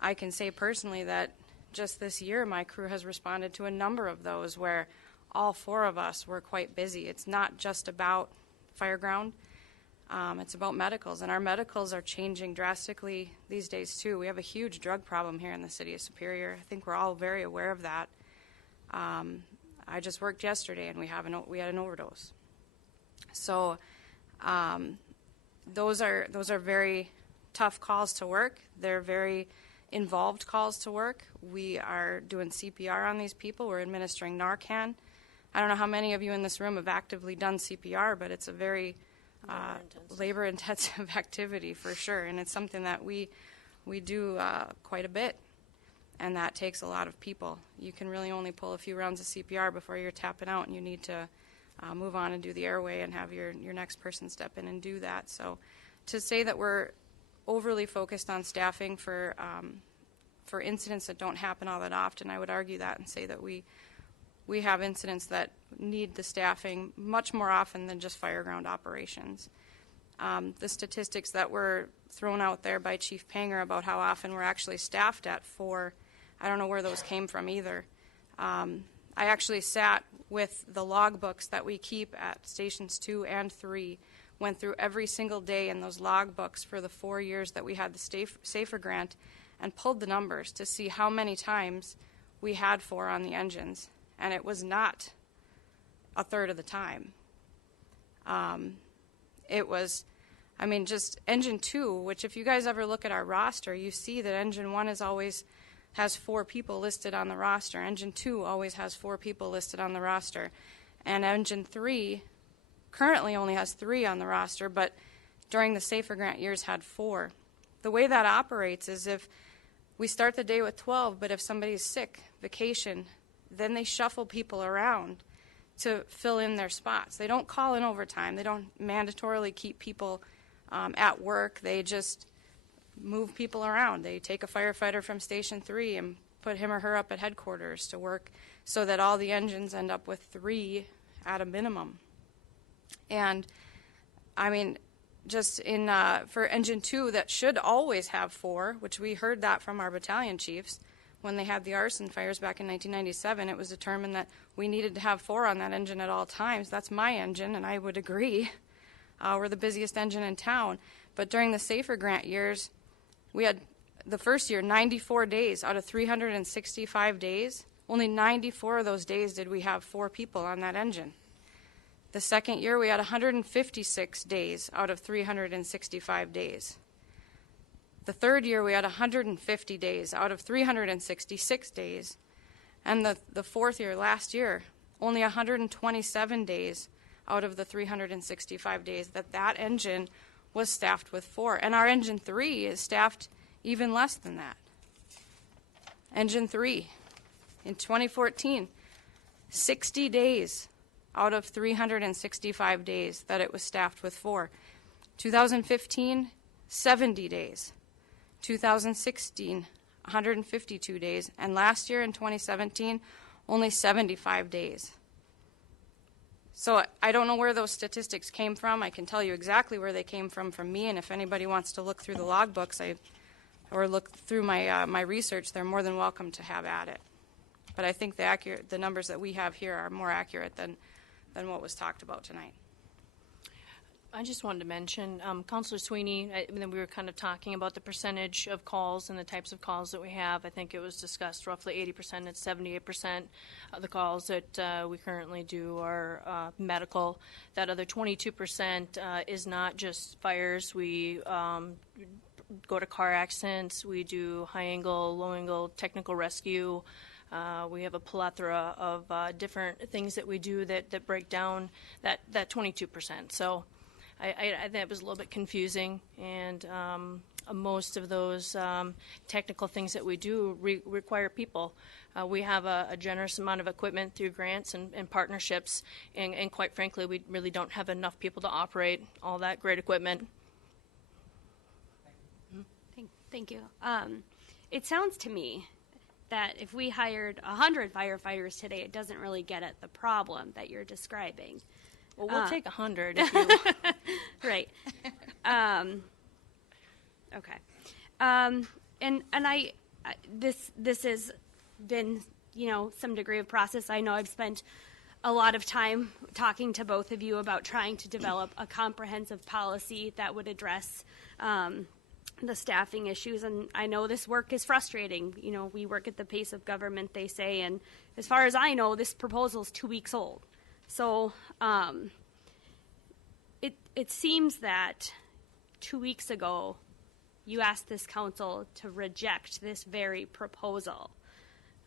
I can say personally that just this year my crew has responded to a number of those where all 4 of us were quite busy. It's not just about fire ground. It's about medicals, and our medicals are changing drastically these days too. We have a huge drug problem here in the city of Superior. I think we're all very aware of that. I just worked yesterday, and we had an overdose. So those are very tough calls to work. They're very involved calls to work. We are doing CPR on these people. We're administering Narcan. I don't know how many of you in this room have actively done CPR, but it's a very labor-intensive activity for sure, and it's something that we do quite a bit, and that takes a lot of people. You can really only pull a few rounds of CPR before you're tapping out, and you need to move on and do the airway and have your next person step in and do that. So to say that we're overly focused on staffing for incidents that don't happen all that often, I would argue that and say that we have incidents that need the staffing much more often than just fireground operations. The statistics that were thrown out there by Chief Panger about how often we're actually staffed at 4, I don't know where those came from either. I actually sat with the logbooks that we keep at stations 2 and 3, went through every single day in those logbooks for the 4 years that we had the SAFER grant, and pulled the numbers to see how many times we had 4 on the engines. And it was not a third of the time. It was, just engine 2, which if you guys ever look at our roster, you see that engine 1 has 4 people listed on the roster. Engine 2 always has 4 people listed on the roster. And engine 3 currently only has 3 on the roster, but during the SAFER grant years had 4. The way that operates is if we start the day with 12, but if somebody's sick, vacation, then they shuffle people around to fill in their spots. They don't call in overtime. They don't mandatorily keep people at work. They just move people around. They take a firefighter from Station 3 and put him or her up at headquarters to work so that all the engines end up with 3 at a minimum. And, just for Engine 2 that should always have 4, which we heard that from our battalion chiefs, when they had the arson fires back in 1997, it was determined that we needed to have 4 on that engine at all times. That's my engine, and I would agree. We're the busiest engine in town. But during the SAFER grant years, we had the first year 94 days out of 365 days. Only 94 of those days did we have 4 people on that engine. The second year, we had 156 days out of 365 days. The third year, we had 150 days out of 366 days. And the fourth year, last year, only 127 days out of the 365 days that engine was staffed with 4. And our Engine 3 is staffed even less than that. Engine 3, in 2014, 60 days out of 365 days that it was staffed with 4. 2015, 70 days. 2016, 152 days. And last year in 2017, only 75 days. So I don't know where those statistics came from. I can tell you exactly where they came from me, and if anybody wants to look through the logbooks or look through my research, they're more than welcome to have at it. But I think the numbers that we have here are more accurate than what was talked about tonight. I just wanted to mention, Councilor Sweeney, we were kind of talking about the percentage of calls and the types of calls that we have. I think it was discussed roughly 80%, it's 78% of the calls that we currently do are medical. That other 22% is not just fires. We go to car accidents. We do high angle, low angle technical rescue. We have a plethora of different things that we do that break down that 22%. So I think it was a little bit confusing, and most of those technical things that we do require people. We have a generous amount of equipment through grants and partnerships, and quite frankly, we really don't have enough people to operate all that great equipment. Thank you. It sounds to me that if we hired 100 firefighters today, it doesn't really get at the problem that you're describing. Well, we'll take 100 if you... Right. Okay. And this has been, some degree of process. I know I've spent a lot of time talking to both of you about trying to develop a comprehensive policy that would address the staffing issues, and I know this work is frustrating. We work at the pace of government, they say, and as far as I know, this proposal is 2 weeks old. So it seems that 2 weeks ago, you asked this council to reject this very proposal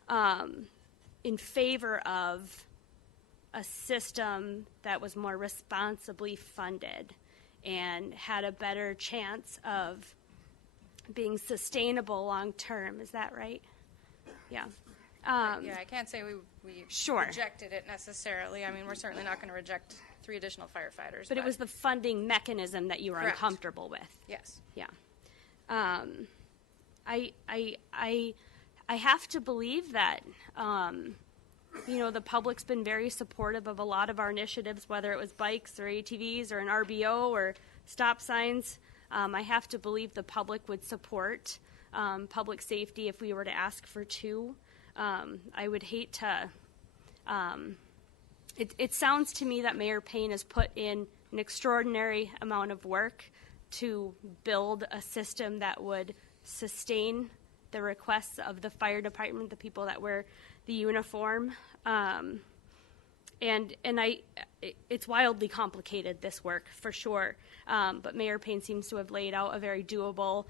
in favor of a system that was more responsibly funded and had a better chance of being sustainable long term. Is that right? Yeah. Yeah, I can't say we Sure. rejected it necessarily. I mean, we're certainly not going to reject 3 additional firefighters. But it was the funding mechanism that you were Correct. uncomfortable with. Yes. Yeah. I have to believe that, the public's been very supportive of a lot of our initiatives, whether it was bikes or ATVs or an RBO or stop signs. I have to believe the public would support public safety if we were to ask for 2. I would hate to. It sounds to me that Mayor Payne has put in an extraordinary amount of work to build a system that would sustain the requests of the fire department, the people that wear the uniform. It's wildly complicated, this work, for sure. But Mayor Payne seems to have laid out a very doable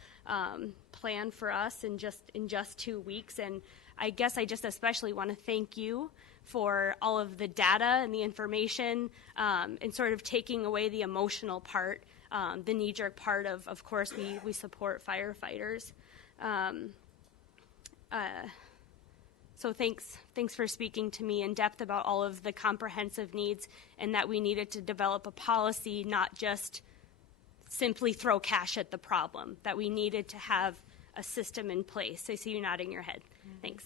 plan for us in just 2 weeks. And I guess I just especially want to thank you for all of the data and the information and sort of taking away the emotional part, the knee-jerk part of course, we support firefighters. So thanks for speaking to me in depth about all of the comprehensive needs and that we needed to develop a policy, not just simply throw cash at the problem, that we needed to have a system in place. I see you nodding your head. Thanks.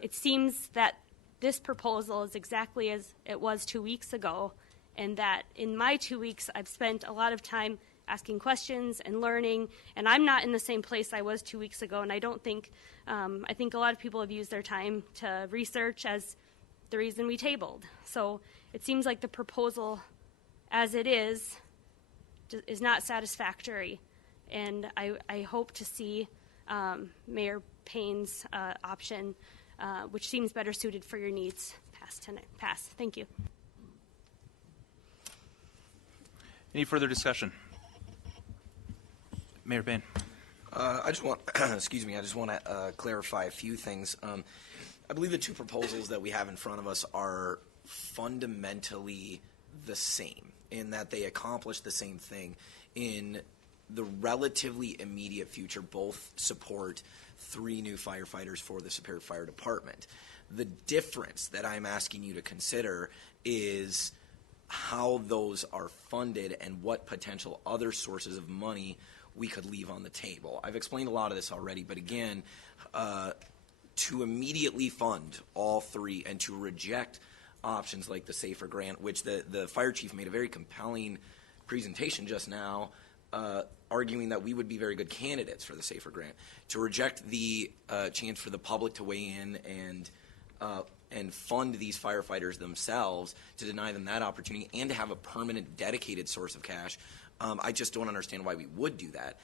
It seems that this proposal is exactly as it was 2 weeks ago, and that in my 2 weeks I've spent a lot of time asking questions and learning, and I'm not in the same place I was 2 weeks ago, and I don't think, I think a lot of people have used their time to research as the reason we tabled. So it seems like the proposal as it is not satisfactory, and I hope to see Mayor Payne's option, which seems better suited for your needs, pass. Thank you. Any further discussion? Mayor Payne. I just want, excuse me, I just want to clarify a few things. I believe the 2 proposals that we have in front of us are fundamentally the same in that they accomplish the same thing. In the relatively immediate future, both support 3 new firefighters for the Superior Fire Department. The difference that I'm asking you to consider is how those are funded and what potential other sources of money we could leave on the table. I've explained a lot of this already, but again, to immediately fund all three and to reject options like the SAFER grant, which the fire chief made a very compelling presentation just now, arguing that we would be very good candidates for the SAFER grant. To reject the chance for the public to weigh in and fund these firefighters themselves, to deny them that opportunity, and to have a permanent dedicated source of cash, I just don't understand why we would do that.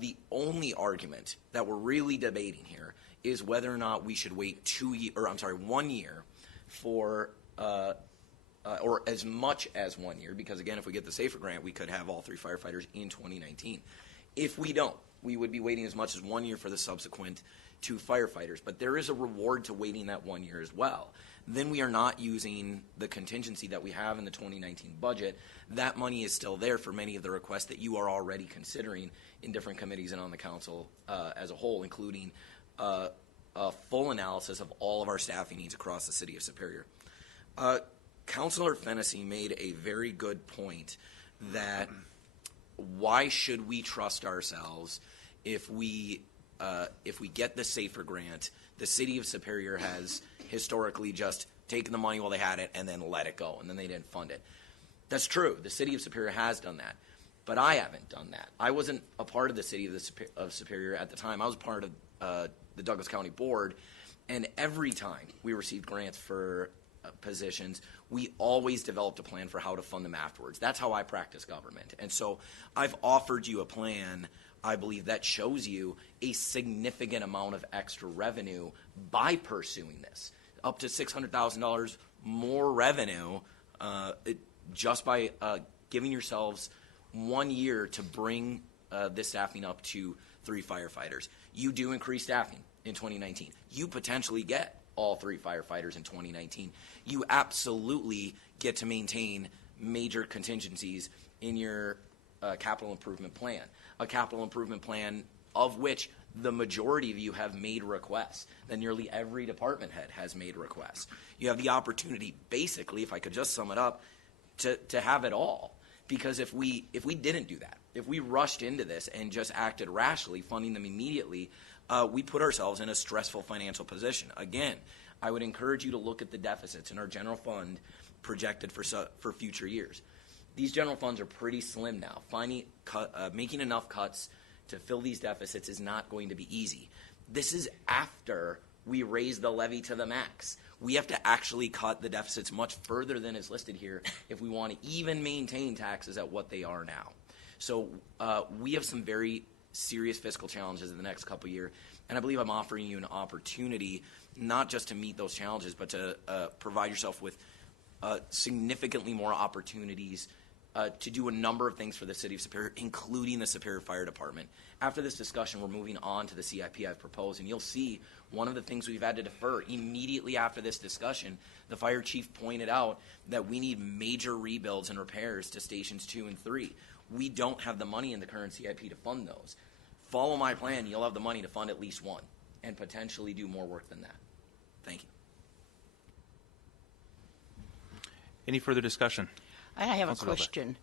The only argument that we're really debating here is whether or not we should wait 1 year for, or as much as 1 year, because again, if we get the SAFER grant, we could have all three firefighters in 2019. If we don't, we would be waiting as much as 1 year for the subsequent two firefighters. But there is a reward to waiting that 1 year as well. Then we are not using the contingency that we have in the 2019 budget. That money is still there for many of the requests that you are already considering in different committees and on the council as a whole, including a full analysis of all of our staffing needs across the city of Superior. Councilor Fennessy made a very good point that why should we trust ourselves if we get the SAFER grant? The city of Superior has historically just taken the money while they had it and then let it go, and then they didn't fund it. That's true. The city of Superior has done that, but I haven't done that. I wasn't a part of the city of Superior at the time. I was part of the Douglas County Board, and every time we received grants for positions, we always developed a plan for how to fund them afterwards. That's how I practice government. And so I've offered you a plan, I believe, that shows you a significant amount of extra revenue by pursuing this. Up to $600,000 more revenue just by giving yourselves 1 year to bring this staffing up to 3 firefighters. You do increase staffing in 2019. You potentially get all 3 firefighters in 2019. You absolutely get to maintain major contingencies in your capital improvement plan, a capital improvement plan of which the majority of you have made requests. That nearly every department head has made requests. You have the opportunity, basically, if I could just sum it up, to have it all. Because if we didn't do that, if we rushed into this and just acted rashly, funding them immediately, we put ourselves in a stressful financial position. Again, I would encourage you to look at the deficits in our general fund projected for future years. These general funds are pretty slim now. Making enough cuts to fill these deficits is not going to be easy. This is after we raise the levy to the max. We have to actually cut the deficits much further than is listed here if we want to even maintain taxes at what they are now. So we have some very serious fiscal challenges in the next couple of years, and I believe I'm offering you an opportunity not just to meet those challenges, but to provide yourself with significantly more opportunities to do a number of things for the city of Superior, including the Superior Fire Department. After this discussion, we're moving on to the CIP I've proposed, and you'll see one of the things we've had to defer immediately after this discussion. The fire chief pointed out that we need major rebuilds and repairs to stations 2 and 3. We don't have the money in the current CIP to fund those. Follow my plan, you'll have the money to fund at least one and potentially do more work than that. Thank you. Any further discussion? I have a Councilor question.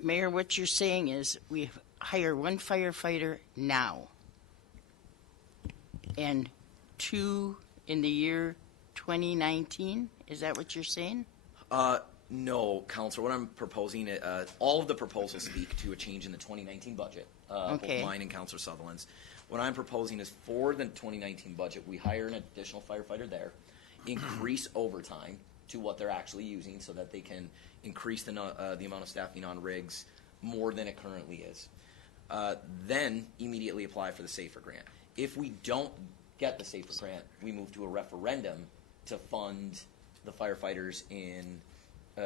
Mayor, what you're saying is we hire 1 firefighter now and 2 in the year 2019? Is that what you're saying? No, Counselor. What I'm proposing, all of the proposals speak to a change in the 2019 budget, Okay. both mine and Counselor Sutherland's. What I'm proposing is for the 2019 budget, we hire an additional firefighter there, increase overtime to what they're actually using so that they can increase the amount of staffing on rigs more than it currently is. Then immediately apply for the SAFER grant. If we don't get the SAFER grant, we move to a referendum to fund the firefighters in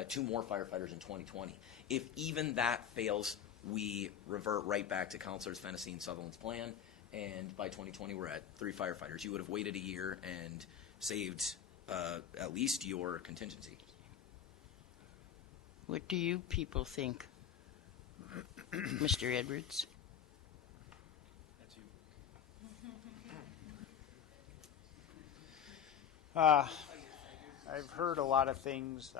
2 more firefighters in 2020. If even that fails, we revert right back to Councilors Fennessy and Sutherland's plan, and by 2020 we're at 3 firefighters. You would have waited a year and saved at least your contingency. What do you people think? Mr. Edwards? I've heard a lot of things.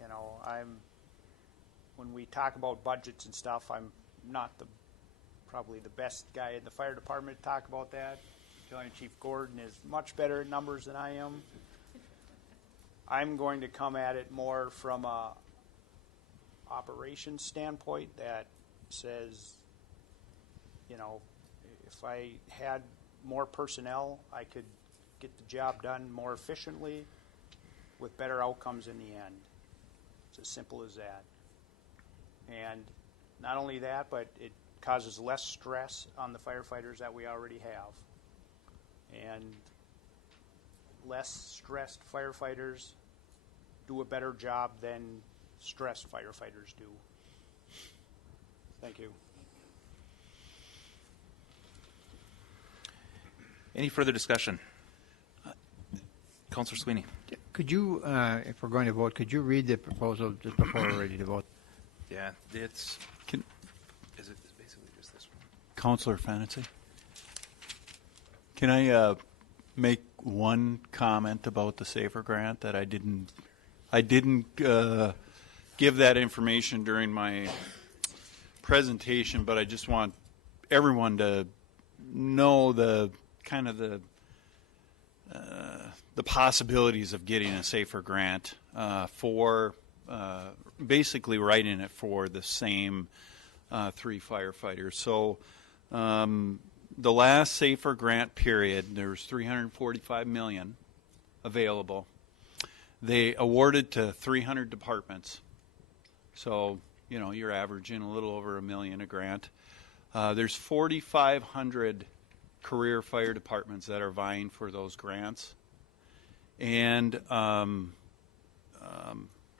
You know, when we talk about budgets and stuff, I'm not probably the best guy in the fire department to talk about that. Battalion Chief Gordon is much better at numbers than I am. I'm going to come at it more from a operations standpoint that says, you know, if I had more personnel, I could get the job done more efficiently with better outcomes in the end. It's as simple as that. And not only that, but it causes less stress on the firefighters that we already have. And less stressed firefighters do a better job than stressed firefighters do. Thank you. Any further discussion? Councillor Sweeney. Could you, if we're going to vote, could you read the proposal just before we're ready to vote? Yeah, it's. Is it basically just this one? Councillor Fantasy. Can I make one comment about the SAFER grant that I didn't give that information during my presentation, but I just want everyone to know the kind of the possibilities of getting a SAFER grant for basically writing it for the same 3 firefighters. So the last SAFER grant period, there was $345 million available. They awarded to 300 departments. So, you know, you're averaging a little over $1 million a grant. There's 4,500 career fire departments that are vying for those grants. And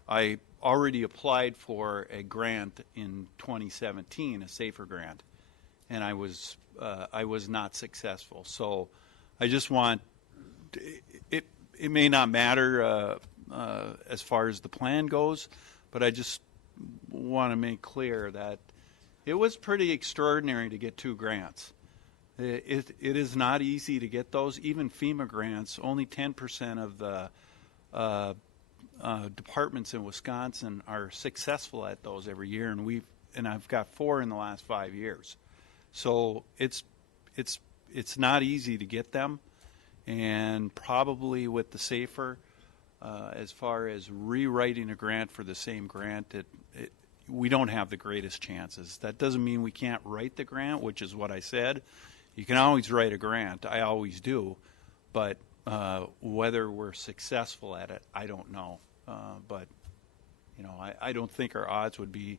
I already applied for a grant in 2017, a SAFER grant, and I was not successful. So I just want it. It may not matter as far as the plan goes, but I just want to make clear that it was pretty extraordinary to get 2 grants. It is not easy to get those. Even FEMA grants, only 10% of the departments in Wisconsin are successful at those every year, and I've got 4 in the last 5 years. So it's not easy to get them, and probably with the SAFER, as far as rewriting a grant for the same grant, we don't have the greatest chances. That doesn't mean we can't write the grant, which is what I said. You can always write a grant. I always do. But whether we're successful at it, I don't know. But, you know, I don't think our odds would be,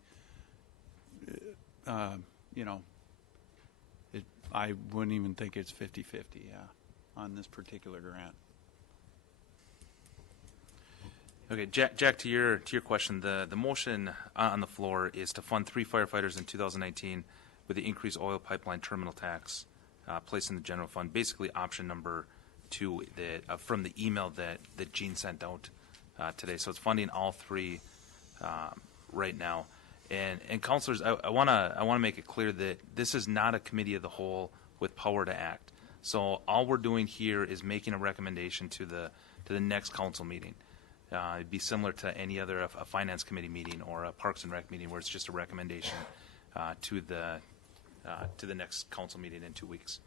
you know, I wouldn't even think it's 50-50, on this particular grant. Okay, Jack, to your question, the motion on the floor is to fund 3 firefighters in 2019 with the increased oil pipeline terminal tax placed in the general fund. Basically, option number 2 that from the email that Gene sent out today. So it's funding all 3 right now. And councilors, I want to make it clear that this is not a committee of the whole with power to act. So all we're doing here is making a recommendation to the next council meeting. It'd be similar to any other a finance committee meeting or a Parks and Rec meeting where it's just a recommendation to the next council meeting in 2 weeks.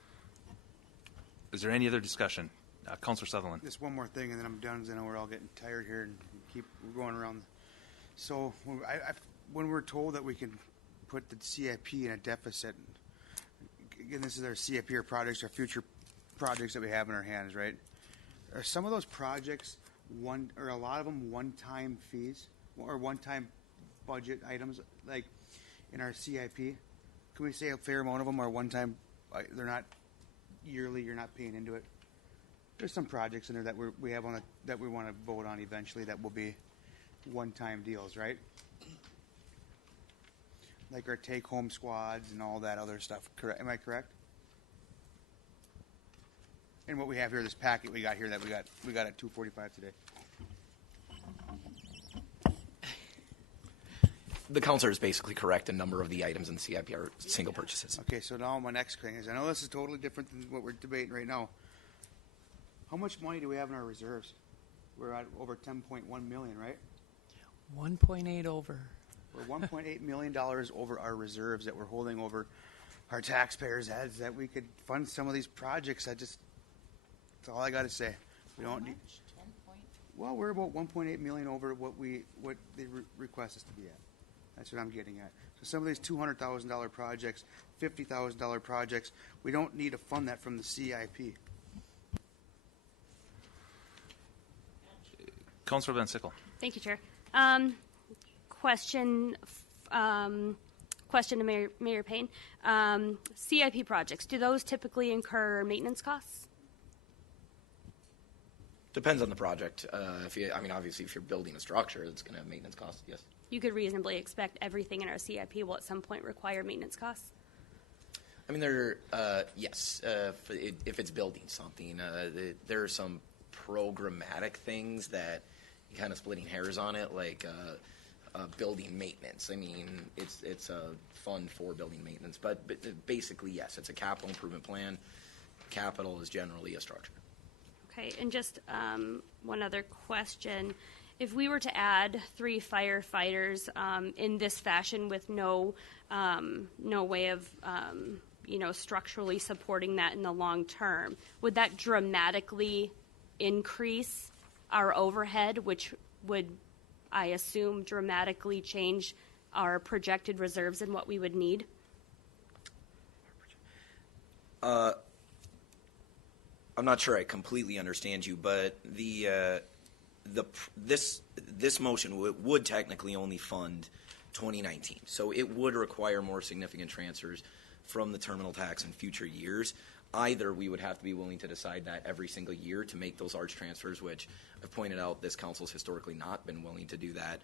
Is there any other discussion? Councilor Sutherland. Just one more thing, and then I'm done, because I know we're all getting tired here and keep going around. So when we're told that we can put the CIP in a deficit, again, this is our CIP or projects, our future projects that we have in our hands, right? Are some of those projects or a lot of them one-time fees or one-time budget items, like in our CIP? Can we say a fair amount of them are one-time? They're not yearly. You're not paying into it. There's some projects in there that we have that we want to vote on eventually that will be one-time deals, right? Like our take-home squads and all that other stuff. Correct? Am I correct? And what we have here, this packet we got here that we got at 2:45 today. The counselor is basically correct. A number of the items in the CIP are single purchases. Okay, so now my next thing is, I know this is totally different than what we're debating right now. How much money do we have in our reserves? We're at over 10.1 million, right? 1.8 over. We're 1.8 million dollars over our reserves that we're holding over our taxpayers' heads that we could fund some of these projects. That's all I got to say. We don't need. Well, we're about 1.8 million over what they request us to be at. That's what I'm getting at. So some of these $200,000 projects, $50,000 projects, we don't need to fund that from the CIP. Councilor Van Sickle. Thank you, Chair. Question to Mayor Payne. CIP projects, do those typically incur maintenance costs? Depends on the project. Obviously, if you're building a structure, it's going to have maintenance costs, yes. You could reasonably expect everything in our CIP will at some point require maintenance costs? I mean, yes, if it's building something. There are some programmatic things that you're kind of splitting hairs on it, like building maintenance. I mean, it's a fund for building maintenance. But basically, yes, it's a capital improvement plan. Capital is generally a structure. Okay, and just one other question. If we were to add 3 firefighters in this fashion with no way of structurally supporting that in the long term, would that dramatically increase our overhead, which would, I assume, dramatically change our projected reserves and what we would need? I'm not sure I completely understand you, but this motion would technically only fund 2019, so it would require more significant transfers from the terminal tax in future years. Either we would have to be willing to decide that every single year to make those large transfers, which I've pointed out this council's historically not been willing to do that,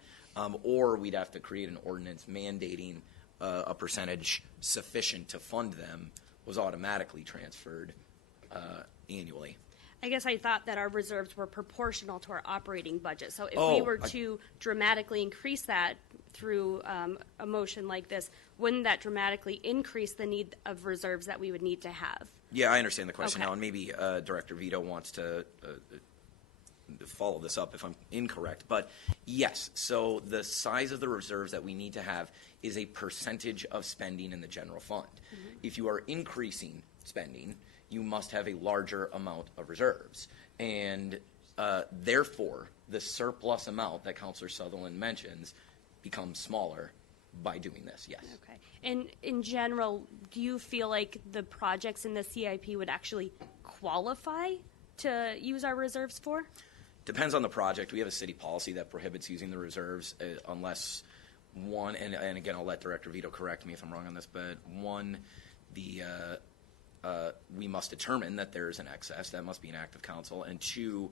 or we'd have to create an ordinance mandating a percentage sufficient to fund them was automatically transferred annually. I guess I thought that our reserves were proportional to our operating budget. So if we were to dramatically increase that through a motion like this, wouldn't that dramatically increase the need of reserves that we would need to have? Yeah, I understand the question Okay. now, and maybe Director Vito wants to follow this up if I'm incorrect. But yes, so the size of the reserves that we need to have is a percentage of spending in the general fund. Mm-hmm. If you are increasing spending, you must have a larger amount of reserves. And therefore, the surplus amount that Councillor Sutherland mentions becomes smaller by doing this, yes. Okay. And in general, do you feel like the projects in the CIP would actually qualify to use our reserves for? Depends on the project. We have a city policy that prohibits using the reserves unless one, and again, I'll let Director Vito correct me if I'm wrong on this, but one, we must determine that there is an excess. That must be an act of council. And 2,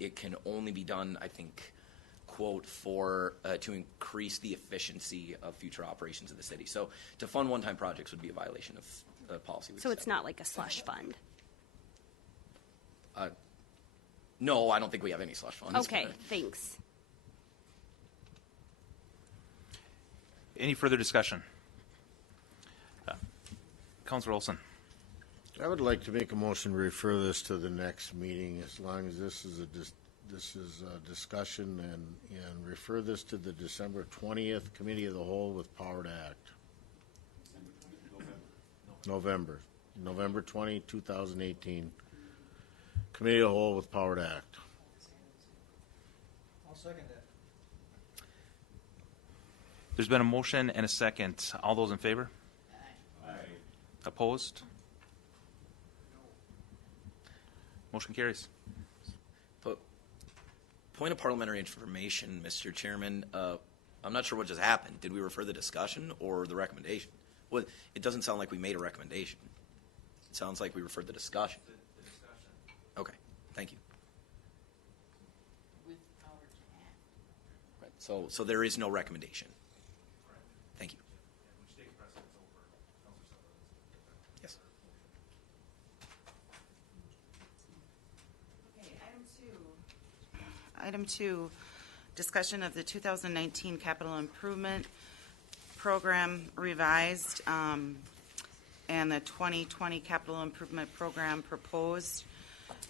it can only be done, I think, quote, to increase the efficiency of future operations of the city. So to fund one-time projects would be a violation of the policy. So it's not like a slush fund? No, I don't think we have any slush funds. Okay, thanks. Any further discussion? Councilor Olson. I would like to make a motion to refer this to the next meeting, as long as this is a discussion, and refer this to the December 20th Committee of the Whole with power to act. November 20, 2018. Committee of the Whole with power to act. I'll second that. There's been a motion and a second. All those in favor? Aye. Opposed? Motion carries. Point of parliamentary information, Mr. Chairman. I'm not sure what just happened. Did we refer the discussion or the recommendation? Well, it doesn't sound like we made a recommendation. It sounds like we referred the discussion. The discussion. Okay, thank you. With power to act. Right. So there is no recommendation. Thank you. Yes. Okay, Item 2, discussion of the 2019 capital improvement program revised and the 2020 capital improvement program proposed.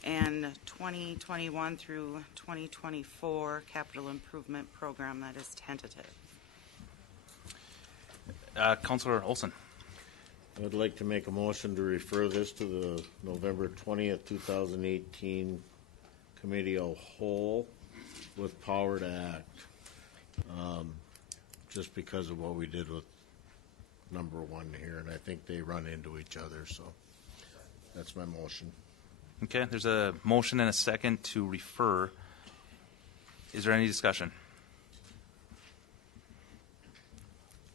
and 2021 through 2024 capital improvement program that is tentative. Councilor Olson. I would like to make a motion to refer this to the November 20th, 2018 Committee of Whole with power to act. Just because of what we did with number one here, and I think they run into each other, so that's my motion. Okay, there's a motion and a second to refer. Is there any discussion?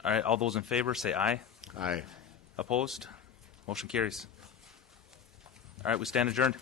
All right, all those in favor say aye. Aye. Opposed? Motion carries. All right, we stand adjourned.